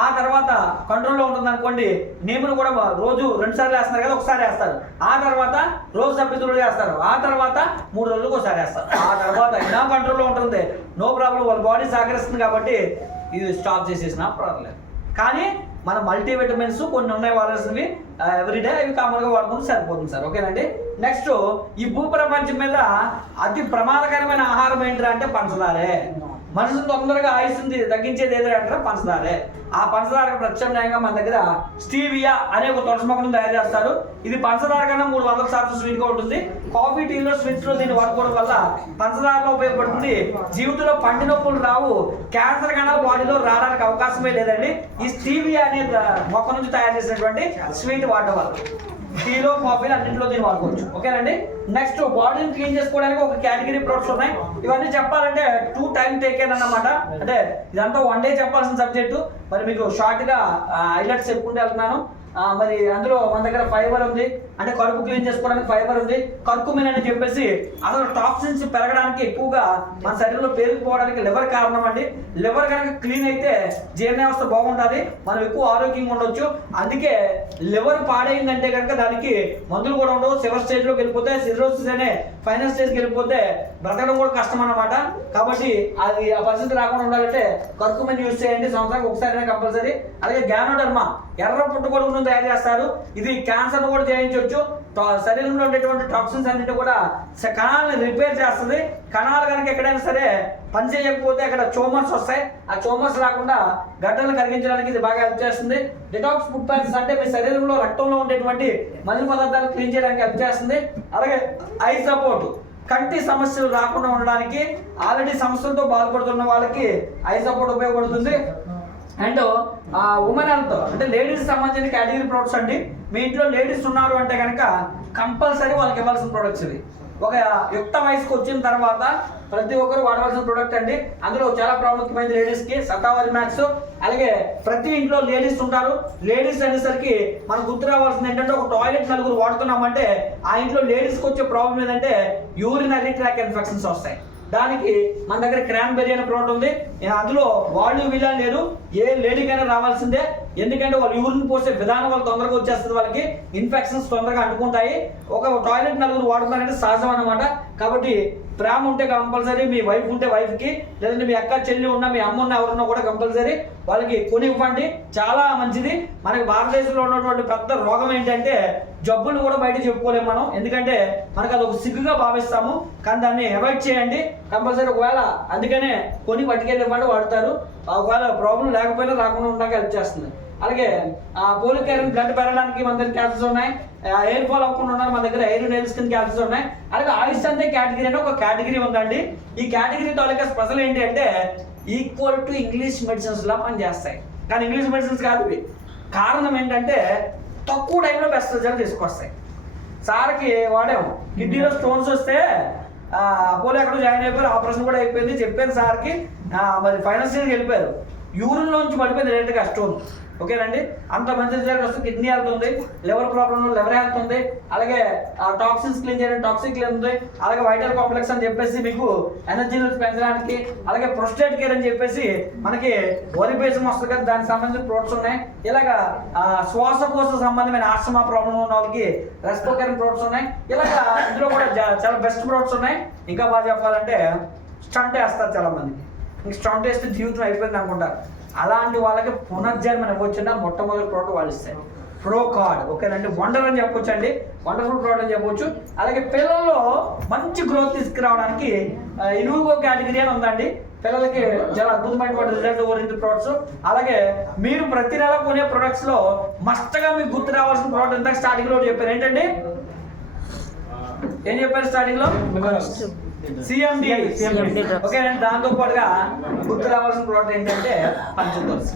ఆ తర్వాత కంట్రోల్లో ఉంటుంది అనుకోండి, నీమును కూడా రోజు 2 సార్లు వేస్తున్నారు కదా, ఒకసారి వేస్తారు. ఆ తర్వాత రోజు తప్పితులు చేస్తారు. ఆ తర్వాత 3 రోజులకు ఒకసారి వేస్తారు. ఆ తర్వాత ఇలా కంట్రోల్లో ఉంటుంది, నో ప్రాబ్లం. వాళ్ళ బాడీ సహకరిస్తుంది కాబట్టి ఇది స్టాప్ చేసేసిన ప్రాబ్లం. కానీ మన మల్టీవిటమిన్స్ కొన్ని ఉన్నాయి వాడాల్సినవి ఎవ్రీడే, అవి కామన్గా వాడుకుంటే సరిపోతుంది సార్. ఓకేనండి. నెక్స్ట్, ఈ భూప్రపంచం మీద అతి ప్రమాదకరమైన ఆహారం ఏంటంటే అంటే పంచదారే. మనుషులు తొందరగా ఆయుష్ని తగ్గించేది ఏదంటారా? పంచదారే. ఆ పంచదారకు ప్రత్యామ్నాయంగా మన దగ్గర స్టీవియా అనే ఒక తులసి మొక్కను తయారు చేస్తారు. ఇది పంచదార కన్నా 300% స్వీట్గా ఉంటుంది. కాఫీ, టీలో, స్వీట్స్లో దీన్ని వాడుకోవడం వల్ల పంచదారలో ఉపయోగపడుతుంది. జీవితంలో పంటి నొప్పులు రావు, క్యాన్సర్ కణాలు బాడీలో రావడానికి అవకాశమే లేదండి. ఈ స్టీవియా అనే మొక్క నుంచి తయారు చేసినటువంటి స్వీట్ వాడడం వల్ల టీలో, కాఫీలో అన్నింటిలో దీన్ని వాడుకోవచ్చు. ఓకేనండి. నెక్స్ట్, బాడీని క్లీన్ చేసుకోవడానికి ఒక కేటగిరీ ప్రొడక్ట్స్ ఉన్నాయి. ఇవన్నీ చెప్పాలంటే 2 time taken అన్నమాట. అంటే ఇదంతా 1 day చెప్పాల్సిన సబ్జెక్టు. మరి మీకు షార్ట్గా హైలైట్స్ చెప్పుకుంటూ వెళ్తున్నాను. మరి అందులో మన దగ్గర ఫైబర్ ఉంది, అంటే కడుపు క్లీన్ చేసుకోవడానికి ఫైబర్ ఉంది. కర్కుమిన్ అని చెప్పేసి అసలు టాక్సిన్స్ పెరగడానికి ఎక్కువగా మన శరీరంలో పేరుకుపోవడానికి లివర్ కారణం అండి. లివర్ కనుక క్లీన్ అయితే జీర్ణ వ్యవస్థ బాగుంటుంది, మనం ఎక్కువ ఆరోగ్యంగా ఉండొచ్చు. అందుకే లివర్ పాడైందంటే కనుక దానికి మందులు కూడా ఉండవు. సివర్ స్టేజ్లోకి వెళ్ళిపోతే, సిరోసిస్ అనే ఫైనల్ స్టేజ్కి వెళ్ళిపోతే బ్రతకడం కూడా కష్టం అన్నమాట. కాబట్టి అది ఆ పరిస్థితి రాకుండా ఉండాలంటే కర్కుమిన్ యూజ్ చేయండి, సంవత్సరానికి ఒకసారి కంపల్సరీ. అలాగే గ్యానోడర్మా ఎర్ర పుట్టుకొడుకును తయారు చేస్తారు. ఇది క్యాన్సర్ కూడా జయించవచ్చు. శరీరంలో ఉండేటువంటి టాక్సిన్స్ అన్నింటి కూడా కణాలను రిపేర్ చేస్తుంది. కణాలు కనుక ఎక్కడైనా సరే పని చేయకపోతే అక్కడ ట్యూమర్స్ వస్తాయి. ఆ ట్యూమర్స్ రాకుండా గడ్డలను కరిగించడానికి ఇది బాగా హెల్ప్ చేస్తుంది. డిటాక్స్ ఫుడ్ ప్యాచెస్ అంటే మీ శరీరంలో రక్తంలో ఉండేటువంటి మలిన పదార్థాలు క్లీన్ చేయడానికి హెల్ప్ చేస్తుంది. అలాగే ఐ సపోర్ట్, కంటి సమస్యలు రాకుండా ఉండడానికి, ఆల్రెడీ సమస్యలతో బాధపడుతున్న వాళ్ళకి ఐ సపోర్ట్ ఉపయోగపడుతుంది. అండ్ ఉమెన్ హెల్త్ అంటే లేడీస్ సంబంధించిన కేటగిరీ ప్రొడక్ట్స్ అండి. మీ ఇంట్లో లేడీస్ ఉన్నారు అంటే కనుక కంపల్సరీ వాళ్ళకి ఇవ్వాల్సిన ప్రొడక్ట్స్ ఇవి. ఒక యుక్త వయసుకు వచ్చిన తర్వాత ప్రతి ఒక్కరు వాడవలసిన ప్రొడక్ట్ అండి. అందులో చాలా ప్రాముఖ్యమైన లేడీస్కి సతావరి మ్యాక్స్. అలాగే ప్రతి ఇంట్లో లేడీస్ ఉంటారు. లేడీస్ అనేసరికి మనకు గుర్తు రావాల్సింది ఏంటంటే, ఒక టాయిలెట్ 4 వాడుతున్నామంటే ఆ ఇంట్లో లేడీస్కి వచ్చే ప్రాబ్లం ఏంటంటే యూరినరీ ట్రాక్ ఇన్ఫెక్షన్స్ వస్తాయి. దానికి మన దగ్గర క్రాన్బెర్రీ అనే ప్రోడక్ట్ ఉంది. అందులో వాళ్ళు వీళ్ళ లేదు, ఏ లేడీకైనా రావాల్సిందే. ఎందుకంటే వాళ్ళు యూరిన్ పోసే విధానం వాళ్ళు తొందరగా వచ్చేస్తుంది, వాళ్ళకి ఇన్ఫెక్షన్స్ తొందరగా అంటుకుంటాయి. ఒక టాయిలెట్ నలుగురు వాడుతున్నారంటే సహజం అన్నమాట. కాబట్టి ప్రేమ ఉంటే కంపల్సరీ, మీ వైఫ్ ఉంటే వైఫ్కి, లేదంటే మీ అక్క చెల్లి ఉన్నా మీ అమ్మ ఉన్న ఎవరున్నా కూడా కంపల్సరీ వాళ్ళకి కొని ఇవ్వండి. చాలా మంచిది. మనకి భారతదేశంలో ఉన్నటువంటి పెద్ద రోగం ఏంటంటే జబ్బులు కూడా బయట చెప్పుకోలేము మనం, ఎందుకంటే మనకు అది ఒక సిగ్గుగా భావిస్తాము. కానీ దాన్ని అవాయిడ్ చేయండి కంపల్సరీ. ఒకవేళ అందుకనే కొని పట్టుకెళ్ళి ఇవ్వండి, వాడతారు. ఒకవేళ ప్రాబ్లం లేకపోయినా రాకుండా ఉండడానికి హెల్ప్ చేస్తుంది. అలాగే పోలిక్ ఐరన్ బ్లడ్ పెరగడానికి మన దగ్గర క్యాప్సూల్స్ ఉన్నాయి. ఎయిర్ ఫాల్ అవ్వకుండా ఉన్నారు మన దగ్గర ఎయిర్ నెయిల్ స్కిన్ క్యాప్సూల్స్ ఉన్నాయి. అలాగే ఆయుష్ అంతే కేటగిరీ అంటే ఒక కేటగిరీ ఉందండి. ఈ కేటగిరీ తాలూకా స్పెషల్ ఏంటి అంటే ఈక్వల్ టు ఇంగ్లీష్ మెడిసిన్స్ లా పనిచేస్తాయి. కానీ ఇంగ్లీష్ మెడిసిన్స్ కాదు ఇవి. కారణం ఏంటంటే తక్కువ టైంలో బెస్ట్ రిజల్ట్ తీసుకొస్తాయి. సార్కి వాడాము, కిడ్నీలో స్టోన్స్ వస్తే అపోలో ఎక్కడో జాయిన్ అయిపోయారు, ఆపరేషన్ కూడా అయిపోయింది. చెప్పాను సార్కి, మరి ఫైనల్ స్టేజ్కి వెళ్ళిపోయారు. యూరిన్లోంచి పడిపోయింది డైరెక్ట్గా స్టోన్. ఓకేనండి, అంత మంచి రిజల్ట్ వస్తుంది. కిడ్నీ హెల్త్ ఉంది, లివర్ ప్రాబ్లమ్ లివర్ హెల్త్ ఉంది, అలాగే టాక్సిన్స్ క్లీన్ చేయడం టాక్సిక్ క్లీన్ ఉంది, అలాగే వైటల్ కాంప్లెక్స్ అని చెప్పేసి మీకు ఎనర్జీ పెంచడానికి, అలాగే ప్రొస్టేట్ కేర్ అని చెప్పేసి మనకి ఓరిబేసం వస్తుంది కదా, దానికి సంబంధించిన ప్రోడక్ట్స్ ఉన్నాయి. ఇలాగా శ్వాసకోశ సంబంధమైన ఆస్తమా ప్రాబ్లం ఉన్న వాళ్ళకి రెస్పిరేటరీ ప్రోడక్ట్స్ ఉన్నాయి. ఇలాగా ఇందులో కూడా చాలా బెస్ట్ ప్రోడక్ట్స్ ఉన్నాయి. ఇంకా బాగా చెప్పాలంటే స్టంట్ వేస్తారు చాలా మందికి. ఇంక స్టంట్ వేస్తే జీవితం అయిపోయింది అనుకుంటారు. అలాంటి వాళ్ళకి పునర్జన్మని ఇవ్వచ్చున్న మొట్టమొదటి ప్రోడక్ట్ వాళ్ళు ఇస్తారు, ప్రో కార్డ్. ఓకేనండి, వండర్ అని చెప్పొచ్చు అండి, వండర్ఫుల్ ప్రోడక్ట్ అని చెప్పొచ్చు. అలాగే పిల్లల్లో మంచి గ్రోత్ తీసుకురావడానికి ఇనుగో కేటగిరీ అని ఉందండి. పిల్లలకి చాలా అద్భుతమైన రిజల్ట్ ఓరియంటెడ్ ప్రొడక్ట్స్. అలాగే మీరు ప్రతి నెల కొనే ప్రొడక్ట్స్ లో మస్ట్గా మీకు గుర్తు రావాల్సిన ప్రోడక్ట్ ఇందాక స్టార్టింగ్ లో చెప్పారు. ఏంటండి ఏం చెప్పారు స్టార్టింగ్ లో? CMD. ఓకే, దాంతో పాటుగా గుర్తు రావాల్సిన ప్రోడక్ట్ ఏంటంటే పంచతులసి.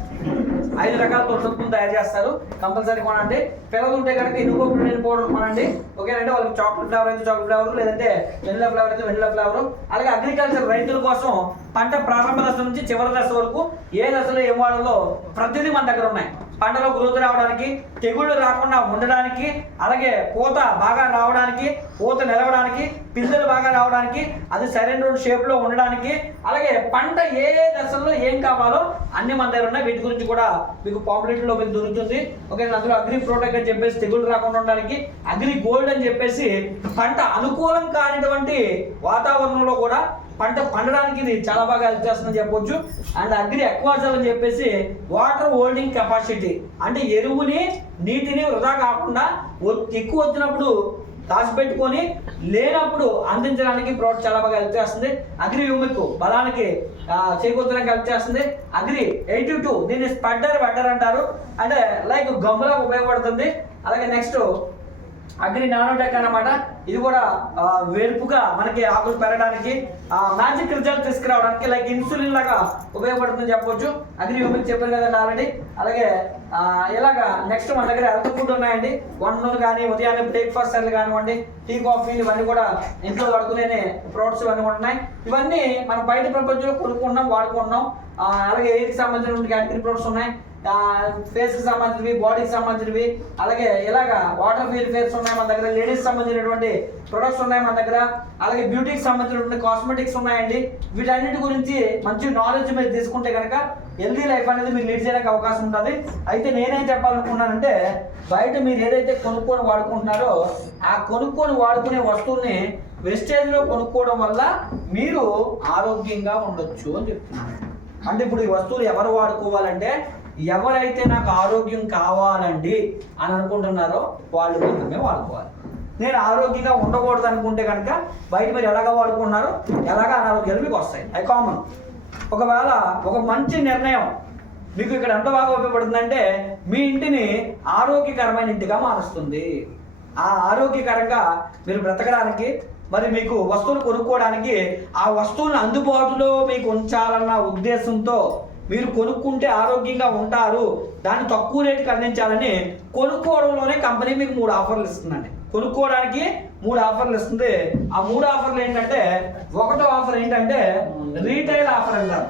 5 రకాల తులసిని తయారు చేస్తారు, కంపల్సరీ కొనండి. పిల్లలు ఉంటే కనుక ఇనుగో ప్రోటీన్ పౌడర్ కొనండి. ఓకేనంటే వాళ్ళకి చాక్లెట్ ఫ్లేవర్ అయితే చాక్లెట్ ఫ్లేవర్, లేదంటే వెనిలా ఫ్లేవర్ అయితే వెనిలా ఫ్లేవర్. అలాగే అగ్రికల్చర్ రైతుల కోసం పంట ప్రారంభ దశ నుంచి చివరి దశ వరకు ఏ దశలో ఏం వాడాలో ప్రతిదీ మన దగ్గర ఉన్నాయి. పంటలో గ్రోత్ రావడానికి, తెగుళ్ళు రాకుండా ఉండడానికి, అలాగే పూత బాగా రావడానికి, పూత నిలవడానికి, పిందెలు బాగా రావడానికి, అది సరైన షేప్లో ఉండడానికి, అలాగే పంట ఏ దశల్లో ఏం కావాలో అన్ని మన దగ్గర ఉన్నాయి. వీటి గురించి కూడా మీకు పాంప్లెట్లో మీకు దొరుకుతుంది. ఓకే, అందులో అగ్రి ప్రోటెక్ట్ అని చెప్పేసి తెగుళ్ళు రాకుండా ఉండడానికి, అగ్రి గోల్డ్ అని చెప్పేసి పంట అనుకూలం కానిటువంటి వాతావరణంలో కూడా పంట పండడానికి ఇది చాలా బాగా హెల్ప్ చేస్తుందని చెప్పొచ్చు. అండ్ అగ్రి అక్వాజల్ అని చెప్పేసి వాటర్ హోల్డింగ్ కెపాసిటీ, అంటే ఎరువుని నీటిని వృధా కాకుండా ఎక్కువ వచ్చినప్పుడు దాచిపెట్టుకొని లేనప్పుడు అందించడానికి ప్రోడక్ట్ చాలా బాగా హెల్ప్ చేస్తుంది. అగ్రి హ్యూమిక్ బలానికి చేకూర్చడానికి హెల్ప్ చేస్తుంది. అగ్రి 82 దీన్ని స్పడ్డర్ అంటారు, అంటే లైక్ గమ్ములా ఉపయోగపడుతుంది. అలాగే నెక్స్ట్ అగ్రి నానోటెక్ అన్నమాట. ఇది కూడా వేర్పుగా మనకి ఆకులు పెరగడానికి, మ్యాజిక్ రిజల్ట్ తీసుకురావడానికి, లైక్ ఇన్సులిన్ లాగా ఉపయోగపడుతుందని చెప్పొచ్చు. అగ్రి హ్యూమిక్ చెప్పాను కదండి ఆల్రెడీ. అలాగే ఇలాగా నెక్స్ట్ మన దగ్గర హెల్త్ ఫుడ్ ఉన్నాయండి. వంటలు కానీ ఉదయాన్నే బ్రేక్ఫాస్ట్ అన్ని కానివ్వండి, టీ కాఫీలు ఇవన్నీ కూడా ఇంట్లో వాడుకునే ప్రోడక్ట్స్ ఇవన్నీ కూడా ఉన్నాయి. ఇవన్నీ మనం బయట ప్రపంచంలో కొనుక్కుంటున్నాం, వాడుకుంటున్నాం. అలాగే ఎయిర్కి సంబంధించిన కేటగిరీ ప్రోడక్ట్స్ ఉన్నాయి, ఫేస్కి సంబంధించినవి, బాడీకి సంబంధించినవి. అలాగే ఇలాగా వాటర్ ప్యూరిఫైయర్స్ ఉన్నాయి మన దగ్గర, లేడీస్ సంబంధించినటువంటి ప్రొడక్ట్స్ ఉన్నాయి మన దగ్గర. అలాగే బ్యూటీకి సంబంధించినటువంటి కాస్మెటిక్స్ ఉన్నాయండి. వీటన్నిటి గురించి మంచి నాలెడ్జ్ మీరు తీసుకుంటే కనుక హెల్తీ లైఫ్ అనేది మీరు లీడ్ చేయడానికి అవకాశం ఉంటుంది. అయితే నేనేం చెప్పాలనుకున్నానంటే, బయట మీరు ఏదైతే కొనుక్కొని వాడుకుంటున్నారో ఆ కొనుక్కొని వాడుకునే వస్తువుల్ని వెస్టేజ్లో కొనుక్కోవడం వల్ల మీరు ఆరోగ్యంగా ఉండొచ్చు అని చెప్తున్నాను. అంటే ఇప్పుడు ఈ వస్తువులు ఎవరు వాడుకోవాలంటే, ఎవరైతే నాకు ఆరోగ్యం కావాలండి అని అనుకుంటున్నారో వాళ్ళు మాత్రమే వాడుకోవాలి. నేను ఆరోగ్యంగా ఉండకూడదు అనుకుంటే కనుక బయట మీరు ఎలాగ వాడుకుంటున్నారో ఎలాగ అనారోగ్యాలు మీకు వస్తాయి, అవి కామన్. ఒకవేళ ఒక మంచి నిర్ణయం మీకు ఇక్కడ ఎంత బాగా ఉపయోగపడుతుందంటే, మీ ఇంటిని ఆరోగ్యకరమైన ఇంటిగా మారుస్తుంది. ఆ ఆరోగ్యకరంగా మీరు బ్రతకడానికి, మరి మీకు వస్తువులు కొనుక్కోవడానికి, ఆ వస్తువులను అందుబాటులో మీకు ఉంచాలన్న ఉద్దేశంతో మీరు కొనుక్కుంటే ఆరోగ్యంగా ఉంటారు, దాన్ని తక్కువ రేటుకి అందించాలని కొనుక్కోవడంలోనే కంపెనీ మీకు 3 ఆఫర్లు ఇస్తుందండి. కొనుక్కోవడానికి 3 ఆఫర్లు ఇస్తుంది. ఆ 3 ఆఫర్లు ఏంటంటే, ఒకటో ఆఫర్ ఏంటంటే రీటైల్ ఆఫర్ అంటారు.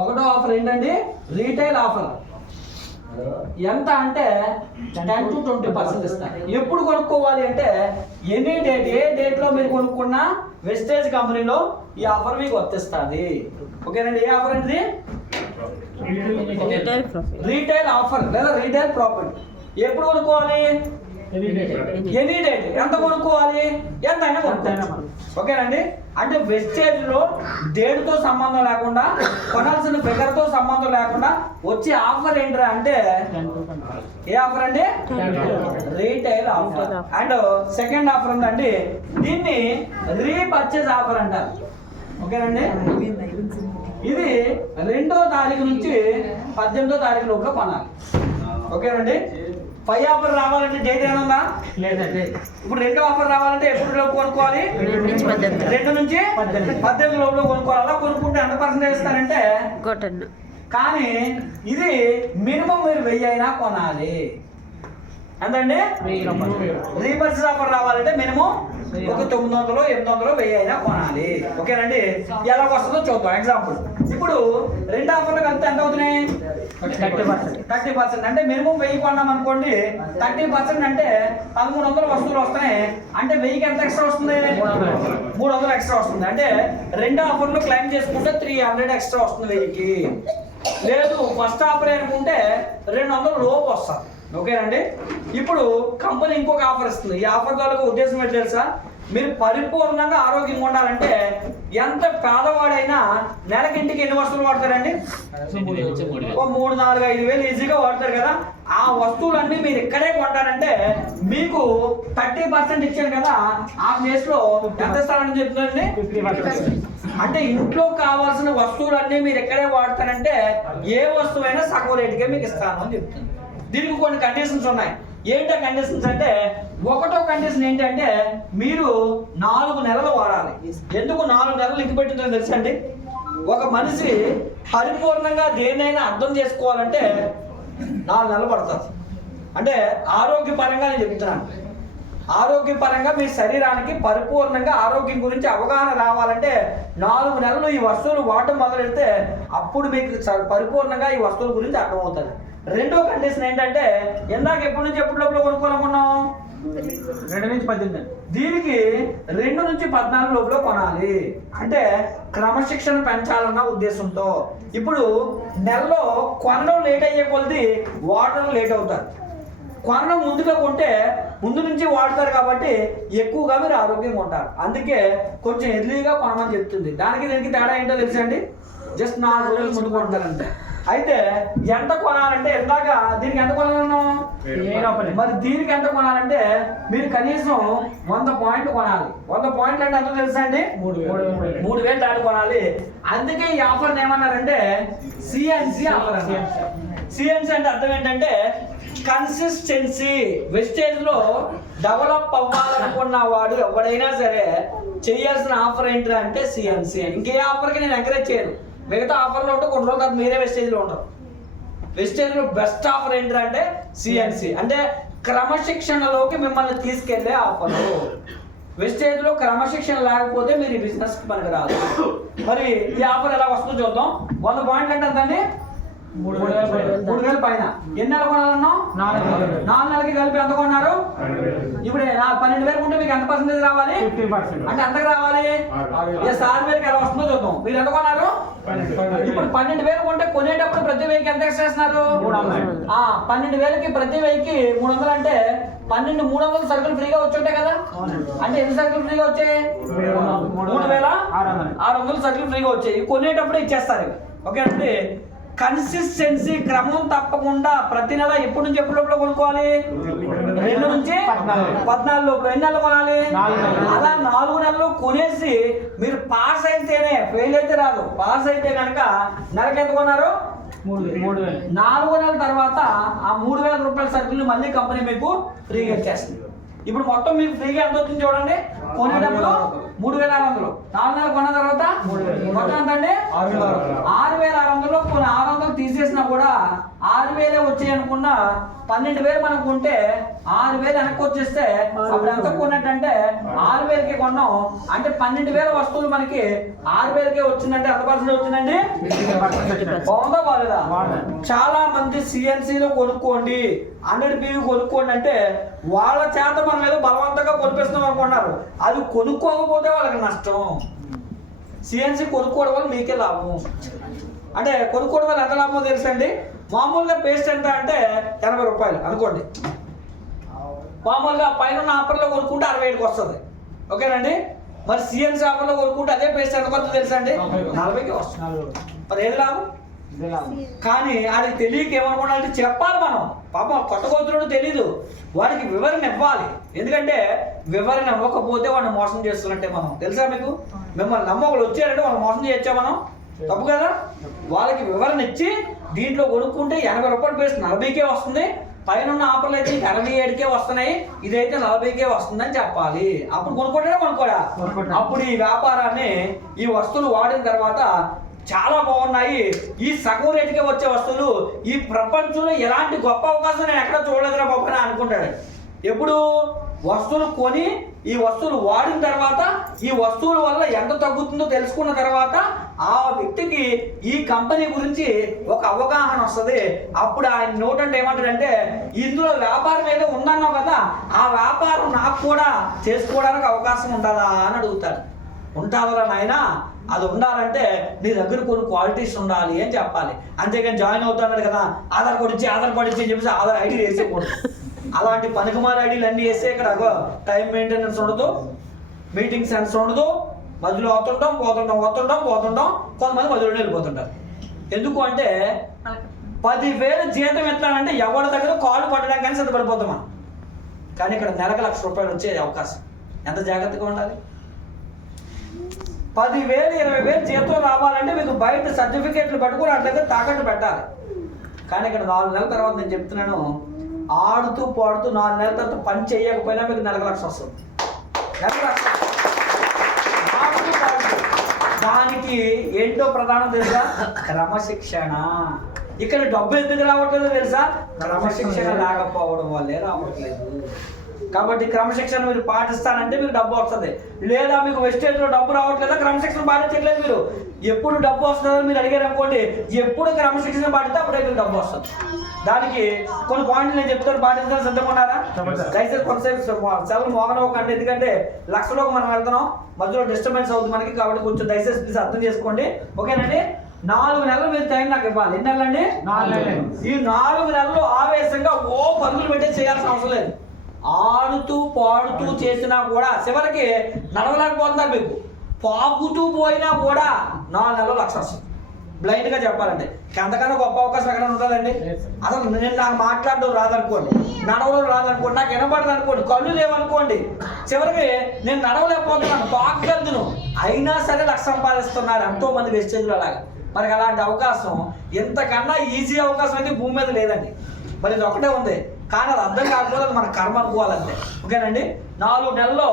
ఒకటో ఆఫర్ ఏంటంటే రీటైల్ ఆఫర్. ఎంత అంటే 10 to 20% ఇస్తారు. ఎప్పుడు కొనుక్కోవాలి అంటే ఎనీ డేట్, ఏ డేట్లో మీరు కొనుక్కున్నా వెస్టేజ్ కంపెనీలో ఈ ఆఫర్ మీకు వర్తిస్తుంది. ఓకేనండి. ఏ ఆఫర్ అండి? Retail profit. రీటైల్ ఆఫర్ లేదా రీటైల్ ప్రాఫిట్. ఎప్పుడు కొనుక్కోవాలి? Any date. ఎంత కొనుక్కోవాలి? ఎంతైనా కొనుక్కోవాలి. ఓకేనండి. అంటే వెస్టేజ్ లో డేట్ తో సంబంధం లేకుండా, కొనాల్సిన ఫిగర్ తో సంబంధం లేకుండా వచ్చే ఆఫర్ ఏంట్రా అంటే ఏ ఆఫర్ అండి? Retail offer. And second offer ఉందండి, దీన్ని రీపర్చేజ్ ఆఫర్ అంటారు. ఓకేనండి. ఇది 2వ తారీఖు నుంచి 18వ తారీఖు లోపల కొనాలి. ఓకేనండి. పై ఆఫర్ రావాలంటే డేట్ ఏమైనా ఉందా? లేదండి. ఇప్పుడు 2వ ఆఫర్ రావాలంటే ఎప్పుడు లోపు కొనుక్కోవాలి? 2 నుంచి 18 లోపల కొనుక్కోవాలి. అలా కొనుక్కుంటే ఎంత పర్సెంటేజ్ ఇస్తారంటే కానీ ఇది మినిమం మీరు 1000 అయినా కొనాలి. ఎంతండి? రీపర్చేజ్ ఆఫర్ రావాలంటే మినిమం ఒక 900, 800, 1000 అయినా కొనాలి. ఓకేనండి. ఎలా వస్తుందో చూద్దాం. ఎగ్జాంపుల్, ఇప్పుడు 2 ఆఫర్లు కలిపితే ఎంత అవుతున్నాయి? 30%. అంటే మినిమం 1000 కొన్నాం అనుకోండి, 30% అంటే 1300 వస్తువులు వస్తున్నాయి. అంటే 1000కి ఎంత ఎక్స్ట్రా వస్తుంది? 300 ఎక్స్ట్రా వస్తుంది. అంటే 2 ఆఫర్లు క్లైమ్ చేసుకుంటే 300 ఎక్స్ట్రా వస్తుంది 1000కి. లేదు ఫస్ట్ ఆఫర్ అనుకుంటే 200 లోపు వస్తుంది. ఓకేనండి. ఇప్పుడు కంపెనీ ఇంకొక ఆఫర్ ఇస్తుంది. ఈ ఆఫర్ ద్వారా ఉద్దేశం ఏంటి తెలుసా? మీరు పరిపూర్ణంగా ఆరోగ్యంగా ఉండాలంటే ఎంత పేదవాడైనా నెలకింటికి ఎన్ని వస్తువులు వాడతారండి? 3, 4, 5 వేలు ఈజీగా వాడతారు కదా. ఆ వస్తువులన్నీ మీరు ఇక్కడే కొంటారంటే మీకు 30% ఇచ్చాను కదా, ఆ ప్లేస్ లో ఎంత ఇస్తారని చెప్తున్నారండి? 50%. అంటే ఇంట్లో కావాల్సిన వస్తువులన్నీ మీరు ఇక్కడే వాడతారంటే ఏ వస్తువైనా సగం రేటుకే మీకు ఇస్తాను అని చెప్తున్నాను. దీనికి కొన్ని కండిషన్స్ ఉన్నాయి. ఏంటో కండిషన్స్ అంటే, ఒకటో కండిషన్ ఏంటంటే మీరు 4 నెలలు వాడాలి. ఎందుకు 4 నెలలు లింక్ పెట్టిందో తెలుసా అండి? ఒక మనిషి పరిపూర్ణంగా దేన్నైనా అర్థం చేసుకోవాలంటే 4 నెలలు పడుతుంది. అంటే ఆరోగ్యపరంగా నేను చెప్తున్నాను, ఆరోగ్యపరంగా మీ శరీరానికి పరిపూర్ణంగా ఆరోగ్యం గురించి అవగాహన రావాలంటే 4 నెలలు ఈ వస్తువులు వాడటం మొదలెడితే అప్పుడు మీకు పరిపూర్ణంగా ఈ వస్తువుల గురించి అర్థమవుతుంది. రెండో కండిషన్ ఏంటంటే, ఇందాక ఎప్పటి నుంచి ఎప్పుడు లోపల కొనుక్కోవాలనుకున్నాం? 2 నుంచి 18. దీనికి 2 నుంచి 14 లోపల కొనాలి. అంటే క్రమశిక్షణ పెంచాలన్న ఉద్దేశంతో. ఇప్పుడు నెలలో కొనడం లేట్ అయ్యే కొలది వాడడం లేట్ అవుతారు. కొనడం ముందుగా కొంటే ముందు నుంచి వాడతారు కాబట్టి ఎక్కువగా మీరు ఆరోగ్యంగా ఉంటారు. అందుకే కొంచెం ఎర్లీగా కొనమని చెప్తుంది. దీనికి తేడా ఏంటో తెలుసండి? జస్ట్ 4 రోజులు ముందు కొంటారంటే. అయితే ఎంత కొనాలంటే, ఇందాక దీనికి ఎంత కొనాలను, మరి దీనికి ఎంత కొనాలంటే మీరు కనీసం 100 పాయింట్లు కొనాలి. 100 పాయింట్లు అంటే ఎంత తెలుసా అండి? 3000 దాటి కొనాలి. అందుకే ఈ ఆఫర్ ఏమన్నారంటే సిఎన్సి ఆఫర్ అన్నారు. సిఎన్సి అంటే అర్థం ఏంటంటే కన్సిస్టెన్సీ. వెస్టేజ్ లో డెవలప్ అవ్వాలనుకున్న వాడు ఎవడైనా సరే చేయాల్సిన ఆఫర్ ఏంటి అంటే సిఎన్సి. ఇంకే ఆఫర్కి నేను ఎంకరేజ్ చేయను. మిగతా ఆఫర్లో ఉంటే కొన్ని రోజులు మీరే వెస్టేజ్లో ఉంటారు. వెస్టేజ్లో బెస్ట్ ఆఫర్ ఏంటంటే సిఎన్సి. అంటే క్రమశిక్షణలోకి మిమ్మల్ని తీసుకెళ్లే ఆఫర్. వెస్టేజ్లో క్రమశిక్షణ లేకపోతే మీరు ఈ బిజినెస్కి పనికి రాదు. మరి ఈ ఆఫర్ ఎలా వస్తుందో చూద్దాం. 100 పాయింట్లు అంటే ఎంతండి? 3000 పైన. ఎన్ని నెలలు కొనాలన్నాం? 4 నెలలకి కలిపి ఎంత కొన్నారు? ఇప్పుడు 12,000 ఉంటే మీకు ఎంత పర్సెంటేజ్ రావాలి? 50%. అంటే ఎంతకు రావాలి? 6,000కి ఎలా వస్తుందో చూద్దాం. మీరు ఎంత కొన్నారు? ఇప్పుడు 12,000 కొంటే కొనేటప్పుడు ప్రతి 1000కి ఎంత ఎక్స్ట్రా చేస్తున్నారు? 12,000కి ప్రతి 1000కి 300 అంటే 300 సరుకులు ఫ్రీగా వచ్చుంటాయి కదా. అంటే ఎన్ని సరుకులు ఫ్రీగా వచ్చాయి? 3,600 సరుకులు ఫ్రీగా వచ్చాయి. కొనేటప్పుడు ఇచ్చేస్తారు. ఓకే అండి. కన్సిస్టెన్సీ, క్రమం తప్పకుండా ప్రతి నెల ఎప్పటి నుంచి ఎప్పుడు లోపల కొనుక్కోవాలి? 2 నుంచి 14 లోపల. ఎన్ని నెలలు కొనాలి? అలా 4 నెలలు కొనేసి మీరు పాస్ అయితేనే, ఫెయిల్ అయితే రాదు. పాస్ అయితే కనుక నెలకి ఎంత కొన్నారు? 3,000. 4 నెలల తర్వాత ఆ 3,000 రూపాయల సరుకులు మళ్ళీ కంపెనీ మీకు ఫ్రీగా ఇచ్చేస్తుంది. ఇప్పుడు మొత్తం మీకు ఫ్రీగా ఎంత వచ్చింది చూడండి. కొనేటప్పుడు 3,600. 4 నెలలు కొన్న తర్వాత మొత్తం ఎంత అండి? 6,600లో కొన్ని 600 తీసేసినా కూడా 6,000 వచ్చాయి అనుకున్నా 12,000 మనం కొంటే 6,000 వెనక్కి వచ్చేస్తే అప్పుడు ఎంత కొన్నట్టంటే 6,000కి కొన్నాం. అంటే 12,000 వస్తువులు మనకి 6,000కే వచ్చిందంటే ఎంత పర్సెంట్ వచ్చిందండి? బాగుందా బాలేదా? చాలా మంది సిఎన్సీలో కొనుక్కోండి 100 PV కొనుక్కోండి అంటే వాళ్ళ చేత మనం ఏదో బలవంతంగా కొనిపిస్తున్నాం అనుకున్నారు. అది కొనుక్కోకపోతే వాళ్ళకి నష్టం. సిఎన్సీ కొనుక్కోవడం వల్ల మీకే లాభం. అంటే కొనుక్కోవడం వల్ల ఎంత లాభమో తెలుసండి? మామూలుగా పేస్ట్ ఎంత అంటే 80 రూపాయలు అనుకోండి. మామూలుగా పైన ఆఫర్లో కొనుక్కుంటే 67కి వస్తుంది. ఓకేనండి. మరి సిఎన్సీ ఆఫర్లో కొనుక్కుంటే అదే పేస్ట్ ఎంత వస్తుందో తెలుసా అండి? 40కి వస్తుంది. మరి ఏది లాభం? కానీ వాడికి తెలియక ఏమనుకున్నాడంటే చెప్పాలి మనం. పాపం కొత్త కోతుడు తెలీదు, వాడికి వివరణ ఇవ్వాలి. ఎందుకంటే వివరణ ఇవ్వకపోతే వాడిని మోసం చేస్తున్నట్టే. మనం తెలుసా మీకు? మిమ్మల్ని నమ్మకలు వచ్చారంటే వాళ్ళు మోసం చేయొచ్చా మనం? తప్పు కదా. వాళ్ళకి వివరణ ఇచ్చి దీంట్లో కొనుక్కుంటే 80 రూపాయలు పేస్ట్ 40కే వస్తుంది, పైన ఉన్న ఆఫర్లు అయితే 67కే వస్తున్నాయి, ఇదైతే 40కే వస్తుందని చెప్పాలి. అప్పుడు కొనుక్కోడా. అప్పుడు ఈ వ్యాపారాన్ని ఈ వస్తువులు వాడిన తర్వాత చాలా బాగున్నాయి, ఈ సగం రేటుకే వచ్చే వస్తువులు ఈ ప్రపంచంలో ఎలాంటి గొప్ప అవకాశం నేను ఎక్కడ చూడలేదురా బాబు అని అనుకుంటాడు. ఎప్పుడు వస్తువులు కొని ఈ వస్తువులు వాడిన తర్వాత ఈ వస్తువుల వల్ల ఎంత తగ్గుతుందో తెలుసుకున్న తర్వాత ఆ వ్యక్తికి ఈ కంపెనీ గురించి ఒక అవగాహన వస్తుంది. అప్పుడు ఆయన నోటంటే ఏమంటాడంటే, ఇందులో వ్యాపారం ఏదో ఉందన్నావు కదా, ఆ వ్యాపారం నాకు కూడా చేసుకోవడానికి అవకాశం ఉంటుందా అని అడుగుతాడు. ఉంటుందా నాయనా? అది ఉండాలంటే నీ దగ్గర కొన్ని క్వాలిటీస్ ఉండాలి అని చెప్పాలి. అంతేగాని జాయిన్ అవుతున్నాడు కదా ఆధార్ కార్డు ఇచ్చి అని చెప్పేసి ఆధార్ ఐడి వేసేకూడదు. అలాంటి పనికిమాల ఐడీలు అన్నీ వేస్తే ఇక్కడ టైం మెయింటెనెన్స్ ఉండదు, మీటింగ్ సెన్స్ ఉండదు, మధ్యలో పోతుంటాం కొంతమంది మధ్యలోనే వెళ్ళిపోతుంటారు. ఎందుకు అంటే 10,000 జీతం ఎత్తానంటే ఎవరి దగ్గర కాళ్ళు పట్టడానికి కానీ సిద్ధపడిపోతాం మనం. కానీ ఇక్కడ నెలకు ₹1,00,000 వచ్చే అవకాశం. ఎంత జాగ్రత్తగా ఉండాలి? 10,000 20,000 జీతం రావాలంటే మీకు బయట సర్టిఫికేట్లు పట్టుకుని వాటి దగ్గర తాకట్టు పెట్టాలి. కానీ ఇక్కడ 4 నెలల తర్వాత నేను చెప్తున్నాను, ఆడుతూ పాడుతూ 4 నెలల తర్వాత పని చేయకపోయినా మీకు ₹1,00,000 వస్తుంది. ఆడుతూ పాడుతూ దానికి ఏంటో ప్రధానం తెలుసా? క్రమశిక్షణ. ఇక్కడ డబ్బు ఎందుకు రావట్లేదు తెలుసా? క్రమశిక్షణ లేకపోవడం వల్లే రావట్లేదు. కాబట్టి క్రమశిక్షణ మీరు పాటిస్తానంటే మీకు డబ్బు వస్తుంది. లేదా మీకు వెస్టేజ్లో డబ్బు రావట్లేదా? క్రమశిక్షణ పాటించట్లేదు మీరు. ఎప్పుడు డబ్బు వస్తుందో మీరు అడిగారు అనుకోండి, ఎప్పుడు క్రమశిక్షణ పాటిస్తే అప్పుడే మీకు డబ్బు వస్తుంది. దానికి కొన్ని పాయింట్లు నేను చెప్తాను, పాటించడానికి సిద్ధంగా ఉన్నారా? దయచేసి కొంతసేపు సెలవు మోగనవ్వకండి. ఎందుకంటే లక్షలోకి మనం వెళ్తున్నాం, మధ్యలో డిస్టర్బెన్స్ అవుతుంది మనకి. కాబట్టి కొంచెం దయచేసి ప్లీజ్ అర్థం చేసుకోండి. ఓకేనండి. 4 నెలలు మీరు టైం నాకు ఇవ్వాలి. ఎన్ని నెలలండి? 4 నెలలు. ఈ 4 నెలలు ఆవేశంగా పరుగులు పెట్టే చేయాల్సిన అవసరం లేదు. ఆడుతూ పాడుతూ చేసినా కూడా చివరికి నడవలేకపోతున్నారు. మీకు పాకుతూ పోయినా కూడా 4 నెలలు ₹1,00,000 వస్తుంది. బ్లైండ్గా చెప్పాలంటే అంతకన్నా గొప్ప అవకాశం ఎక్కడ ఉంటుందండి? అసలు నేను నాకు మాట్లాడడం రాదనుకోండి, నడవడం రాదనుకోండి, నాకు వినపడదు అనుకోండి, కళ్ళు లేవనుకోండి, చివరికి నేను నడవలేకపోతున్నాను, పాకగలుగును, అయినా సరే ₹1,00,000 సంపాదిస్తున్నారు ఎంతో మంది వెస్టేజ్లో. అలాగా మనకి అలాంటి అవకాశం ఇంతకన్నా ఈజీ అవకాశం అయితే భూమి మీద లేదండి. మరి ఇది ఒకటే ఉంది, కానీ అది అర్థం కాకపోతే అది మన కర్మ అనుకోవాలంటే. ఓకేనండి. 4 నెలల్లో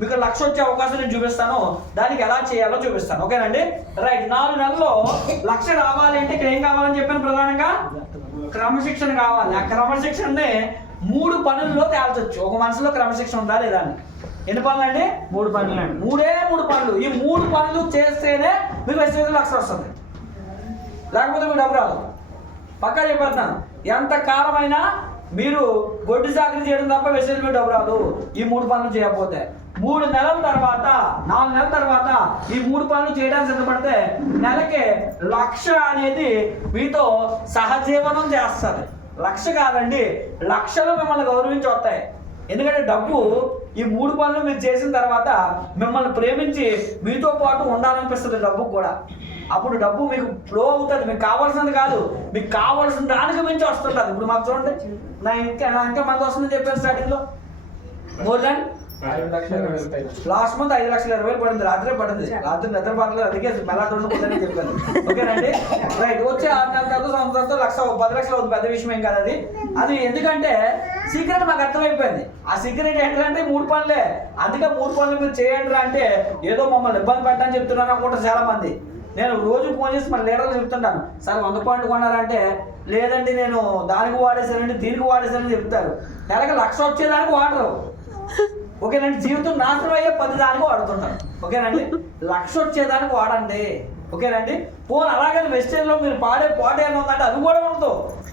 మీకు ₹1,00,000 వచ్చే అవకాశం నేను చూపిస్తాను, దానికి ఎలా చేయాలో చూపిస్తాను. ఓకేనండి. రైట్. 4 నెలల్లో ₹1,00,000 రావాలి అంటే ఇక్కడ ఏం కావాలని చెప్పాను? ప్రధానంగా క్రమశిక్షణ కావాలి. ఆ క్రమశిక్షణని 3 పనుల్లో తేల్చొచ్చు. ఒక మనసులో క్రమశిక్షణ ఉందా లేదా అని. ఎన్ని పనులు అండి? 3 పనులు అండి. 3 పనులు. ఈ 3 పనులు చేస్తేనే మీకు ₹1,00,000 వస్తుంది, లేకపోతే మీకు డబ్బు రాదు. పక్కా చెప్పేస్తున్నాను. ఎంత కాలమైనా మీరు గొడ్డు చాకరీ చేయడం తప్ప వెస్టేజ్ డబ్బు రాదు ఈ 3 పనులు చేయకపోతే. 3 నెలల తర్వాత 4 నెలల తర్వాత ఈ 3 పనులు చేయడానికి సిద్ధపడితే నెలకి ₹1,00,000 అనేది మీతో సహజీవనం చేస్తుంది. 1,00,000 కాదండి, లక్షలు మిమ్మల్ని గౌరవించి వస్తాయి. ఎందుకంటే డబ్బు ఈ 3 పనులు మీరు చేసిన తర్వాత మిమ్మల్ని ప్రేమించి మీతో పాటు ఉండాలనిపిస్తుంది డబ్బు కూడా. అప్పుడు డబ్బు మీకు ఫ్లో అవుతుంది. మీకు కావాల్సింది కాదు, మీకు కావాల్సిన దానికి మించి వస్తుంటుంది. ఇప్పుడు మాకు చూడండి, నా ఇంకా మంది వస్తుందని చెప్పాను స్టార్టింగ్లో, మోర్ దాన్ లాస్ట్ మంత్ 5,20,000 పడింది. రాత్రి నిద్ర పడలేదు, అందుకే మెలాటోన్ ఉందని చెప్పాను. ఓకేనండి, రైట్. వచ్చే 6 నెలల తర్వాత సంవత్సరంతో 10 లక్షలు అవుతుంది, పెద్ద విషయం ఏం కాదు అది. అది ఎందుకంటే సీక్రెట్ మాకు అర్థమైపోయింది. ఆ సీక్రెట్ ఏంటంటే 3 పనులే. అందుకే 3 పనులు మీరు చేయండి అంటే ఏదో మమ్మల్ని ఇబ్బంది పెట్టని చెప్తున్నారు అనుకుంటారు చాలా మంది. నేను రోజు ఫోన్ చేసి మన లీడర్లు చెప్తుంటాను, సార్ 100 పాయింట్లు కొన్నారంటే లేదండి నేను దానికి వాడేసానండి దీనికి వాడేసానని చెప్తారు. నెలకు 1,00,000 వచ్చేదానికి వాడరు. ఓకేనండి, జీవితం నాశనం అయ్యే 10 దానికి వాడుతుంటారు. ఓకేనండి, 1,00,000 వచ్చేదానికి వాడండి. ఓకేనండి, పోనీ అలాగే వెస్టేజ్లో మీరు పాడే పాట ఏమైనా ఉందంటే అది కూడా ఉండదు.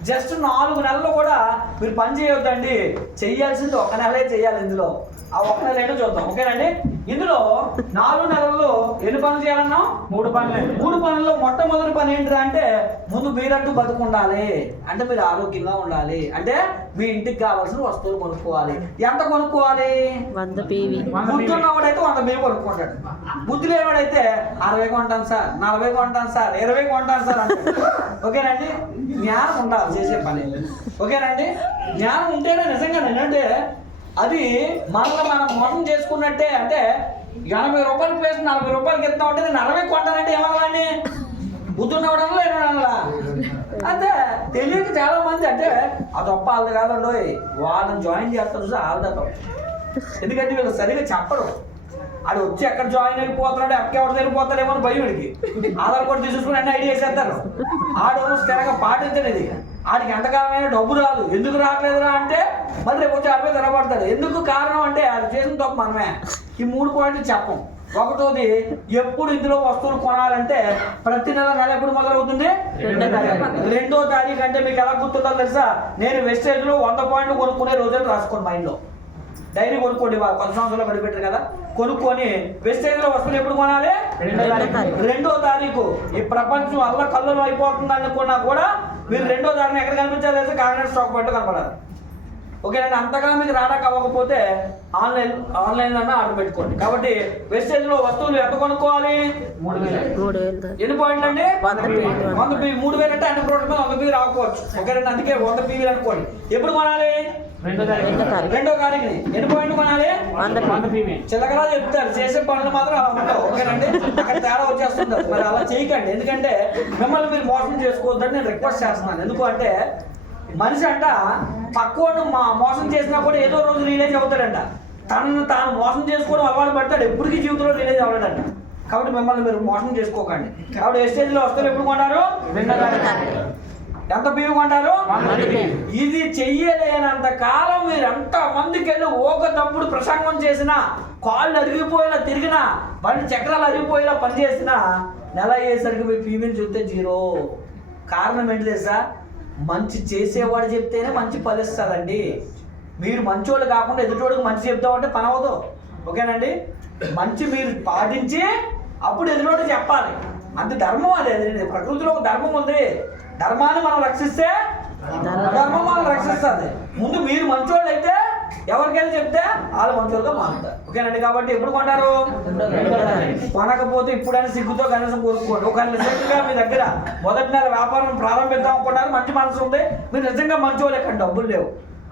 జస్ట్ 4 నెలల్లో కూడా మీరు పని చేయొద్దండి. చెయ్యాల్సింది 1 నెలే చెయ్యాలి. ఇందులో ఆ 1 నెల ఏంటో చూద్దాం. ఓకేనండి, ఇందులో 4 నెలల్లో ఎన్ని పనులు చేయాలన్నా? 3 పనులు. 3 పనుల్లో మొట్టమొదటి పని ఏంటిరా అంటే ముందు మీరంటూ బతుకుండాలి. అంటే మీరు ఆరోగ్యంగా ఉండాలి. అంటే మీ ఇంటికి కావాల్సిన వస్తువులు కొనుక్కోవాలి. ఎంత కొనుక్కోవాలి? 100 PV. బుద్ధి ఉన్నవాడైతే 100 PV కొనుక్కుంటాడు. బుద్ధి లేనివాడైతే 60 కొంటాను సార్, 40 కొంటాను సార్, 20 కొంటాను సార్ అంటాడు. ఓకేనండి, జ్ఞానం ఉండాలి చేసే పని. ఓకేనండి, జ్ఞానం ఉంటేనే నిజంగా నేనంటే అది మనల్ని మనం మోసం చేసుకున్నట్టే. అంటే 80 రూపాయల ప్లేస్ 40 రూపాయలకి ఇస్తాం అంటే నేను 60 కొంటానంటే ఏమన్నా బుద్ధి ఉన్నవాడన్నా లేనివాడన్నా అంటే తెలియక చాలా మంది అంటే ఆ తప్ప వాళ్ళది కాదండి, వాళ్ళని జాయిన్ చేస్తారు చూసి వాళ్ళదే తప్ప. ఎందుకంటే వీళ్ళు సరిగ్గా చెప్పరు. ఆడు వచ్చి ఎక్కడ జాయిన్ అయిపోతున్నాడు, ఎక్కడ వెళ్ళిపోతాడేమో అని భయం. వీడికి ఆధార్ కార్డు తీసుకుని అన్ని ఐడియా వేసేస్తారు. ఆడు స్థిరంగా పాటించడు. ఇది ఆడికి ఎంతకాలమైన డబ్బు రాదు. ఎందుకు రావట్లేదురా అంటే మళ్ళీ రేపు వచ్చి ఆడిపోయి తిరగబడతాడు. ఎందుకు కారణం అంటే అది చేసిన తప్పు మనమే. ఈ 3 పాయింట్లు చెప్పం. ఒకటోది, ఎప్పుడు ఇందులో వస్తువులు కొనాలంటే ప్రతి నెల ఎప్పుడు మొదలవుతుంది? 2వ తారీఖు. అంటే మీకు ఎలా గుర్తుందో తెలుసా? నేను వెస్టేజ్లో 100 పాయింట్లు కొనుక్కునే రోజులు రాసుకోండి మైండ్లో. డైరీ కొనుక్కోండి, కొత్త సంవత్సరంలో గడిపెట్టారు కదా, కొనుక్కొని వెస్టేజ్లో వస్తువులు ఎప్పుడు కొనాలి? 2వ తారీఖు. ఈ ప్రపంచం అల్ల కల్లం అయిపోతుంది అనుకున్నా కూడా మీరు 2వ తారీఖున ఎక్కడ కనిపించాలి? కాకినాడ స్టాక్ పాయింట్లో కనపడాలి. ఓకేనండి, అంతగా మీకు రావడానికి అవ్వకపోతే ఆన్లైన్లో ఆర్డర్ పెట్టుకోండి. కాబట్టి వెస్టేజ్లో వస్తువులు ఎంత కొనుక్కోవాలి? 3,000. ఎన్ని పాయింట్లు అండి? 100 PV. 3,000 అంటే అన్ని ప్రోడక్ట్ 100 PV రాకపోవచ్చు. ఓకేనండి, అందుకే 100 PV అనుకోండి. ఎప్పుడు కొనాలి? 2వ తారీఖు. 2వ తారీఖుని. ఎన్ని పాయింట్లు కొనాలి? 100 PV. చిల్లకరా చెప్తారు, చేసే పనులు మాత్రం అలా ఉండవు. ఓకేనండి, అక్కడ తేడా వచ్చేస్తుంటారు. మరి అలా చేయకండి. ఎందుకంటే మిమ్మల్ని మీరు మోసం చేసుకోవద్దని నేను రిక్వెస్ట్ చేస్తున్నాను. ఎందుకు అంటే మనిషి అంట పక్కవాడు మోసం చేసినా కూడా ఏదో రోజు రియలైజ్ అవుతాడంట. తనను తాను మోసం చేసుకోవడం అలవాటు పడతాడు, ఎప్పటికీ జీవితంలో రియలైజ్ అవ్వడంట. కాబట్టి మిమ్మల్ని మీరు మోసం చేసుకోకండి. కాబట్టి ఎస్టేజ్లో వస్తారు ఎప్పుడు కొంటారు? 2వ తారీఖు. ఎంత PV కొంటారు? ఇది చెయ్యలేనంత కాలం మీరు ఎంత మందికి వెళ్ళి ఒక తప్పుడు ప్రసంగం చేసినా, కాళ్ళు అరిగిపోయినా, తిరిగినా, బండి చక్రాలు అరిగిపోయినా పని చేసినా నెల అయ్యేసరికి మీ PVని చూస్తే 0. కారణం ఏంటి తెలుసా? మంచి చేసేవాడు చెప్తేనే మంచి ఫలిస్తుందండి. మీరు మంచోళ్ళు కాకుండా ఎదుటోడికి మంచి చెప్తామంటే పని అవ్వదు. ఓకేనండి, మంచి మీరు పాటించి అప్పుడు ఎదుటోడికి చెప్పాలి. అంత ధర్మం అదే. ప్రకృతిలో ఒక ధర్మం ఉంది. ధర్మాన్ని మనం రక్షిస్తే ధర్మం మనం రక్షిస్తుంది. ముందు మీరు మంచోళ్ళు అయితే ఎవరికైనా చెప్తే వాళ్ళు మంచోళ్ళుగా మారుతారు. ఓకేనండి, కాబట్టి ఎప్పుడు కొంటారు? కొనకపోతే ఇప్పుడైనా సిగ్గుతో కనీసం కోరుకోండి. ఒక నిజంగా మీ దగ్గర మొదటి నెల వ్యాపారం ప్రారంభిద్దాం అనుకుంటారు, మంచి మనసు ఉంది, మీరు నిజంగా మంచోళ్ళే కానీ డబ్బులు లేవు,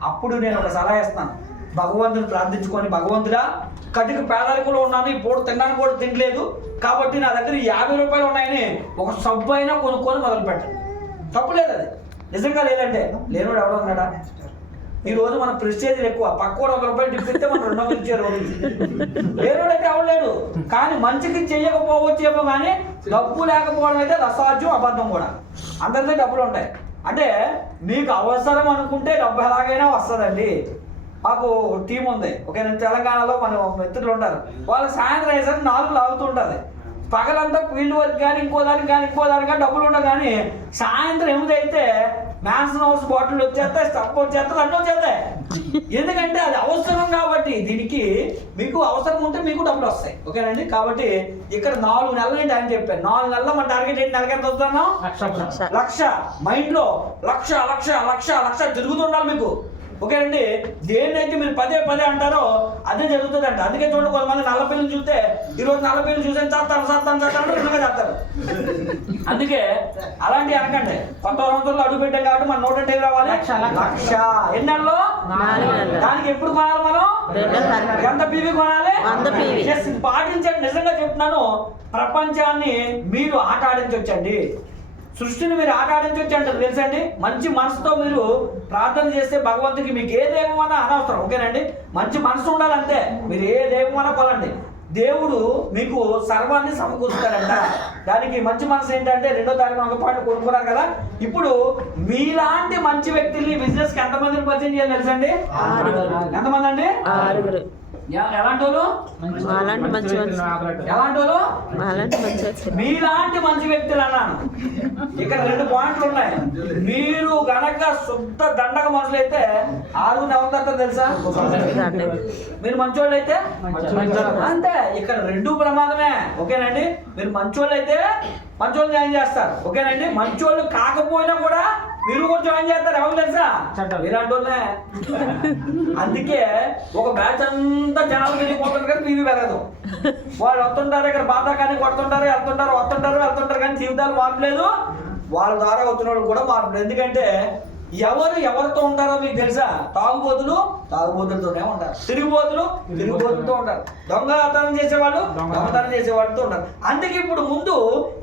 అప్పుడు నేను ఒక సలహా ఇస్తాను. భగవంతుని ప్రార్థించుకొని, భగవంతుడా కటిక పేదరికంలో ఉన్నాను, ఈ పూట తినడానికి కూడా తినలేదు, కాబట్టి నా దగ్గర 50 రూపాయలు ఉన్నాయని ఒక సబ్బు అయినా కొనుక్కొని మొదలు పెట్టండి. తప్పు లేదు అది. నిజంగా లేదంటే లేనివాడు ఎవడో ఉన్నాడా? ఈ రోజు మన ప్రెస్టేజ్ ఎక్కువ. పక్కవాడు 100 రూపాయలు టిప్ ఇస్తే మనం 200 ఇచ్చే రోజు. లేనివాడైతే అవలేడు. కానీ మంచికి చెయ్యకపోవచ్చేమో, కానీ డబ్బు లేకపోవడం అయితే అసాధ్యం, అబద్ధం కూడా. అందరితో డబ్బులు ఉంటాయి. అంటే మీకు అవసరం అనుకుంటే డబ్బు ఎలాగైనా వస్తుందండి. మాకు టీం ఉంది. ఓకే, నేను తెలంగాణలో మన మిత్రులు ఉంటారు. వాళ్ళు సాయంత్రం అయ్యేసరికి 4 లాగుతూ ఉంటుంది. పగలంతా ఫీల్డ్ వర్క్ కానీ ఇంకో దానికి కానీ డబ్బులు ఉండవు. కానీ సాయంత్రం 8 అయితే మ్యాన్సన్ హౌస్ బాటిల్ వచ్చేస్తాయి, స్టప్ వచ్చేస్తాయి, అన్నీ వచ్చేస్తాయి. ఎందుకంటే అది అవసరం కాబట్టి. దీనికి మీకు అవసరం ఉంటే మీకు డబ్బులు వస్తాయి. ఓకేనండి, కాబట్టి ఇక్కడ 4 నెలలు ఏంటి అని చెప్పాను. 4 నెలల్లో మన టార్గెట్ ఏంటి? నెలకి ఎంత వస్తున్నాం? 1,00,000. మైండ్లో 1,00,000 తిరుగుతుండాలి మీకు. ఓకేనండి, దేన్నైతే మీరు పదే అంటారో అదే జరుగుతుందంట. అందుకే చూడండి, కొంతమంది నల్ల పిల్లలు చూస్తే ఈరోజు నల్ల పిల్లలు చూసాను చేస్తాను నిజంగా చేస్తారు. అందుకే అలాంటివి అనకండి. కొత్త సంవత్సరంలో అడుగు పెట్టాం కాబట్టి మన 100 రావాలి. 1,00,000 ఎన్నెల్లో 4 నెలలు. దానికి ఎప్పుడు కొనాలి మనం? 2వ తారీఖు. ఎంత పీవీ కొనాలి? 100 PV. Yes, ఇది పాటించండి. నిజంగా చెప్తున్నాను, ప్రపంచాన్ని మీరు ఆట ఆడించవచ్చండి. సృష్టిని మీరు ఆట ఆడించవచ్చు అంటారు తెలుసండి. మంచి మనసుతో మీరు ప్రార్థన చేస్తే భగవంతుడికి మీకు ఏ దైవం అన్నా అనవసరం, ఓకేనండి. మంచి మనసు ఉండాలంటే మీరు ఏ దైవం అన్నా కొనండి, దేవుడు మీకు సర్వాన్ని సమకూరుస్తాడంట. దానికి మంచి మనసు ఏంటంటే 2వ తారీఖు 100 పాయింట్ కొనుక్కున్నారు కదా. ఇప్పుడు మీలాంటి మంచి వ్యక్తుల్ని బిజినెస్ కి ఎంతమందిని పరిచయం చేయాలి తెలుసండి? 6. ఎంతమంది అండి? 6. ఎలాంటి వాళ్ళు? మాలాంటి మంచి వ్యక్తులు. ఎలాంటి వాళ్ళు? మాలాంటి మంచి వ్యక్తులు. మీలాంటి మంచి వ్యక్తులు అన్నాను. ఇక్కడ 2 పాయింట్లు ఉన్నాయి. మీరు గనక శుద్ధ దండగ మనుషులైతే 6 ఎవరు తెలుసా? మీరు మంచోళ్ళు అయితే అంతే. ఇక్కడ 2 ప్రమాదమే, ఓకేనండి. మీరు మంచోళ్ళు అయితే మంచోళ్ళు జాయిన్ చేస్తారు, ఓకేనండి. మంచోళ్ళు కాకపోయినా కూడా మీరు కూడా జాయిన్ చేస్తారు. ఎవరు తెలుసా? మీలాంటి వాళ్ళే. అందుకే ఒక బ్యాచ్ అంతా జనాలు వెళ్ళిపోతుంటారు కానీ పీవీ పెరగదు. వాళ్ళు వస్తుంటారు, ఇక్కడ బాధ కానీ కొడుతుంటారు, వెళ్తుంటారు కానీ జీవితాలు మార్పలేదు. వాళ్ళ ద్వారా వచ్చిన వాళ్ళు కూడా మార్పలేదు. ఎందుకంటే ఎవరితో ఉంటారో మీకు తెలుసా? తాగుబోతులతోనే ఉంటారు, తిరుగుబోతులతో ఉంటారు, దొంగతనం చేసేవాళ్ళు దొంగతనం చేసేవాళ్ళతో ఉంటారు. అందుకే ఇప్పుడు ముందు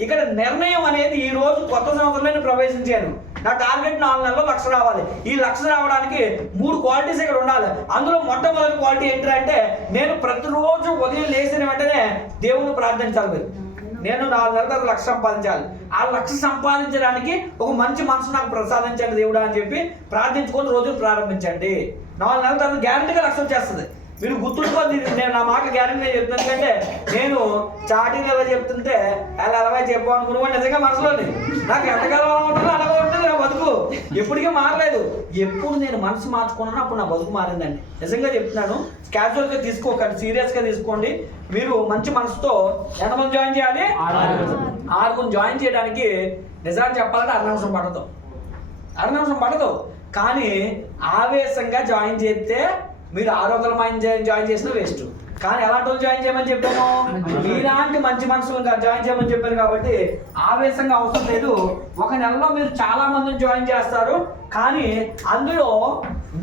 ఇక్కడ నిర్ణయం అనేది ఈ రోజు కొత్త సంవత్సరంలో ప్రవేశించాను. నా టార్గెట్ 4 నెలల్లో 1 లక్ష రావాలి. ఈ 1 లక్ష రావడానికి 3 క్వాలిటీస్ ఇక్కడ ఉండాలి. అందులో మొట్టమొదటి క్వాలిటీ ఏంటంటే నేను ప్రతిరోజు ఉదయం లేచిన వెంటనే దేవుని ప్రార్థించాలి. నేను 4 నెలల తర్వాత 1 లక్ష సంపాదించాలి. ఆ 1 లక్ష సంపాదించడానికి ఒక మంచి మనసు నాకు ప్రసాదించండి దేవుడా అని చెప్పి ప్రార్థించుకొని రోజులు ప్రారంభించండి. 4 నెలల తర్వాత గ్యారంటీగా 1 లక్ష వచ్చేస్తుంది. మీరు గుర్తుంచుకోండి, నేను నా మాట గ్యారంటీ చెప్తాను. ఎందుకంటే నేను చాటింగ్ ఎలా చెప్తుంటే అలాగే చెప్పాను అనుకున్నాను నిజంగా మనసులోని. నాకు ఎంతకాలం ఉంటుందో అలాగే ఉంటుంది నా బతుకు, ఎప్పటికీ మారలేదు. ఎప్పుడు నేను మనసు మార్చుకున్నాను అప్పుడు నా బతుకు మారిందండి. నిజంగా చెప్తున్నాను, క్యాజువల్గా తీసుకోకండి, సీరియస్గా తీసుకోండి. మీరు మంచి మనసుతో ఎంతమంది జాయిన్ చేయాలి? 6 జాయిన్ చేయడానికి నిజాన్ని చెప్పాలంటే 6 నిమిషం పడదు. కానీ ఆవేశంగా జాయిన్ చేస్తే మీరు 600 జాయిన్ చేసిన వేస్ట్. కానీ ఎలాంటి వాళ్ళు జాయిన్ చేయమని చెప్పాము? ఇలాంటి మంచి మనసులు జాయిన్ చేయమని చెప్పాను. కాబట్టి ఆవేశంగా అవసరం లేదు. 1 నెలలో మీరు చాలా మందిని జాయిన్ చేస్తారు. కానీ అందులో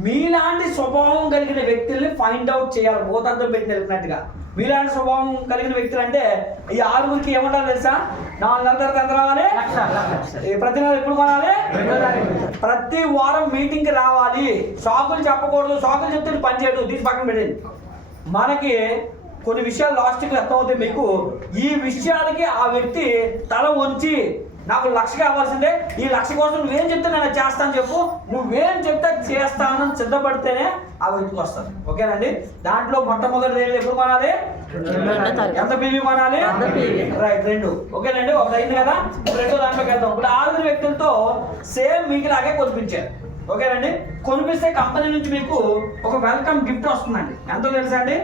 మీలాంటి స్వభావం కలిగిన వ్యక్తుల్ని ఫైండ్ అవుట్ చేయాలి. భూతద్దం పెట్టి నిలిపినట్టుగా మీలాంటి స్వభావం కలిగిన వ్యక్తులు అంటే ఈ 6గురికి ఏమంటారు తెలుసా? 4 నెలల తర్వాత ఎంత రావాలి? ప్రతి నెల ఎప్పుడు కొనాలి? ప్రతి వారం మీటింగ్ కి రావాలి. షాకులు చెప్పకూడదు, షాకులు చెప్తే పని చేయదు, తీసి పక్కన పెట్టండి. మనకి కొన్ని విషయాలు లాస్ట్కి అర్థమవుతాయి మీకు. ఈ విషయాలకి ఆ వ్యక్తి తల వంచి నాకు 1 లక్ష కావాల్సిందే, ఈ 1 లక్ష కోసం నువ్వేం చెప్తే నేను చేస్తాను చెప్పు, నువ్వేం చెప్తే చేస్తానని సిద్ధపడితేనే ఆ వ్యక్తికి వస్తాను, ఓకేనండి. దాంట్లో మొట్టమొదటి రేట్లు ఎప్పుడు కొనాలి? ఎంత పీవీ కొనాలి? రైట్, 2, ఓకేనండి. ఒకటి అయింది కదా, 2వ దాంట్లోకి వెళ్దాం. ఇప్పుడు 6 వ్యక్తులతో సేమ్ మీకు లాగే కొనిపించారు, ఓకేనండి. కొనిపిస్తే కంపెనీ నుంచి మీకు ఒక వెల్కమ్ గిఫ్ట్ వస్తుందండి. ఎంతో తెలుసా అండి?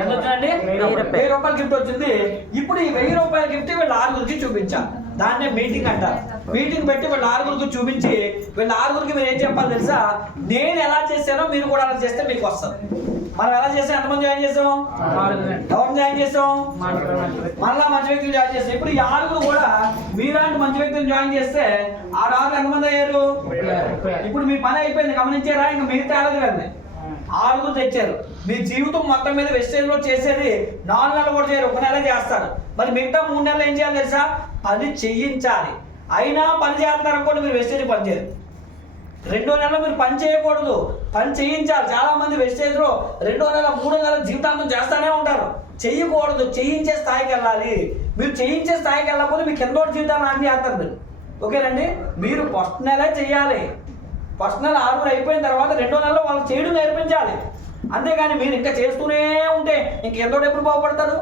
ఎంత వచ్చిందండి? 1000 రూపాయల గిఫ్ట్ వచ్చింది. ఇప్పుడు ఈ 1000 రూపాయల గిఫ్ట్ వీళ్ళ 6గురికి చూపించాలి. దాన్నే మీటింగ్ అంటారు. మీటింగ్ పెట్టి వీళ్ళ 6గురికి చూపించి వీళ్ళ 6గురికి మీరు ఏం చెప్పాలి తెలుసా? నేను ఎలా చేశానో మీరు కూడా అలా చేస్తే మీకు వస్తుంది. మనం ఎలా చేసాం? ఎంతమంది జాయిన్ చేసాం? ఎవరు జాయిన్ చేసాం? మళ్ళా మంచి వ్యక్తులు జాయిన్ చేస్తాం. ఇప్పుడు ఈ 6గురు కూడా మీలాంటి మంచి వ్యక్తులు జాయిన్ చేస్తే 6 ఎంతమంది అయ్యారు? ఇప్పుడు మీ పని అయిపోయింది, గమనించారా? ఇంకా మిగతా అలాగే వెళ్ళండి. 6గురు తెచ్చారు. మీ జీవితం మొత్తం మీద వెస్టేజ్ లో చేసేది 4 నెలలు కూడా చేయరు, 1 నెల చేస్తారు. మరి మిగతా 3 నెలలు ఏం చేయాలి తెలుసా? పని చేయించాలి. అయినా పని చేస్తున్నారు అనుకోండి, మీరు వెస్టేజ్ పని చేయరు. 2వ నెలలో మీరు పని చేయకూడదు, పని చేయించాలి. చాలా మంది వెస్టేజ్ లో 2వ నెల 3వ నెల జీవితాంతం చేస్తానే ఉంటారు. చెయ్యకూడదు, చేయించే స్థాయికి వెళ్ళాలి. మీరు చేయించే స్థాయికి వెళ్ళకపోతే మీకు ఎంతో జీవితాన్ని ఆన్ చేస్తారు మీరు, ఓకేనండి. మీరు ఫస్ట్ నెలే చెయ్యాలి. ఫస్ట్ నెల 6 అయిపోయిన తర్వాత 2వ నెలలో వాళ్ళకి చేయడం నేర్పించాలి. అంతేగాని మీరు ఇంకా చేస్తూనే ఉంటే ఇంకెంతో ఎప్పుడు బాగుపడతారు?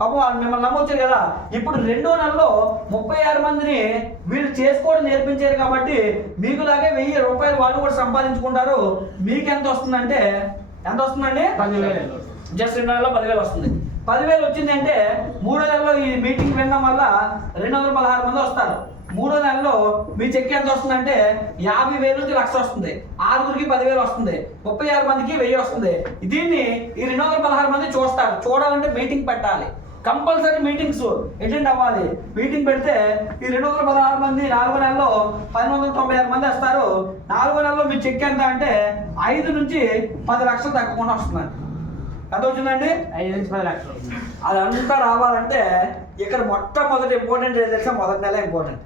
పాపం వాళ్ళు మిమ్మల్ని నమ్మొచ్చారు కదా. ఇప్పుడు 2వ నెలలో 36 మందిని వీళ్ళు చేసుకోవడం నేర్పించారు కాబట్టి మీకులాగే 1000 రూపాయలు వాళ్ళు కూడా సంపాదించుకుంటారు. మీకు ఎంత వస్తుందంటే, ఎంత వస్తుందండి? 10,000. జస్ట్ 2 నెలల్లో 10,000 వస్తుంది. 10,000 వచ్చింది అంటే 3వ నెలలో ఈ మీటింగ్ వినడం వల్ల 216 మంది వస్తారు. 3వ నెలలో మీ చెక్ ఎంత వస్తుందంటే 50,000 నుంచి 1 లక్ష వస్తుంది. 6గురికి 10,000 వస్తుంది. 36 మందికి 1000 వస్తుంది. దీన్ని ఈ 216 మంది చూస్తారు. చూడాలంటే మీటింగ్ పెట్టాలి. కంపల్సరీ మీటింగ్స్ అటెండ్ అవ్వాలి. మీటింగ్ పెడితే ఈ 216 మంది 4 నెలల్లో 1196 మంది వస్తారు. 4 నెలల్లో మీ చెక్ ఎంత అంటే 5 నుంచి 10 లక్షలు తగ్గకుండా వస్తుందండి. ఎంత వచ్చిందండి? 5 నుంచి 10 లక్షలు. అదంతా రావాలంటే ఇక్కడ మొట్టమొదటి ఇంపార్టెంట్ ఏది తెలుసా? మొదటి నెల ఇంపార్టెంట్.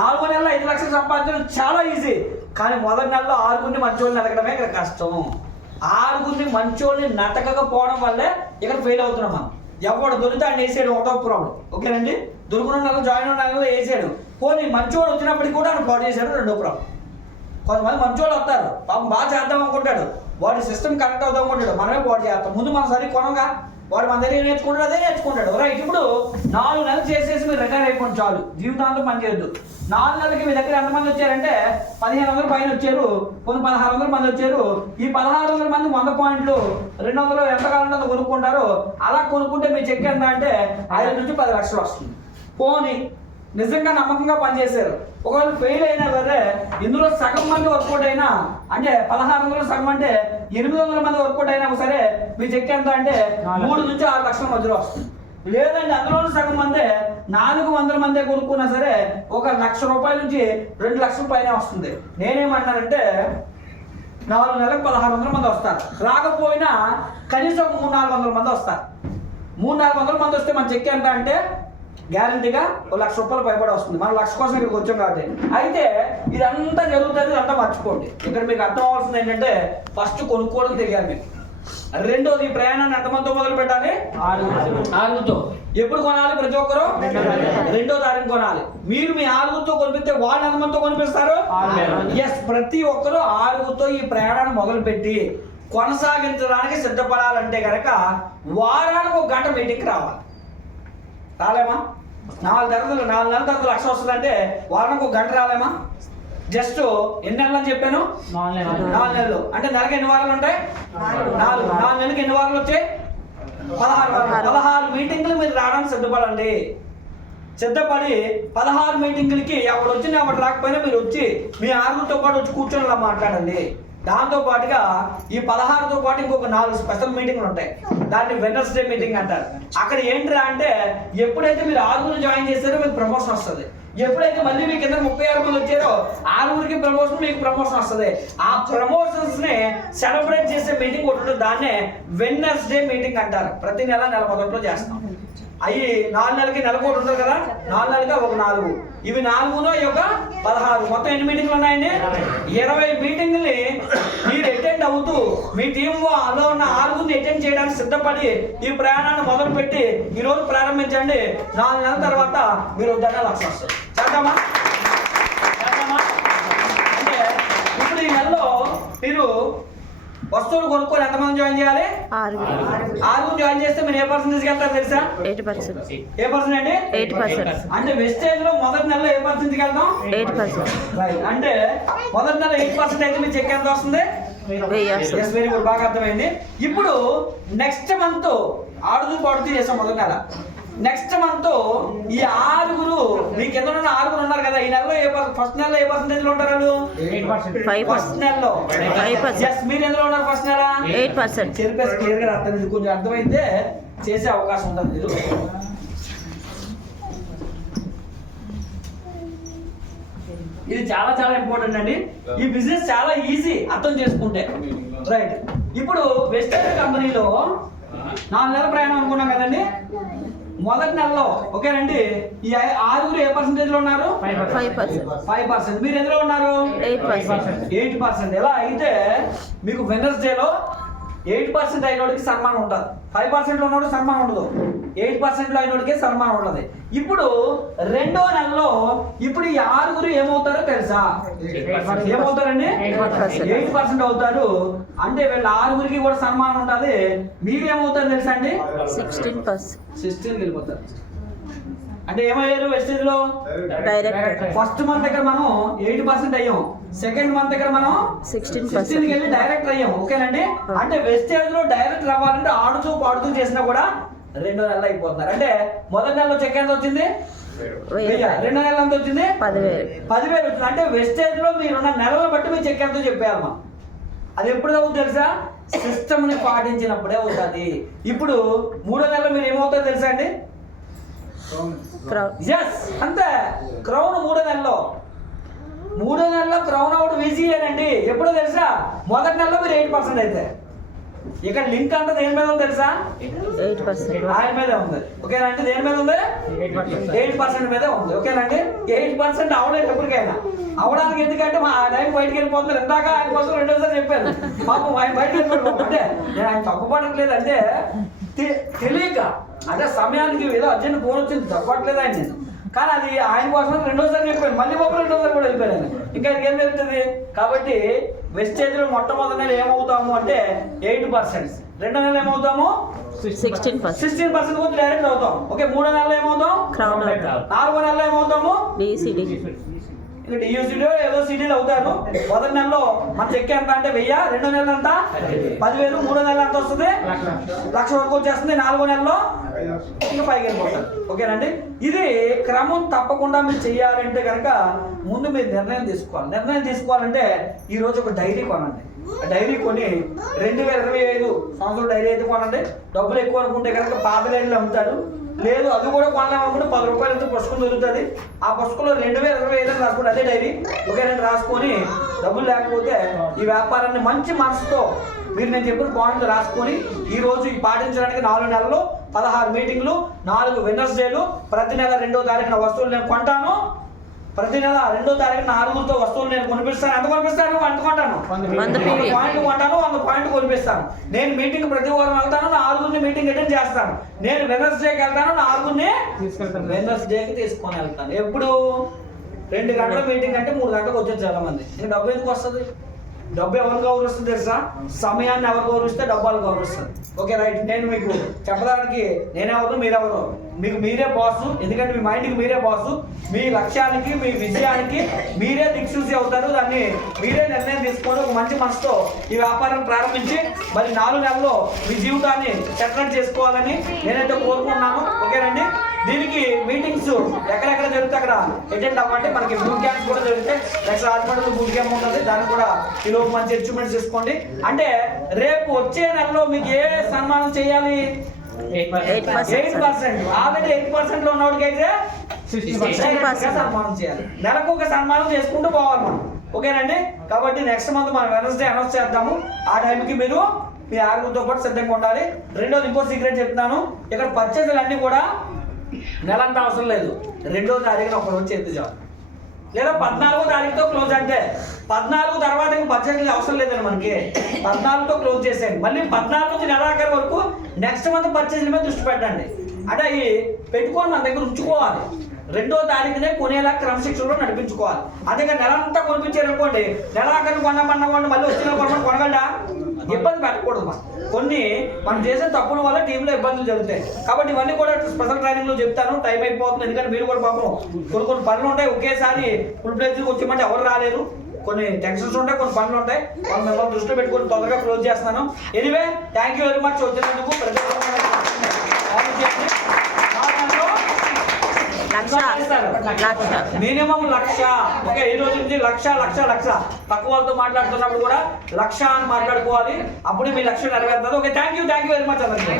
4 నెలల్లో 5 లక్షలు సంపాదించడం చాలా ఈజీ, కానీ మొదటి నెలలో 6 మంచోళ్ళని ఎదగడమే ఇక్కడ కష్టం. 6 మంచోళ్ళని నటకపోవడం వల్లే ఇక్కడ ఫెయిల్ అవుతున్నాం మనం. ఎవడు దొరికితే ఆయన వేసాడు, ఒకటో ప్రాబ్లం. ఓకేనండి, దొరుకున్న నెలలో జాయిన్ అయిన నెలలో వేసాడు, పోనీ మంచోడు వచ్చినప్పటికీ కూడా ఆయన పాటు చేశాడు, రెండో ప్రాబ్లం. కొంతమంది మంచోళ్ళు వస్తారు, పాపం బాగా చేద్దాం అనుకుంటాడు, వాడి సిస్టమ్ కనెక్ట్ అవుదాం అనుకుంటాడు, మనమే పాటు చేస్తాం. ముందు మనం సరి కొనగా వాడు మన దగ్గర నేర్చుకుంటాడు, అదే నేర్చుకుంటాడు. రైట్, ఇప్పుడు 4 నెలలు చేసేసి మీరు రిటైర్ అయిపోండి చాలు, జీవితాంతం పని చేయొద్దు. 4 నెలలకి మీ దగ్గర ఎంతమంది వచ్చారంటే 1500 పైన వచ్చారు, కొన్ని 1600 మంది వచ్చారు. ఈ 1600 మంది 100 పాయింట్లు 200 ఎంత కావాలంటే కొనుక్కుంటారు. అలా కొనుక్కుంటే మీ చెక్ ఎంత అంటే 5 నుంచి 10 లక్షలు వస్తుంది. పోనీ నిజంగా నమ్మకంగా పనిచేశారు, ఒకవేళ ఫెయిల్ అయినా సరే ఇందులో సగం మంది వర్కౌట్ అయినా, అంటే 1600 సగం అంటే 800 మంది వర్కౌట్ అయినా సరే మీ చెక్ ఎంత అంటే 3 నుంచి 6 లక్షల మధ్యలో వస్తుంది. లేదండి అందులోనూ సగం మందే 400 మందే కొనుక్కున్నా సరే 1 లక్ష రూపాయల నుంచి 2 లక్షల పైన వస్తుంది. నేనేమన్నానంటే 4 నెలలకు 1600 మంది వస్తారు, రాకపోయినా కనీసం 300-400 మంది వస్తారు. 300-400 మంది వస్తే మన చెక్ ఎంత అంటే గ్యారంటీగా 1 లక్ష రూపాయలు పైబడి వస్తుంది. మనం 1 లక్ష కోసం ఇక్కడికి వచ్చాం కాబట్టి. అయితే ఇదంతా జరుగుతుంది, ఇదంతా మర్చిపోండి. ఇక్కడ మీకు అర్థం అవ్వాల్సింది ఏంటంటే ఫస్ట్ కొనుక్కోవడం తెలియాలి మీకు. రెండోది, ఈ ప్రయాణాన్ని ఎంతమందితో మొదలు పెట్టాలి? 6తో. ఎప్పుడు కొనాలి? ప్రతి ఒక్కరు 2వ తారీఖు కొనాలి. మీరు మీ 6తో కొనిపిస్తే వాళ్ళు ఎంతమందితో కొనిపిస్తారు? ఎస్, ప్రతి ఒక్కరు 6తో ఈ ప్రయాణాన్ని మొదలు పెట్టి కొనసాగించడానికి సిద్ధపడాలంటే కనుక వారానికి 1 గంట మీటింగ్కి రావాలి. రాలేమా? 4 నెలల తర్వాత 1 లక్ష వస్తుందంటే వారానికి 1 గంట రాలేమా? జస్ట్ ఎన్ని నెలలు అని చెప్పాను? 4 నెలలు. అంటే నెలకి ఎన్ని వారాలు ఉంటాయి? 4 నెలలకి ఎన్ని వారాలు వచ్చాయి? 16 వారాలు. 16 మీటింగ్లు మీరు రావడానికి సిద్ధపడండి. సిద్ధపడి 16 మీటింగ్లకి ఎవరు వచ్చినా ఎవరు రాకపోయినా మీరు వచ్చి మీ 6తో పాటు వచ్చి కూర్చొని ఇలా మాట్లాడండి. దాంతో పాటుగా ఈ 16తో పాటు ఇంకొక 4 స్పెషల్ మీటింగ్లు ఉంటాయి, దాన్ని వెడ్నెస్డే మీటింగ్ అంటారు. అక్కడ ఏంటిరా అంటే ఎప్పుడైతే మీరు 6 జాయిన్ చేస్తారో మీకు ప్రమోషన్ వస్తుంది. ఎప్పుడైతే మళ్ళీ మీ కింద 36 మంది వచ్చారో 6కి ప్రమోషన్, మీకు ప్రమోషన్ వస్తుంది. ఆ ప్రమోషన్స్ ని సెలబ్రేట్ చేసే మీటింగ్ ఒకటి ఉంటుంది, దాన్నే వెడ్నెస్డే మీటింగ్ అంటారు. ప్రతి నెల మొదట్లో చేస్తాం. అవి 4 నెలలకి నెలకు ఒకటి ఉంటుంది కదా, 4 నెలలుగా 4. ఇవి 4 ఈ యొక్క 16. మొత్తం ఎన్ని మీటింగ్లు ఉన్నాయండి? 20 మీటింగ్ని మీరు అటెండ్ అవుతూ మీ టీంలో అలా ఉన్న 6ని అటెండ్ చేయడానికి సిద్ధపడి ఈ ప్రయాణాన్ని మొదలు పెట్టి ఈ రోజు ప్రారంభించండి. 4 నెలల తర్వాత మీరు 1 లక్ష వస్తారు. చేద్దామా? అంటే ఇప్పుడు ఈ నెలలో మీరు వస్తువులు కొనుక్కొని ఎంతమంది జాయిన్ చేయాలి? 6 జాయిన్ చేస్తే మీరు ఏ పర్సెంటేజ్కి వెళ్తారు తెలుసా? 8%. ఏ పర్సెంట్ అండి? 8%. అంటే వెస్టేజ్ లో మొదటి నెలలో ఏ పర్సెంట్కి వెళ్తాం? 8%. రైట్, అంటే మొదటి నెల 8% అయితే మీ చెక్ ఎంత వస్తుంది? 1000. వెరీ గుడ్, బాగా అర్థమైంది. ఇప్పుడు నెక్స్ట్ మంత్ పడుతూ చేసాం మొదటి నెల. నెక్స్ట్ మంత్ ఈ 6 మీకు ఎంత ఉన్న 6 ఉన్నారు కదా, ఈ నెలలో ఫస్ట్ నెలలో ఏ పర్సెంటేజ్ లో ఉంటారు? 5%. ఫస్ట్ నెలలో 5%. ఎస్, మీరు ఎందులో ఉన్నారు? ఫస్ట్ నెల 8%. చెప్పేసి క్లియర్ గా అర్థం, ఇది కొంచెం అర్థమైతే చేసే అవకాశం ఉంటుంది. మీరు ఇది చాలా చాలా ఇంపార్టెంట్ అండి. ఈ బిజినెస్ చాలా ఈజీ అర్థం చేసుకుంటే. రైట్, ఇప్పుడు వెస్టర్న్ కంపెనీలో 4 నెలల ప్రయాణం అనుకున్నాం కదండి. మొదటి నెలలో ఓకేనండి, ఈ 6 ఏ పర్సెంటేజ్ లో ఉన్నారు? 5%. మీరు ఎందులో ఉన్నారు? 8%. ఎలా అయితే మీకు వెడ్నెస్డేలో 8% అయినోడికి సన్మానం ఉంటుంది, 5% ఉన్నోడు సన్మానం ఉండదు, 8% అయినోడికే సన్మానం ఉంటుంది. ఇప్పుడు 2వ నెలలో ఇప్పుడు ఈ 6 ఏమవుతారో తెలుసా? ఏమవుతారండి? 8% అవుతారు. అంటే వీళ్ళ 6 కూడా సన్మానం ఉంటుంది. మీరేమవుతారు తెలుసా అండి? 16 వెళ్ళిపోతారు. అంటే ఏమయ్యారు వెస్టేజ్ లో? డైరెక్ట్. ఫస్ట్ మంత్ దగ్గర మనం 8% అయ్యాం, సెకండ్ మంత్ దగ్గర మనం 16కి వెళ్ళి డైరెక్టర్ అయ్యాం. ఓకేనండి, అంటే వెస్టేజ్ లో డైరెక్టర్ అవ్వాలంటే ఆడుతూ పాడుతూ చేసినా కూడా 2వ నెలలు అయిపోతున్నారు. అంటే మొదటి నెలలో చెక్ ఎంత వచ్చింది? 1000. 2వ నెల ఎంత వచ్చింది? 10,000 వచ్చింది. అంటే వెస్టేజ్ లో మీరున్న నెలలను బట్టి మీ చెక్ ఎంతో చెప్పేయాలి మనం. అది ఎప్పుడు అవుతుంది తెలుసా? సిస్టమ్ ని పాటించినప్పుడే అవుతుంది. ఇప్పుడు 3వ నెలలో మీరు ఏమవుతుందో తెలుసా అండి? క్రౌన్. ఎస్ అంతే. క్రౌన్ 3 నెలల్లో 3 నెలల్లో క్రౌన్ అవడం ఈజీయేనండి. ఎప్పుడో తెలుసా? మొదటి నెలలో మీరు 8% అయితే ఇక్కడ లింక్ అంతా దేని మీద ఉంది తెలుసా? 8%. ఆయన మీదే ఉంది. ఓకేనండి. దేని మీద ఉంది? 8% మీదే ఉంది. ఓకేనండి. 8% అవలేదు ఎప్పటికైనా. అవడానికి ఎందుకంటే మా ఆ టైం బయటకు వెళ్ళిపోతున్నారు. ఇందాక ఆయన కోసం 2సారి చెప్పాను. పాపం ఆయన బయటకు వెళ్ళిపోవడం అంటే నేను ఆయన తప్పుపడట్లేదు, అంటే తెలియక అంటే సమయానికి ఏదో అర్జెంట్ ఫోన్ వచ్చింది, తప్పట్లేదు ఆయన నేను. కానీ అది ఆయన కోసం 2సారి చెప్పాను. మళ్ళీ పాపం 2సారి కూడా వెళ్ళిపోయాను ఆయన. ఇంకా ఏం తెలుస్తుంది? కాబట్టి వెస్టేజ్లో మొట్టమొదటి నెల ఏమవుతాము అంటే 8%, రెండో నెల ఏమవుతాము 16% కొంచెం డైరెక్ట్ అవుతాం. ఓకే, 3 నెలలు ఏమవుతాం? క్రౌన్ అవుతాం. 4వ నెలలో ఏమవుతాము? BCD. ఇంకా డియూసీడీ ఏదో సీడీలు అవుతారు. మొదటి నెలలో మన చెక్ ఎంత అంటే 1000, రెండో నెల ఎంత 10,000, మూడో నెల ఎంత వస్తుంది 1,00,000 వరకు వచ్చేస్తుంది. 4వ నెలలో ఇంకా పైకి వెళ్ళిపోతారు. ఓకేనండి. ఇది క్రమం తప్పకుండా మీరు చెయ్యాలంటే కనుక ముందు మీరు నిర్ణయం తీసుకోవాలి. నిర్ణయం తీసుకోవాలంటే ఈరోజు ఒక డైరీ కొనండి. ఆ డైరీ కొని 2025 సంవత్సరం డైరీ అయితే కొనండి. డబ్బులు ఎక్కువ అనుకుంటే కనుక పాత డైరీలు అమ్ముతారు. లేదు అది కూడా కొనలేమనుకుంటే 10 రూపాయలతో పుస్తకం దొరుకుతుంది. ఆ పుస్తకంలో 2025 రాసుకోండి, అదే డైరీ. ఓకేనండి. రాసుకొని డబ్బులు లేకపోతే ఈ వ్యాపారాన్ని మంచి మనసుతో మీరు నేను చెప్పిన పాయింట్లు రాసుకొని ఈ రోజు పాటించడానికి 4 నెలలు 16 మీటింగ్లు, 4 విన్నర్స్ డేలు, ప్రతి నెల 2వ తారీఖున వస్తువులు నేను కొంటాను. ప్రతి నెల 2వ తారీఖున 6గురితో వస్తువులు నేను కొనిపిస్తాను. ఎంత కొనిపిస్తాను? అంత కొంటాను. 100 పాయింట్లు కొంటాను, 100 పాయింట్లు కొనిపిస్తాను. నేను మీటింగ్ ప్రతి వారం వెళ్తాను, నా 6గురిని మీటింగ్ అటెండ్ చేస్తాను. నేను వెనస్ డేకి వెళ్తాను, నా 6గురిని వెనస్ డేకి తీసుకొని వెళ్తాను. ఎప్పుడు 2 గంటల మీటింగ్ అంటే 3 గంటలకు వచ్చేది చాలా మంది. ఇంకా డబ్బు ఎందుకు వస్తుంది? డబ్బు ఎవరు గౌరవిస్తుంది తెలుసా? సమయాన్ని ఎవరు గౌరవిస్తే డబ్బాలు గౌరవిస్తుంది. Okay right. నేను మీకు చెప్పడానికి నేనెవరు, మీరెవరు? మీకు మీరే బాసు. ఎందుకంటే మీ మైండ్కి మీరే బాసు. మీ లక్ష్యానికి, మీ విజయానికి మీరే దిక్సూచి అవుతారు. దాన్ని మీరే నిర్ణయం తీసుకొని ఒక మంచి మనసుతో ఈ వ్యాపారం ప్రారంభించి మరి 4 నెలల్లో మీ జీవితాన్ని సెటిల్ చేసుకోవాలని నేనైతే కోరుకుంటున్నాను. ఓకేనండి. దీనికి మీటింగ్స్ ఎక్కడెక్కడ జరిగితే అక్కడ అటెండ్ అవ్వండి. మనకి బూట్ క్యాంప్స్ కూడా జరుగుతాయి. నెక్స్ట్ రాజమండ్రిలో బూట్ క్యాంప్ ఉంటుంది. దాన్ని కూడా ఈలోపు మంచి అచీవ్మెంట్స్ తీసుకోండి. అంటే రేపు వచ్చే నెలలో మీకు ఏ సన్మానం చేయాలి? 8%. ఆల్రెడీ 8% లో ఉన్నవాడికి అయితే 60% సన్మానం చేయాలి. నెలకు ఒక సన్మానం చేసుకుంటూ పోవాలి మనం. ఓకేనండి. కాబట్టి నెక్స్ట్ మంత్ మనం వెనస్డే అనౌన్స్ చేద్దాము. ఆ టైంకి మీరు మీ ఆరుగురితో పాటు సిద్ధంగా ఉండాలి. రెండోది ఇంకో సీక్రెట్ చెప్తున్నాను. ఇక్కడ పర్చేజీలు అన్నీ కూడా నెలంతా అవసరం లేదు. 2వ తారీఖున ఒక రోజు చేతి చాలు, లేదా 14వ తారీఖుతో క్లోజ్. అంటే 14 తర్వాత ఇంకా పర్చేజీలు అవసరం లేదండి మనకి. 14తో క్లోజ్ చేసేయండి. మళ్ళీ 14 నుంచి నెలాఖరు వరకు నెక్స్ట్ మంత్ పర్చేజీల మీద దృష్టి పెట్టండి. అంటే అవి పెట్టుకొని మన దగ్గర ఉంచుకోవాలి. 2వ తారీఖునే కొనేలా క్రమశిక్షణలో నడిపించుకోవాలి. అందుకే నెలంతా కొనిపించారనుకోండి, నెలాఖరు కొనమన్నవాడిని మళ్ళీ వచ్చిన కొనగలడా? ఇబ్బంది పెట్టకూడదు. కొన్ని మనం చేసే తప్పుల వల్ల టీంలో ఇబ్బందులు జరుగుతాయి. కాబట్టి ఇవన్నీ కూడా స్పెషల్ ట్రైనింగ్ లో చెప్తాను. టైం అయిపోతుంది. ఎందుకంటే మీరు కూడా పాపం కొన్ని పనులు ఉంటాయి. ఒకేసారి ఫుల్ ప్లేజ్కి వచ్చేమంటే ఎవరు రాలేరు. కొన్ని టెన్షన్స్ ఉంటాయి, కొన్ని పనులు ఉంటాయి. వాళ్ళు మిమ్మల్ని దృష్టిలో పెట్టుకొని తొందరగా క్లోజ్ చేస్తున్నాను. Anyway thank you very much వచ్చినందుకు. మినిమం 1,00,000. ఓకే, ఈ రోజు నుంచి 1,00,000. పక్క వాళ్ళతో మాట్లాడుతున్నప్పుడు కూడా 1,00,000 అని మాట్లాడుకోవాలి. అప్పుడే మీ లక్ష్యం నెరవేరుతుంది. Okay, thank you very much అందరికీ.